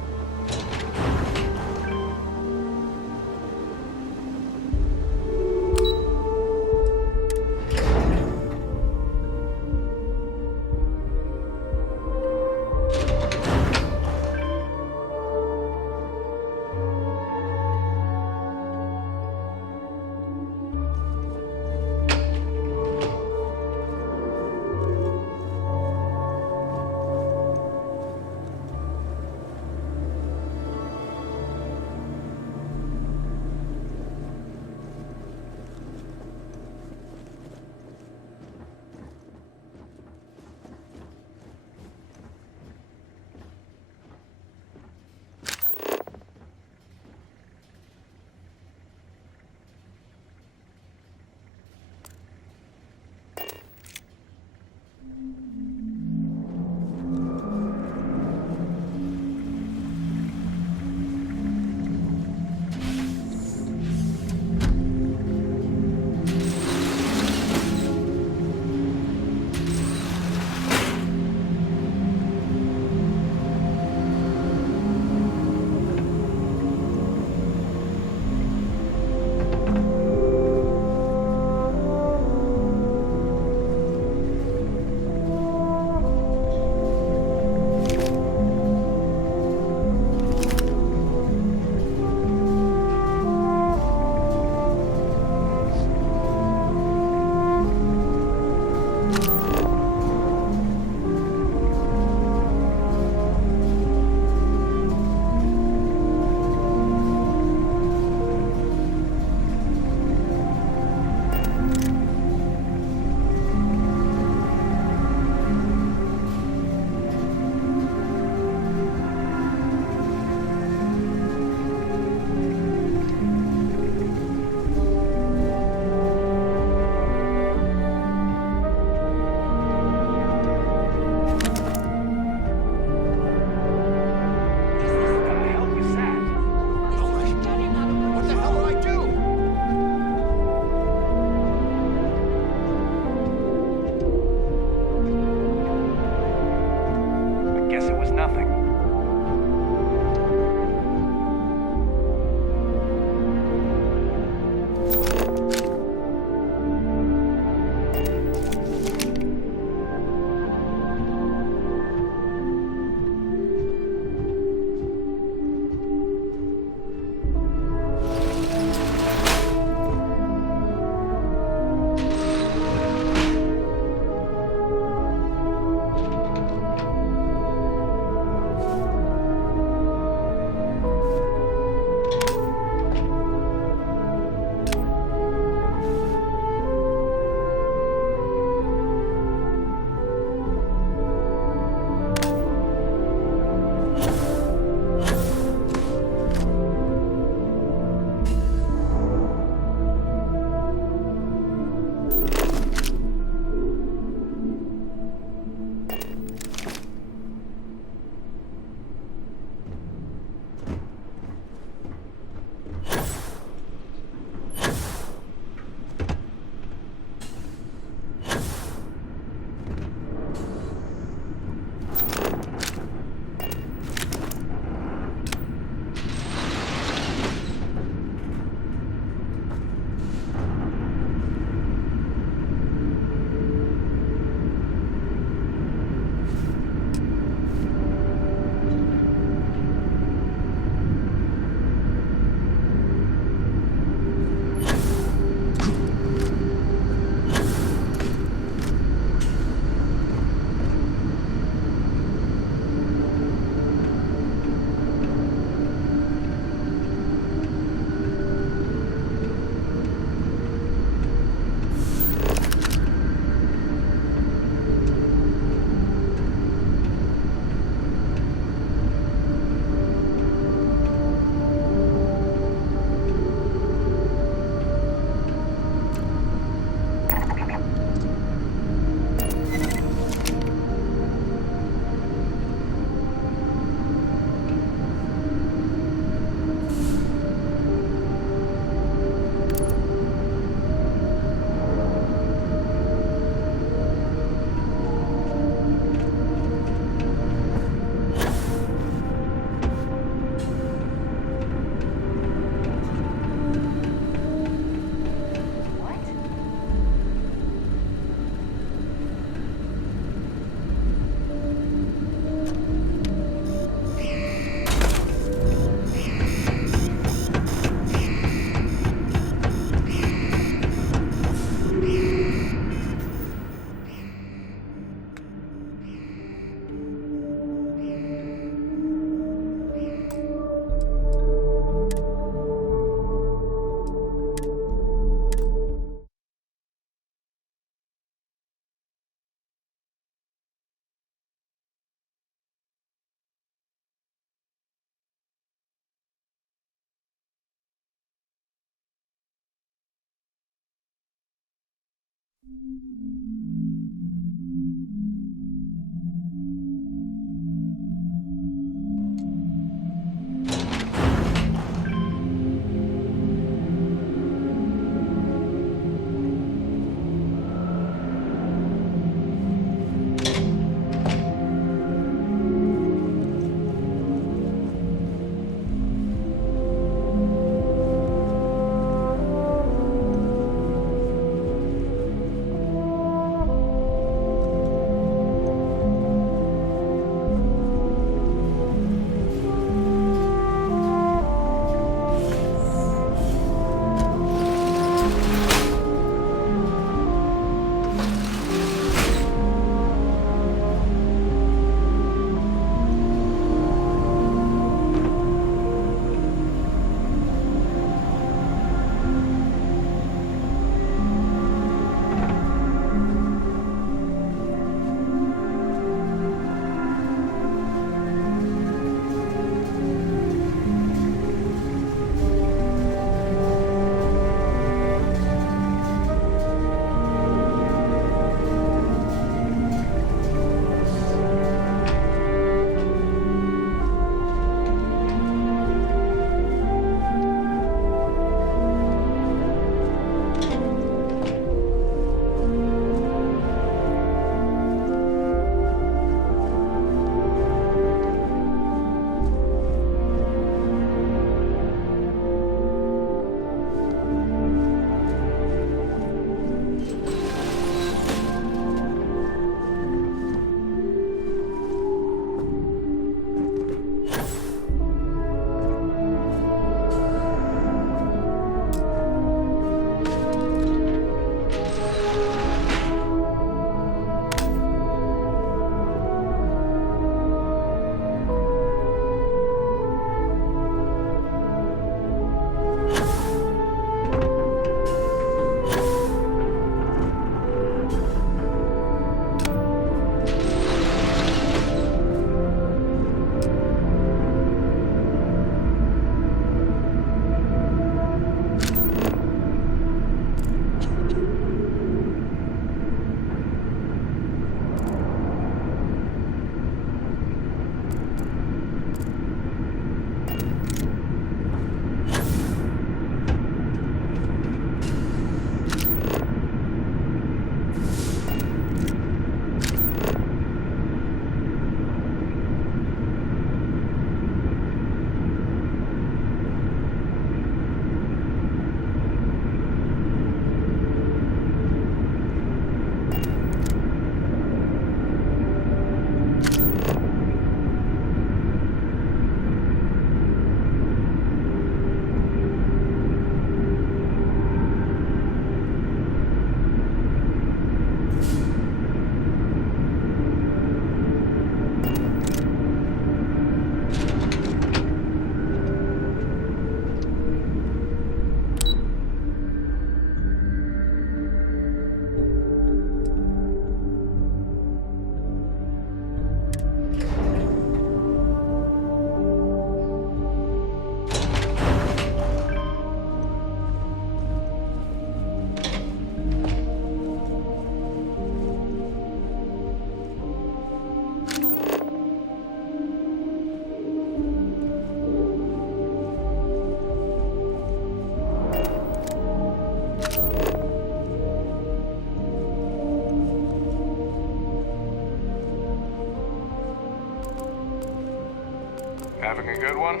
Having a good one?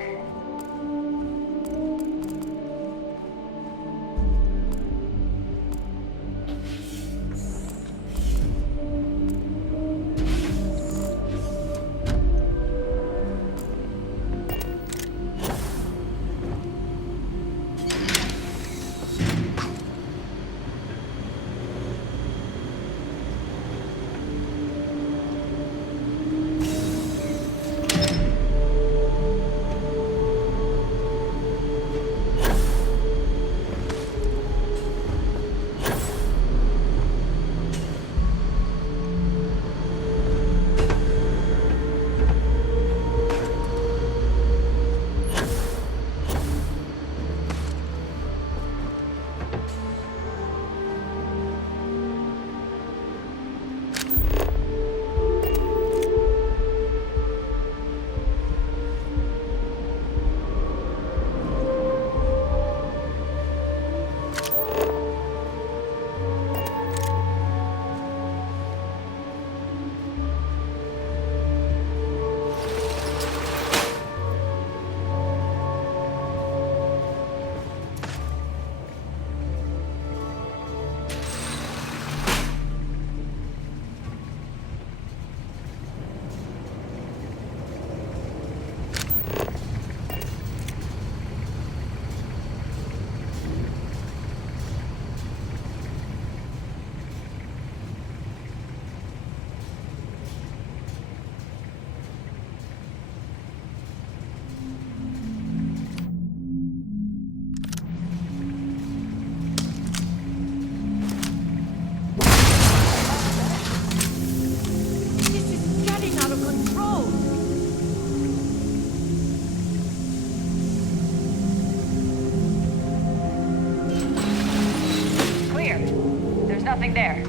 Nothing there.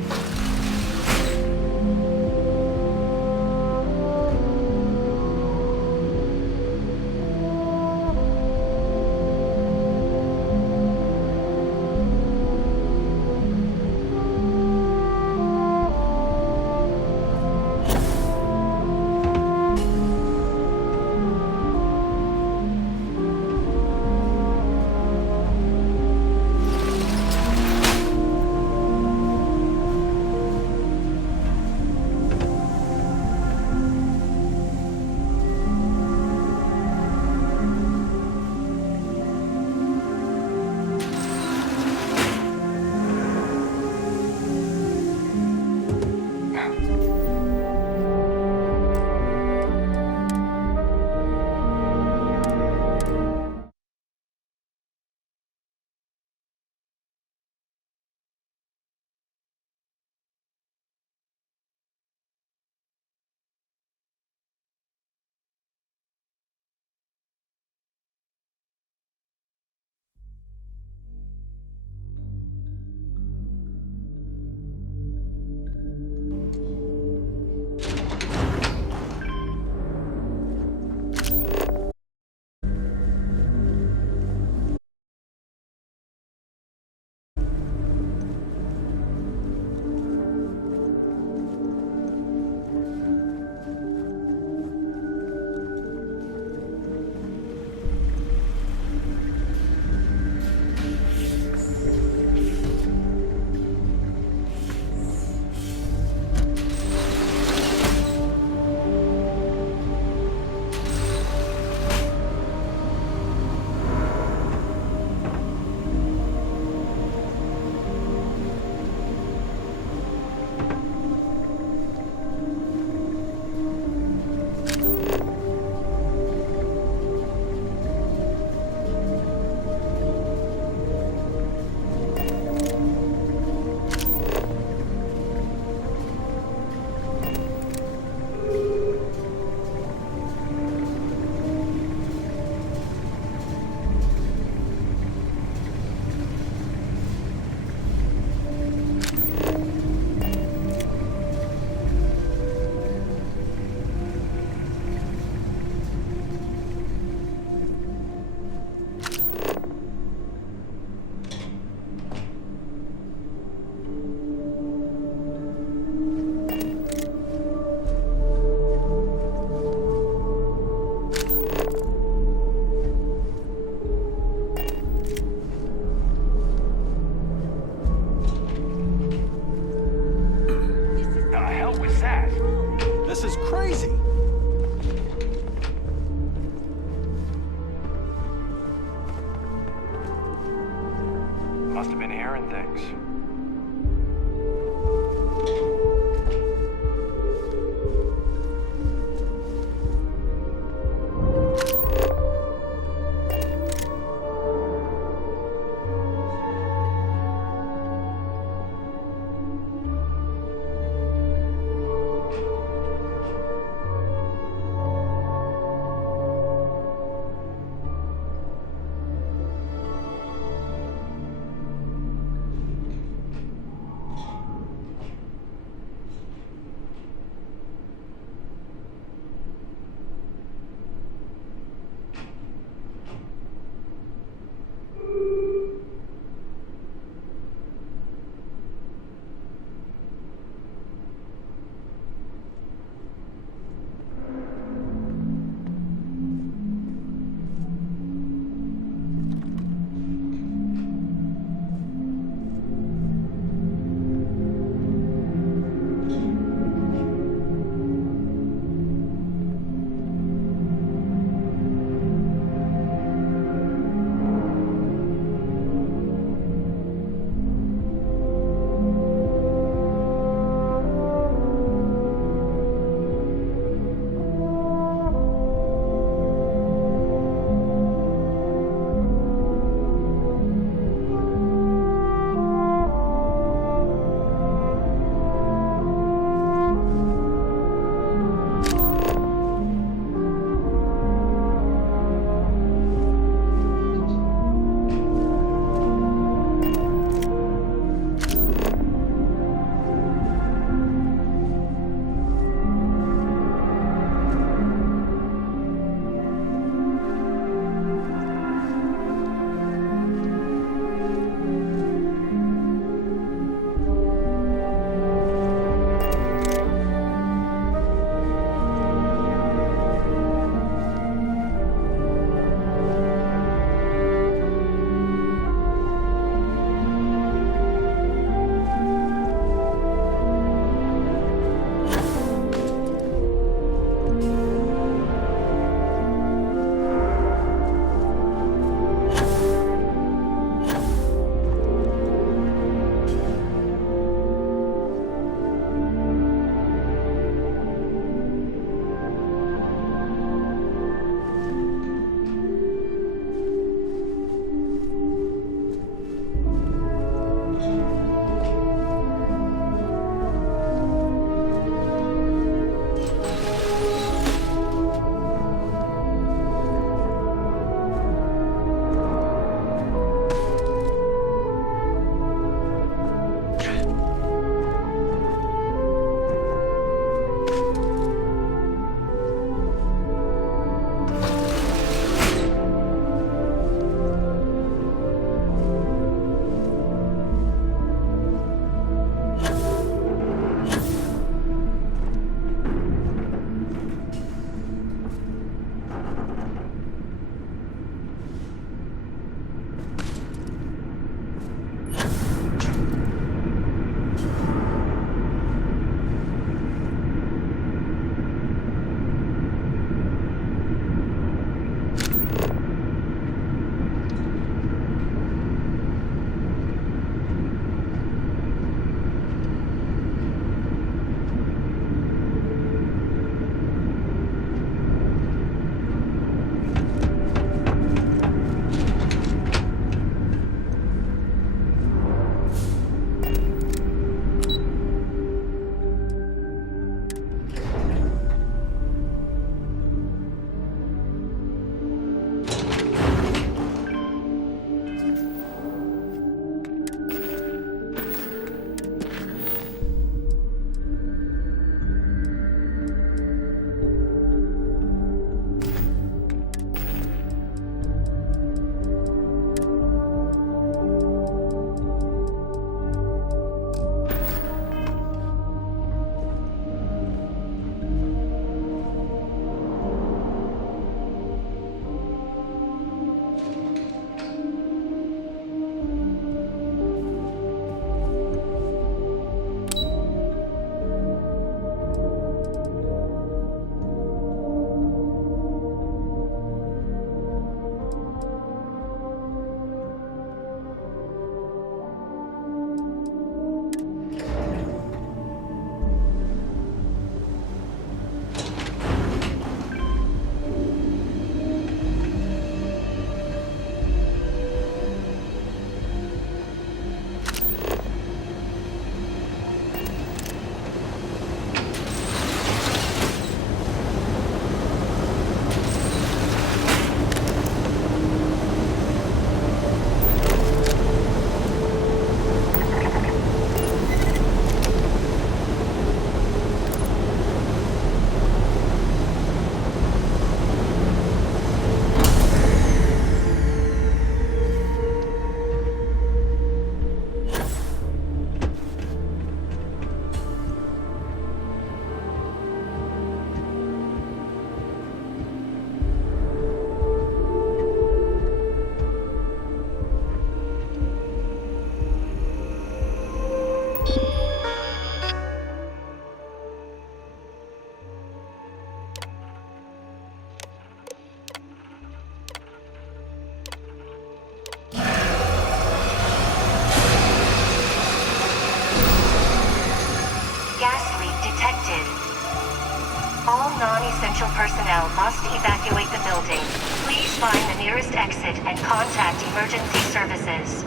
Must have been hearing things. essential personnel must evacuate the building. Please find the nearest exit and contact emergency services.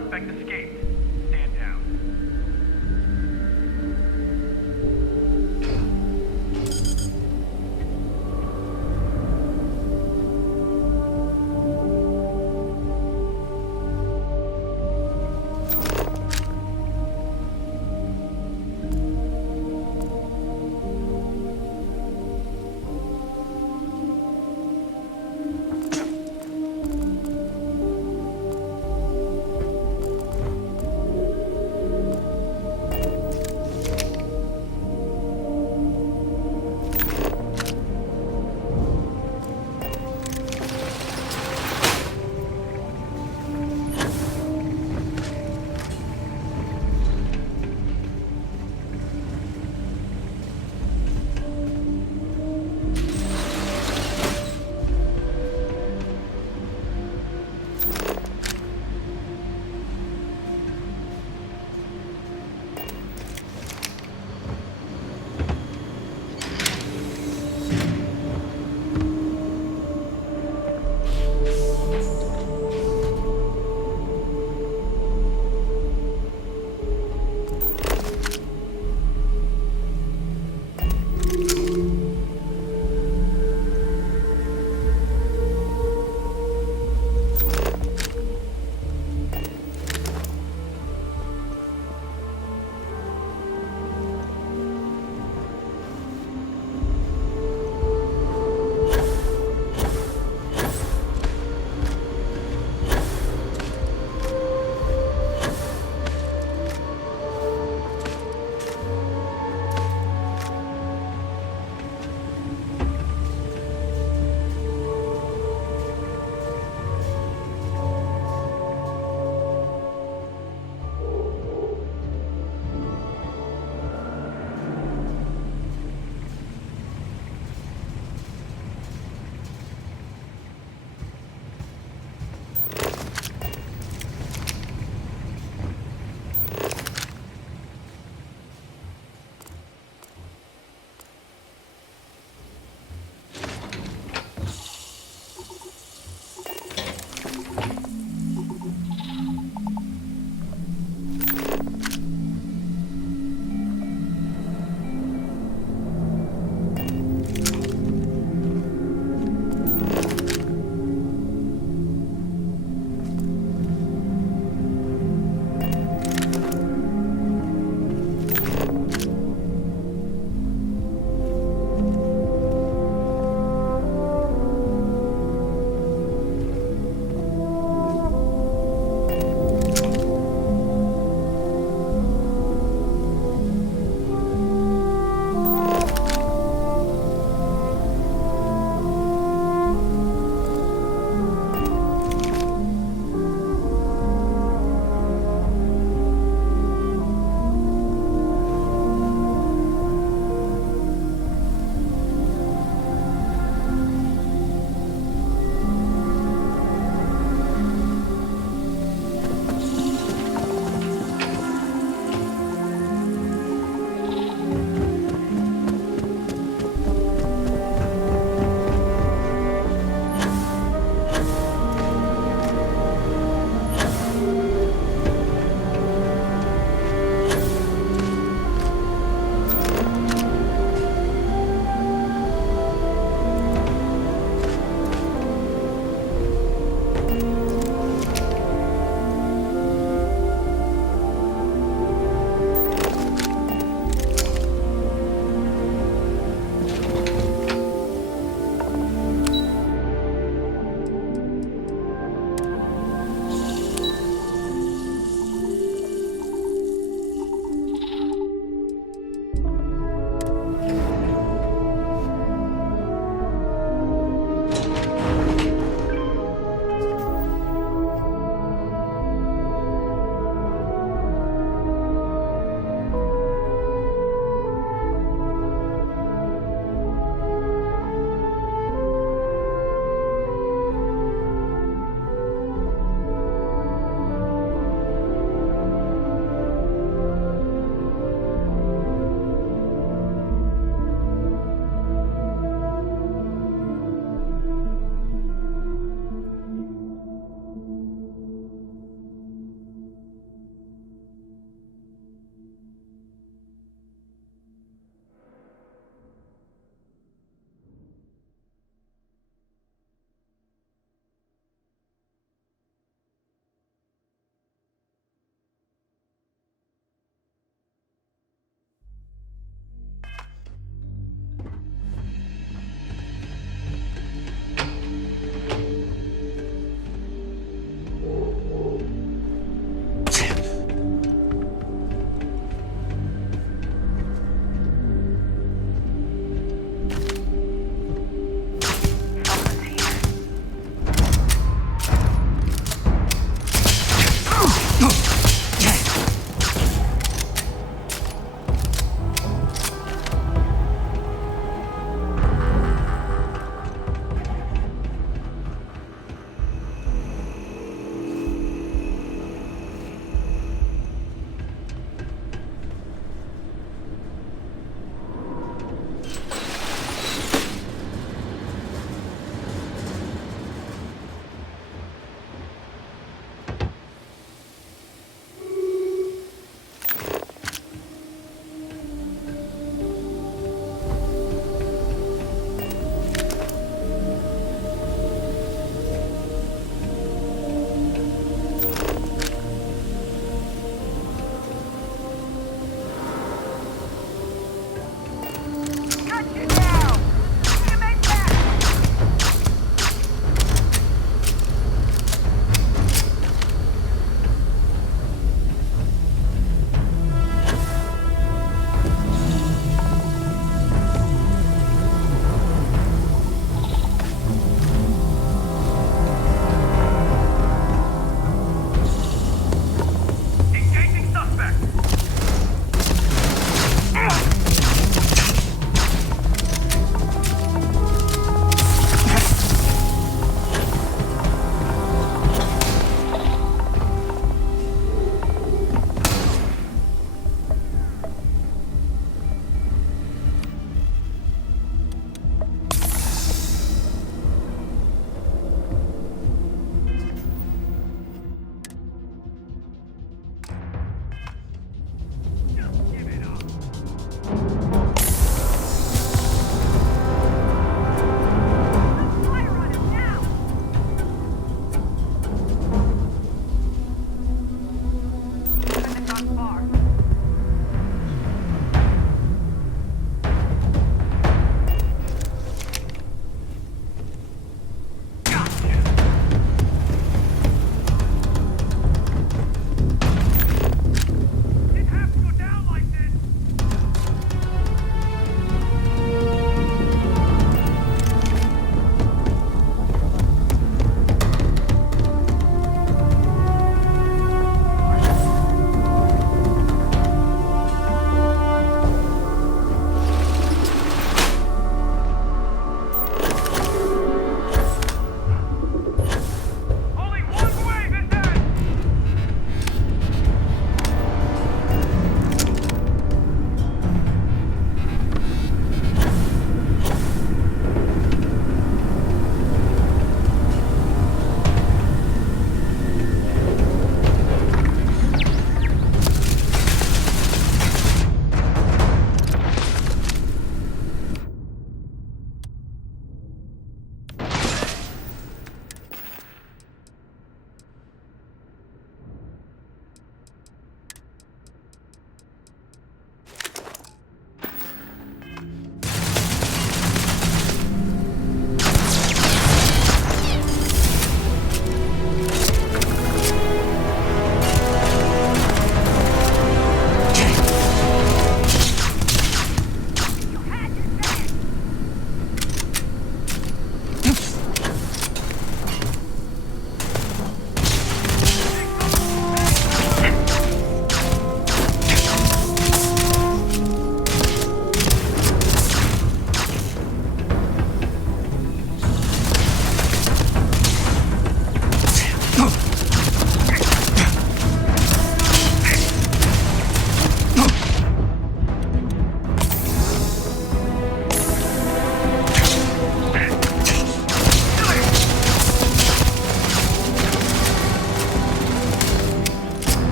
suspect escaped. Stand down.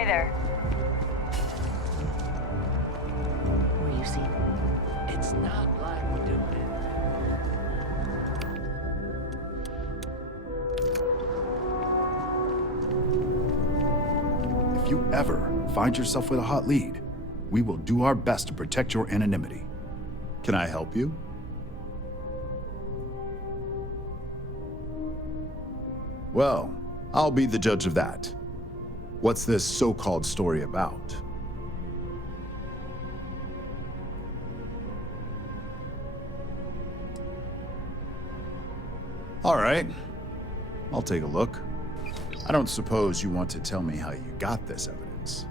Hey there. Were you seen? It's not like we're doing it. If you ever find yourself with a hot lead, We will do our best to protect your anonymity. Can I help you? Well, I'll be the judge of that. What's this so-called story about? All right, I'll take a look. I don't suppose you want to tell me how you got this evidence.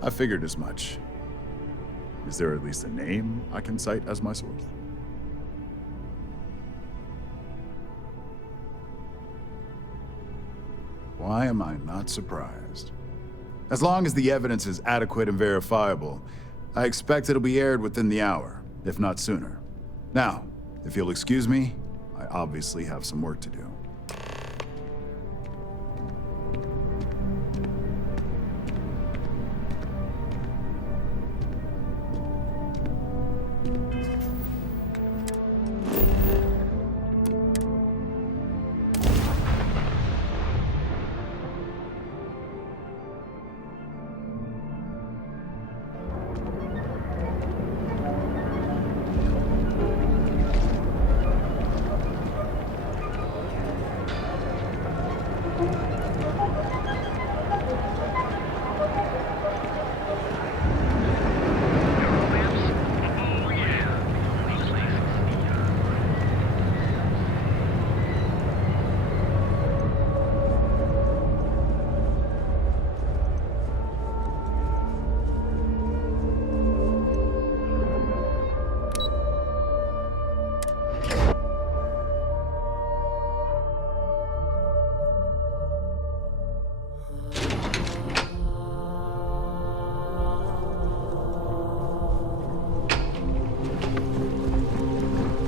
I figured as much. Is there at least a name I can cite as my source? Why am I not surprised? As long as the evidence is adequate and verifiable, I expect it'll be aired within the hour, if not sooner. Now, if you'll excuse me, I obviously have some work to do.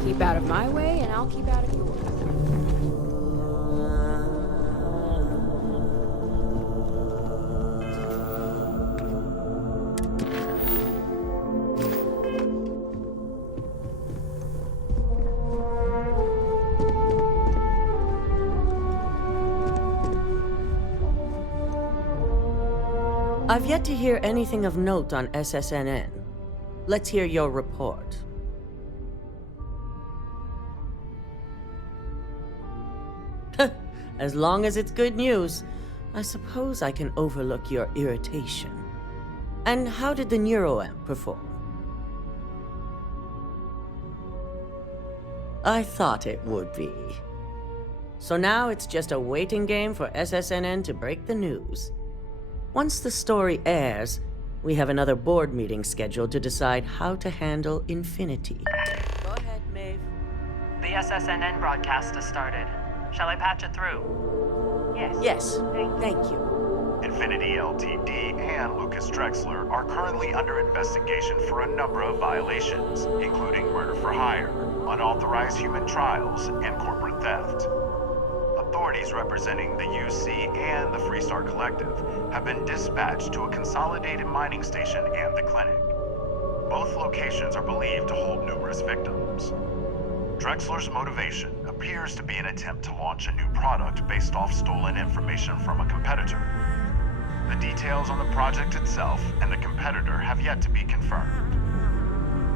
Keep out of my way, and I'll keep out of yours. I've yet to hear anything of note on SSNN. Let's hear your report. As long as it's good news, I suppose I can overlook your irritation. And how did the NeuroAmp perform? I thought it would be. So now it's just a waiting game for SSNN to break the news. Once the story airs, we have another board meeting scheduled to decide how to handle Infinity. Go ahead, Maeve. The SSNN broadcast has started. Shall I patch it through? Yes, thank you. Infinity Ltd. and Lucas Drexler are currently under investigation for a number of violations, including murder for hire, unauthorized human trials, and corporate theft. Authorities representing the UC and the Freestar Collective have been dispatched to a consolidated mining station and the clinic. Both locations are believed to hold numerous victims. Drexler's motivation appears to be an attempt to launch a new product based off stolen information from a competitor. The details on the project itself and the competitor have yet to be confirmed.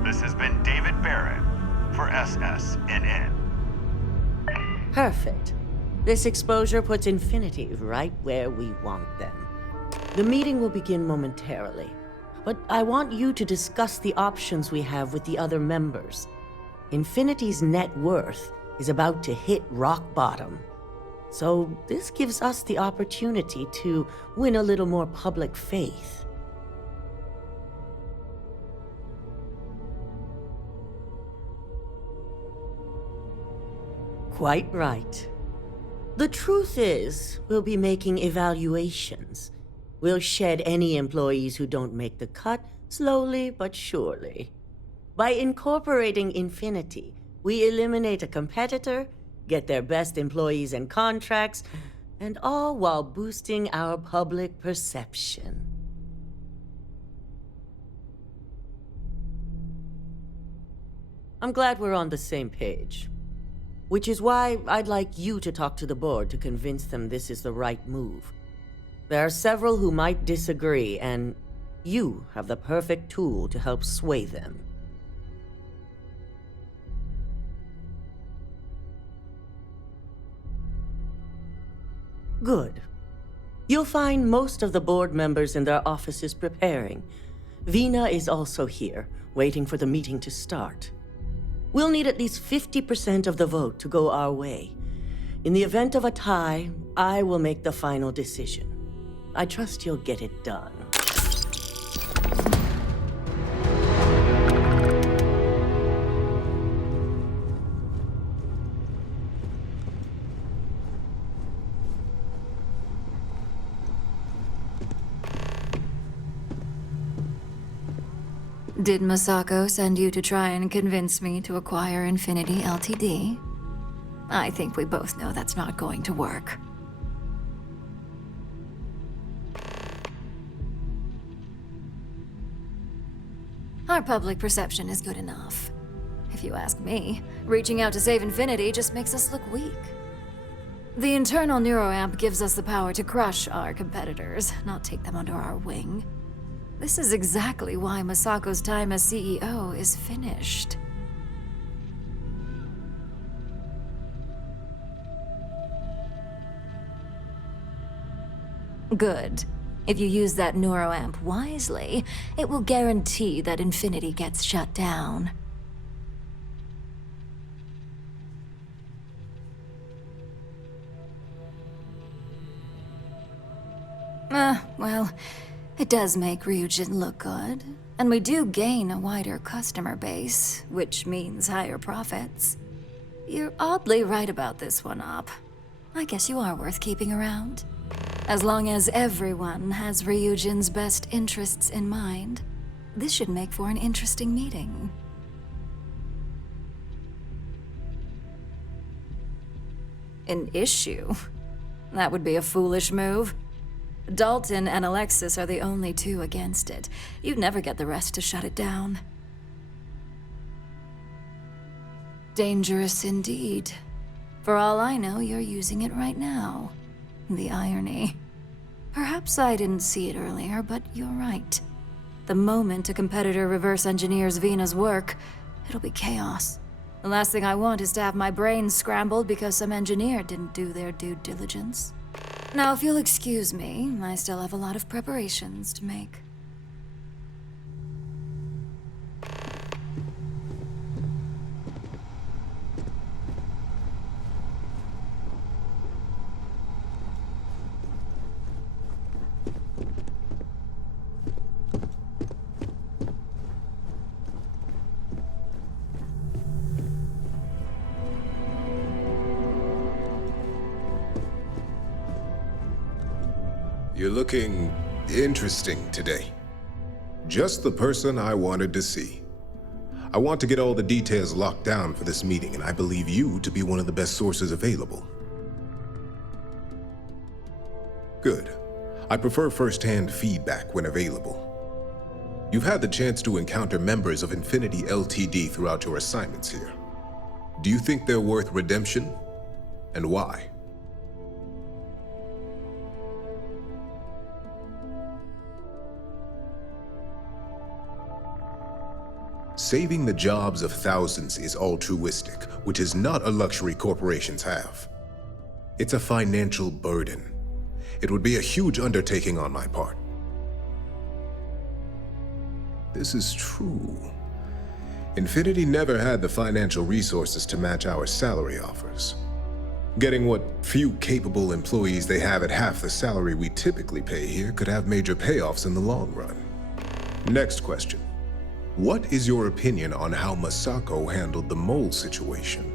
This has been David Barrett for SSNN. Perfect. This exposure puts Infinity right where we want them. The meeting will begin momentarily, but I want you to discuss the options we have with the other members. Infinity's net worth is about to hit rock bottom, so this gives us the opportunity to win a little more public faith. Quite right. The truth is, we'll be making evaluations. We'll shed any employees who don't make the cut, slowly but surely. By incorporating Infinity, we eliminate a competitor, get their best employees and contracts, and all while boosting our public perception. I'm glad we're on the same page. Which is why I'd like you to talk to the board to convince them this is the right move. There are several who might disagree, and you have the perfect tool to help sway them. Good. You'll find most of the board members in their offices preparing. Vina is also here, waiting for the meeting to start. We'll need at least 50% of the vote to go our way. In the event of a tie, I will make the final decision. I trust you'll get it done. Did Masako send you to try and convince me to acquire Infinity Ltd? I think we both know that's not going to work. Our public perception is good enough. If you ask me, reaching out to save Infinity just makes us look weak. The internal neuroamp gives us the power to crush our competitors, not take them under our wing. This is exactly why Masako's time as CEO is finished. Good. If you use that neuroamp wisely, it will guarantee that Infinity gets shut down. Well, it does make Ryujin look good, and we do gain a wider customer base, which means higher profits. You're oddly right about this one, Op. I guess you are worth keeping around. As long as everyone has Ryujin's best interests in mind, this should make for an interesting meeting. An issue? That would be a foolish move. Dalton and Alexis are the only two against it. You'd never get the rest to shut it down. Dangerous indeed. For all I know, you're using it right now. The irony. Perhaps I didn't see it earlier, but you're right. The moment a competitor reverse engineers Vina's work, it'll be chaos. The last thing I want is to have my brain scrambled because some engineer didn't do their due diligence. Now, if you'll excuse me, I still have a lot of preparations to make. You're looking interesting today. Just the person I wanted to see. I want to get all the details locked down for this meeting, and I believe you to be one of the best sources available. Good. I prefer first-hand feedback when available. You've had the chance to encounter members of Infinity Ltd throughout your assignments here. Do you think they're worth redemption? And why? Saving the jobs of thousands is altruistic, which is not a luxury corporations have. It's a financial burden. It would be a huge undertaking on my part. This is true. Infinity never had the financial resources to match our salary offers. Getting what few capable employees they have at half the salary we typically pay here could have major payoffs in the long run. Next question. What is your opinion on how Masako handled the mole situation?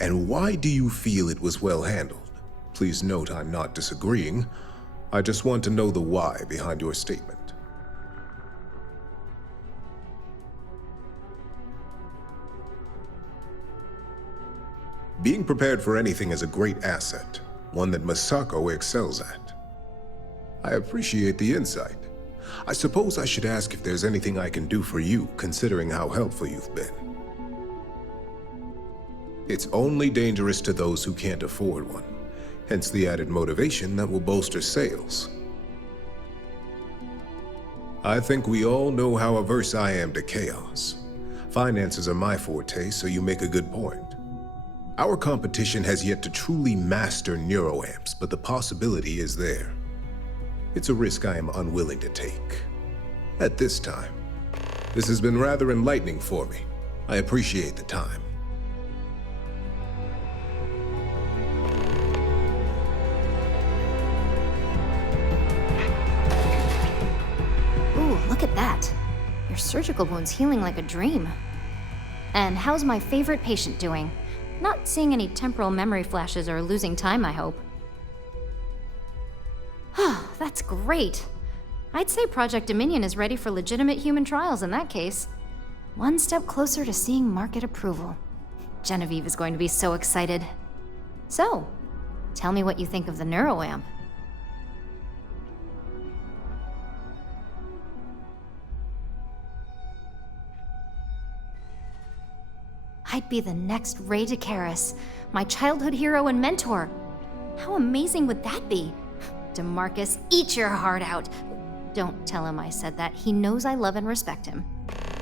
And why do you feel it was well handled? Please note I'm not disagreeing. I just want to know the why behind your statement. Being prepared for anything is a great asset, one that Masako excels at. I appreciate the insight. I suppose I should ask if there's anything I can do for you, considering how helpful you've been. It's only dangerous to those who can't afford one, hence the added motivation that will bolster sales. I think we all know how averse I am to chaos. Finances are my forte, so you make a good point. Our competition has yet to truly master neuroamps, but the possibility is there. It's a risk I am unwilling to take. At this time. This has been rather enlightening for me. I appreciate the time. Ooh, look at that. Your surgical wound's healing like a dream. And how's my favorite patient doing? Not seeing any temporal memory flashes or losing time, I hope. That's great. I'd say Project Dominion is ready for legitimate human trials in that case. One step closer to seeing market approval. Genevieve is going to be so excited. So, tell me what you think of the neuroamp. I'd be the next Ray DeCaris, my childhood hero and mentor. How amazing would that be? DeMarcus, eat your heart out. Don't tell him I said that. He knows I love and respect him.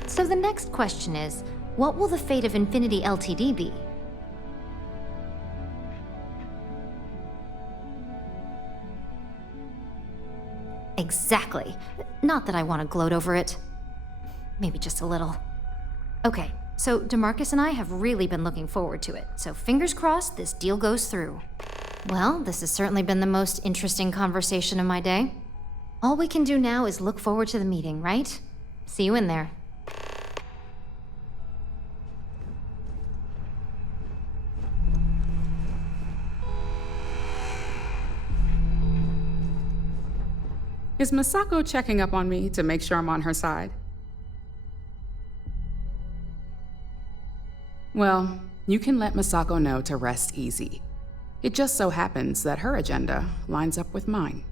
So the next question is, what will the fate of Infinity Ltd be? Exactly. Not that I want to gloat over it. Maybe just a little. Okay, so DeMarcus and I have really been looking forward to it, so fingers crossed this deal goes through. Well, this has certainly been the most interesting conversation of my day. All we can do now is look forward to the meeting, right? See you in there. Is Masako checking up on me to make sure I'm on her side? Well, you can let Masako know to rest easy. It just so happens that her agenda lines up with mine.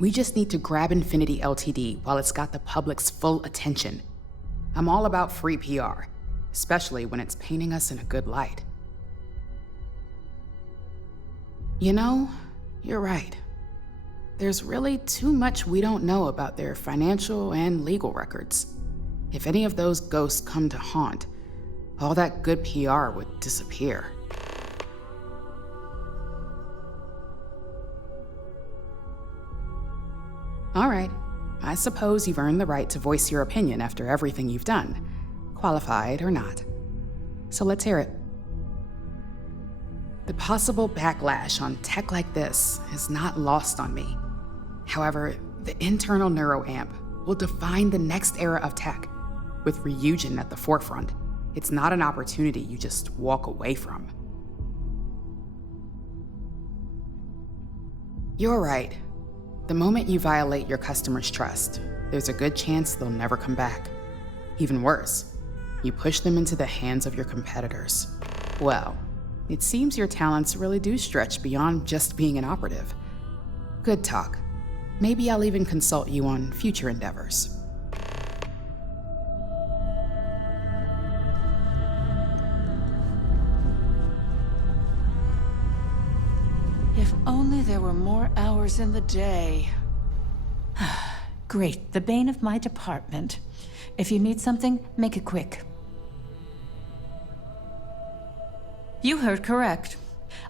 We just need to grab Infinity Ltd while it's got the public's full attention. I'm all about free PR, especially when it's painting us in a good light. You know, you're right. There's really too much we don't know about their financial and legal records. If any of those ghosts come to haunt, all that good PR would disappear. All right, I suppose you've earned the right to voice your opinion after everything you've done, qualified or not. So let's hear it. The possible backlash on tech like this is not lost on me. However, the internal neuroamp will define the next era of tech, with Ryujin at the forefront. It's not an opportunity you just walk away from. You're right. The moment you violate your customers' trust, there's a good chance they'll never come back. Even worse, you push them into the hands of your competitors. Well, it seems your talents really do stretch beyond just being an operative. Good talk. Maybe I'll even consult you on future endeavors. If only there were more hours in the day. Great, the bane of my department. If you need something, make it quick. You heard correct.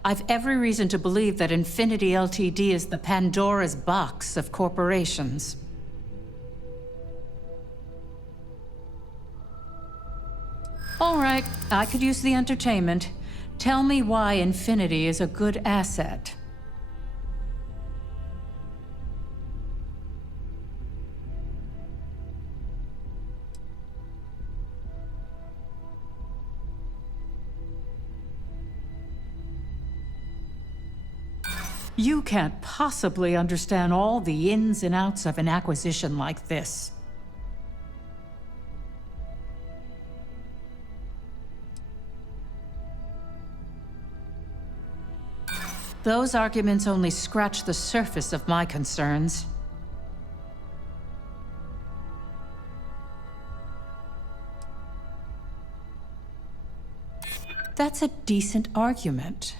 I've every reason to believe that Infinity Ltd is the Pandora's box of corporations. All right, I could use the entertainment. Tell me why Infinity is a good asset. You can't possibly understand all the ins and outs of an acquisition like this. Those arguments only scratch the surface of my concerns. That's a decent argument.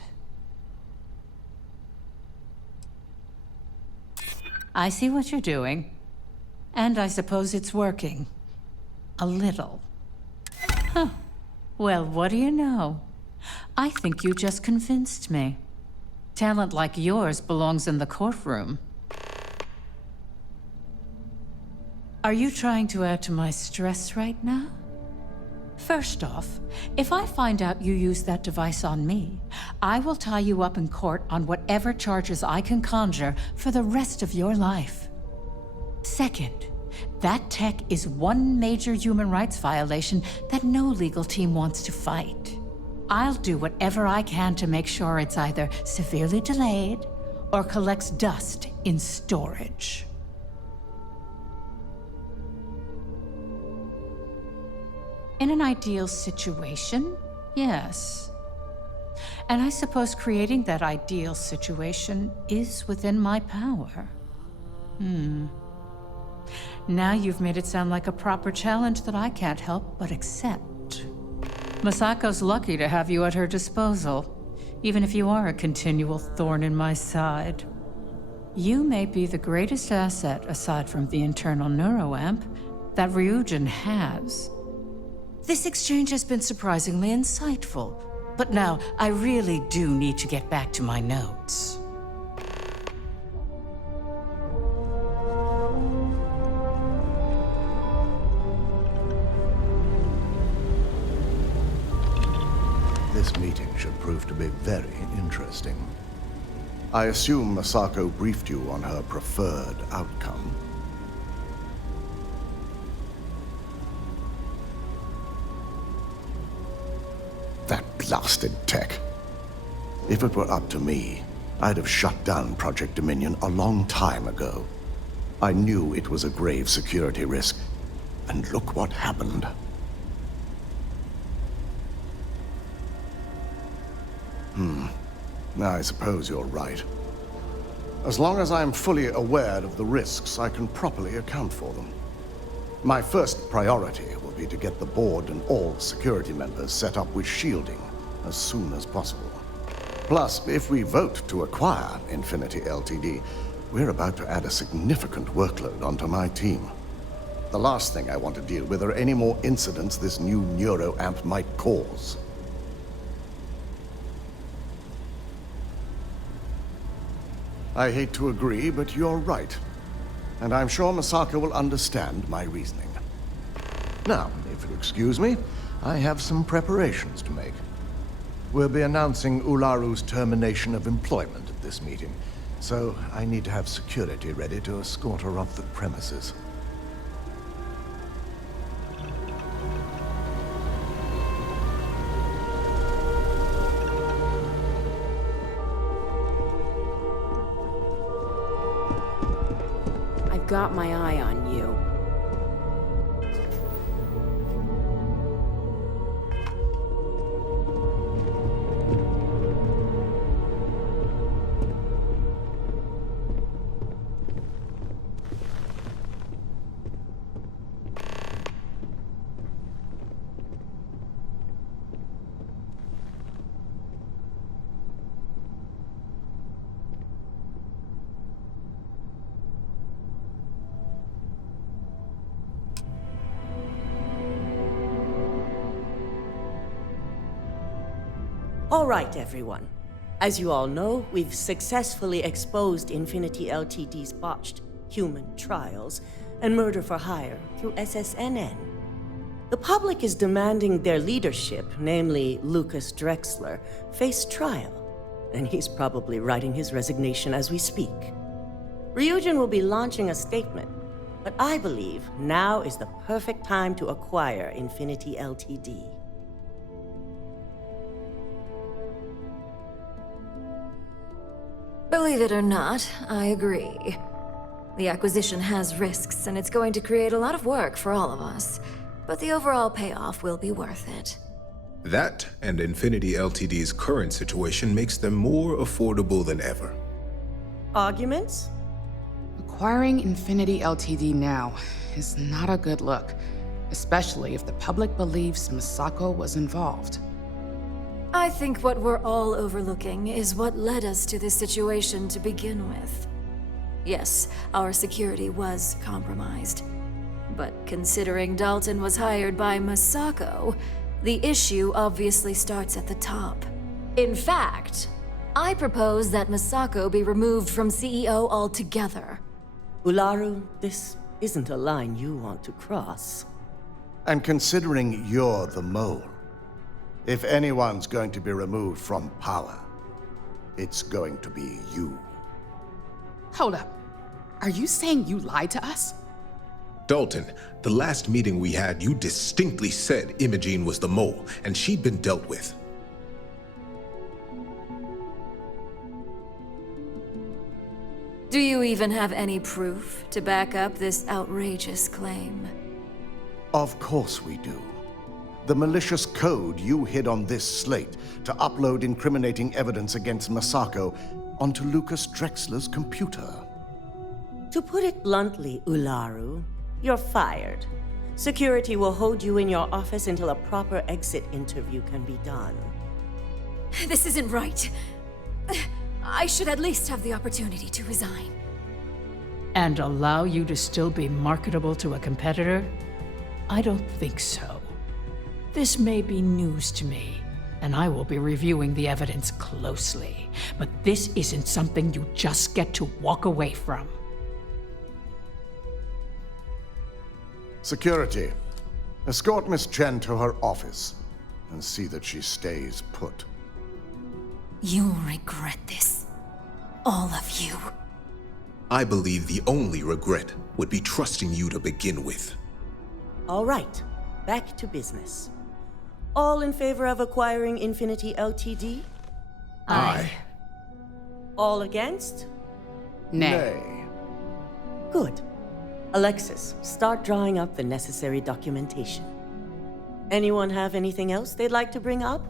I see what you're doing. And I suppose it's working. A little. Huh. Well, what do you know? I think you just convinced me. Talent like yours belongs in the courtroom. Are you trying to add to my stress right now? First off, if I find out you used that device on me, I will tie you up in court on whatever charges I can conjure for the rest of your life. Second, that tech is one major human rights violation that no legal team wants to fight. I'll do whatever I can to make sure it's either severely delayed or collects dust in storage. In an ideal situation, yes. And I suppose creating that ideal situation is within my power. Now you've made it sound like a proper challenge that I can't help but accept. Masako's lucky to have you at her disposal, even if you are a continual thorn in my side. You may be the greatest asset, aside from the internal neuroamp, that Ryujin has. This exchange has been surprisingly insightful, but now I really do need to get back to my notes. This meeting should prove to be very interesting. I assume Masako briefed you on her preferred outcome. That blasted tech. If it were up to me, I'd have shut down Project Dominion a long time ago. I knew it was a grave security risk, and look what happened. I suppose you're right. As long as I'm fully aware of the risks, I can properly account for them. My first priority will be to get the board and all security members set up with shielding as soon as possible. Plus, if we vote to acquire Infinity Ltd, we're about to add a significant workload onto my team. The last thing I want to deal with are any more incidents this new neuroamp might cause. I hate to agree, but you're right. And I'm sure Masako will understand my reasoning. Now, if you'll excuse me, I have some preparations to make. We'll be announcing Ularu's termination of employment at this meeting, so I need to have security ready to escort her off the premises. I've got my eye on you. All right, everyone. As you all know, we've successfully exposed Infinity Ltd's botched human trials and murder for hire through SSNN. The public is demanding their leadership, namely Lucas Drexler, face trial, and he's probably writing his resignation as we speak. Ryujin will be launching a statement, but I believe now is the perfect time to acquire Infinity Ltd. Believe it or not, I agree. The acquisition has risks, and it's going to create a lot of work for all of us. But the overall payoff will be worth it. That and Infinity Ltd's current situation makes them more affordable than ever. Arguments? Acquiring Infinity Ltd now is not a good look, especially if the public believes Masako was involved. I think what we're all overlooking is what led us to this situation to begin with. Yes, our security was compromised. But considering Dalton was hired by Masako, the issue obviously starts at the top. In fact, I propose that Masako be removed from CEO altogether. Ularu, this isn't a line you want to cross. And considering you're the mole, if anyone's going to be removed from power, it's going to be you. Hold up. Are you saying you lied to us? Dalton, the last meeting we had, you distinctly said Imogene was the mole, and she'd been dealt with. Do you even have any proof to back up this outrageous claim? Of course we do. The malicious code you hid on this slate to upload incriminating evidence against Masako onto Lucas Drexler's computer. To put it bluntly, Ularu, you're fired. Security will hold you in your office until a proper exit interview can be done. This isn't right. I should at least have the opportunity to resign. And allow you to still be marketable to a competitor? I don't think so. This may be news to me, and I will be reviewing the evidence closely. But this isn't something you just get to walk away from. Security, escort Miss Chen to her office and see that she stays put. You'll regret this. All of you. I believe the only regret would be trusting you to begin with. All right, back to business. All in favor of acquiring Infinity Ltd? Aye. All against? Nay. Good. Alexis, start drawing up the necessary documentation. Anyone have anything else they'd like to bring up?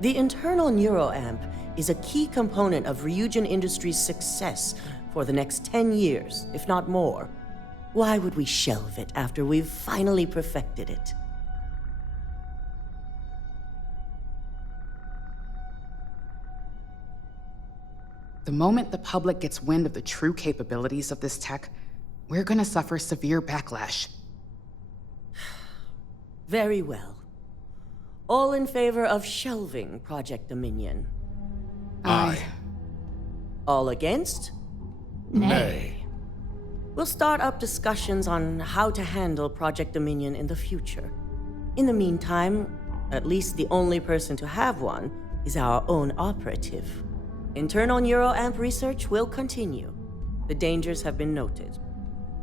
The internal neuroamp is a key component of Ryujin Industries' success for the next 10 years, if not more. Why would we shelve it after we've finally perfected it? The moment the public gets wind of the true capabilities of this tech, we're gonna suffer severe backlash. Very well. All in favor of shelving Project Dominion? Aye. All against? Nay. We'll start up discussions on how to handle Project Dominion in the future. In the meantime, at least the only person to have one is our own operative. Internal neuroamp research will continue. The dangers have been noted.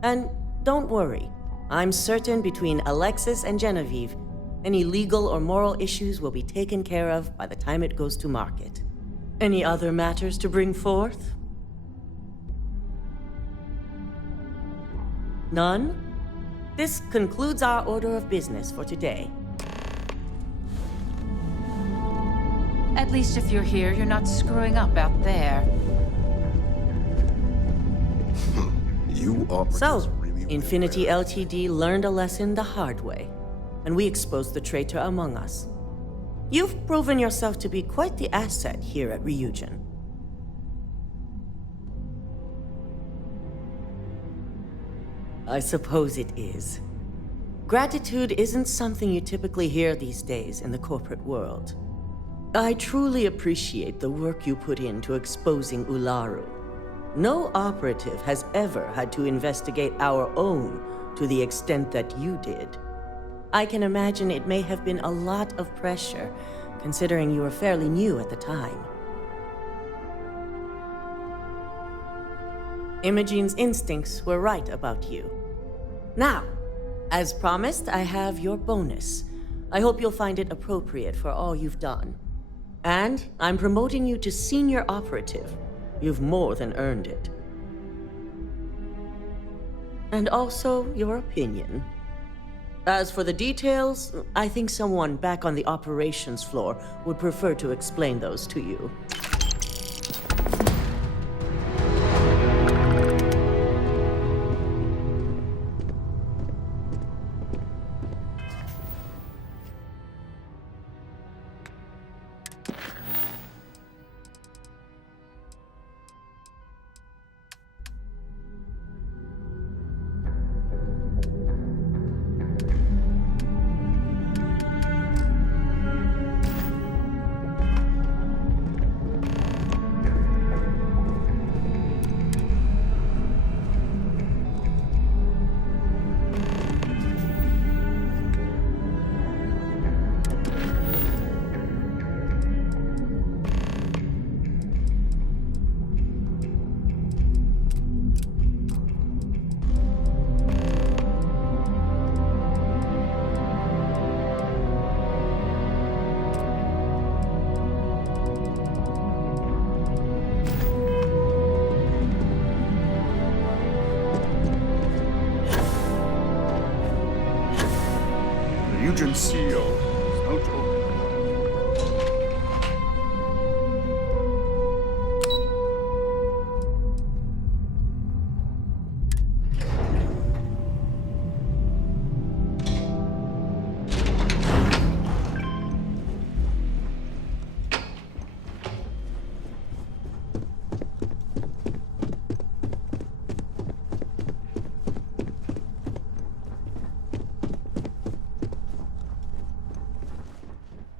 And don't worry, I'm certain between Alexis and Genevieve, any legal or moral issues will be taken care of by the time it goes to market. Any other matters to bring forth? None? This concludes our order of business for today. At least if you're here, you're not screwing up out there. You are So, Infinity Ltd learned a lesson the hard way, and we exposed the traitor among us. You've proven yourself to be quite the asset here at Ryujin. I suppose it is. Gratitude isn't something you typically hear these days in the corporate world. I truly appreciate the work you put into exposing Ularu. No operative has ever had to investigate our own to the extent that you did. I can imagine it may have been a lot of pressure, considering you were fairly new at the time. Imogene's instincts were right about you. Now, as promised, I have your bonus. I hope you'll find it appropriate for all you've done. And I'm promoting you to senior operative. You've more than earned it. And also your opinion. As for the details, I think someone back on the operations floor would prefer to explain those to you. Agent Seal is no joke.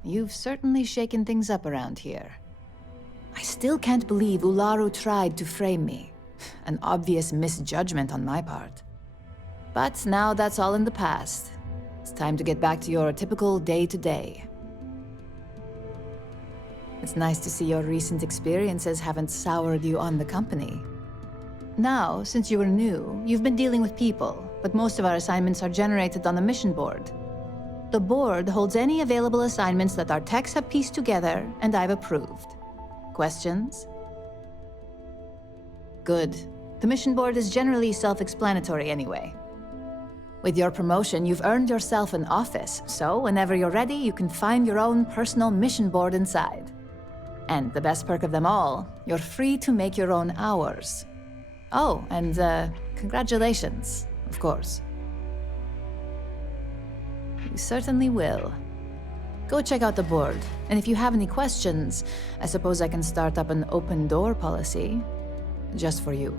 You've certainly shaken things up around here. I still can't believe Ularu tried to frame me. An obvious misjudgment on my part. But now that's all in the past. It's time to get back to your typical day-to-day. It's nice to see your recent experiences haven't soured you on the company. Now, since you were new, you've been dealing with people, but most of our assignments are generated on the mission board. The board holds any available assignments that our techs have pieced together, and I've approved. Questions? Good. The mission board is generally self-explanatory anyway. With your promotion, you've earned yourself an office, so whenever you're ready, you can find your own personal mission board inside. And the best perk of them all, you're free to make your own hours. Oh, and congratulations, of course. You certainly will. Go check out the board, and if you have any questions, I suppose I can start up an open door policy. Just for you.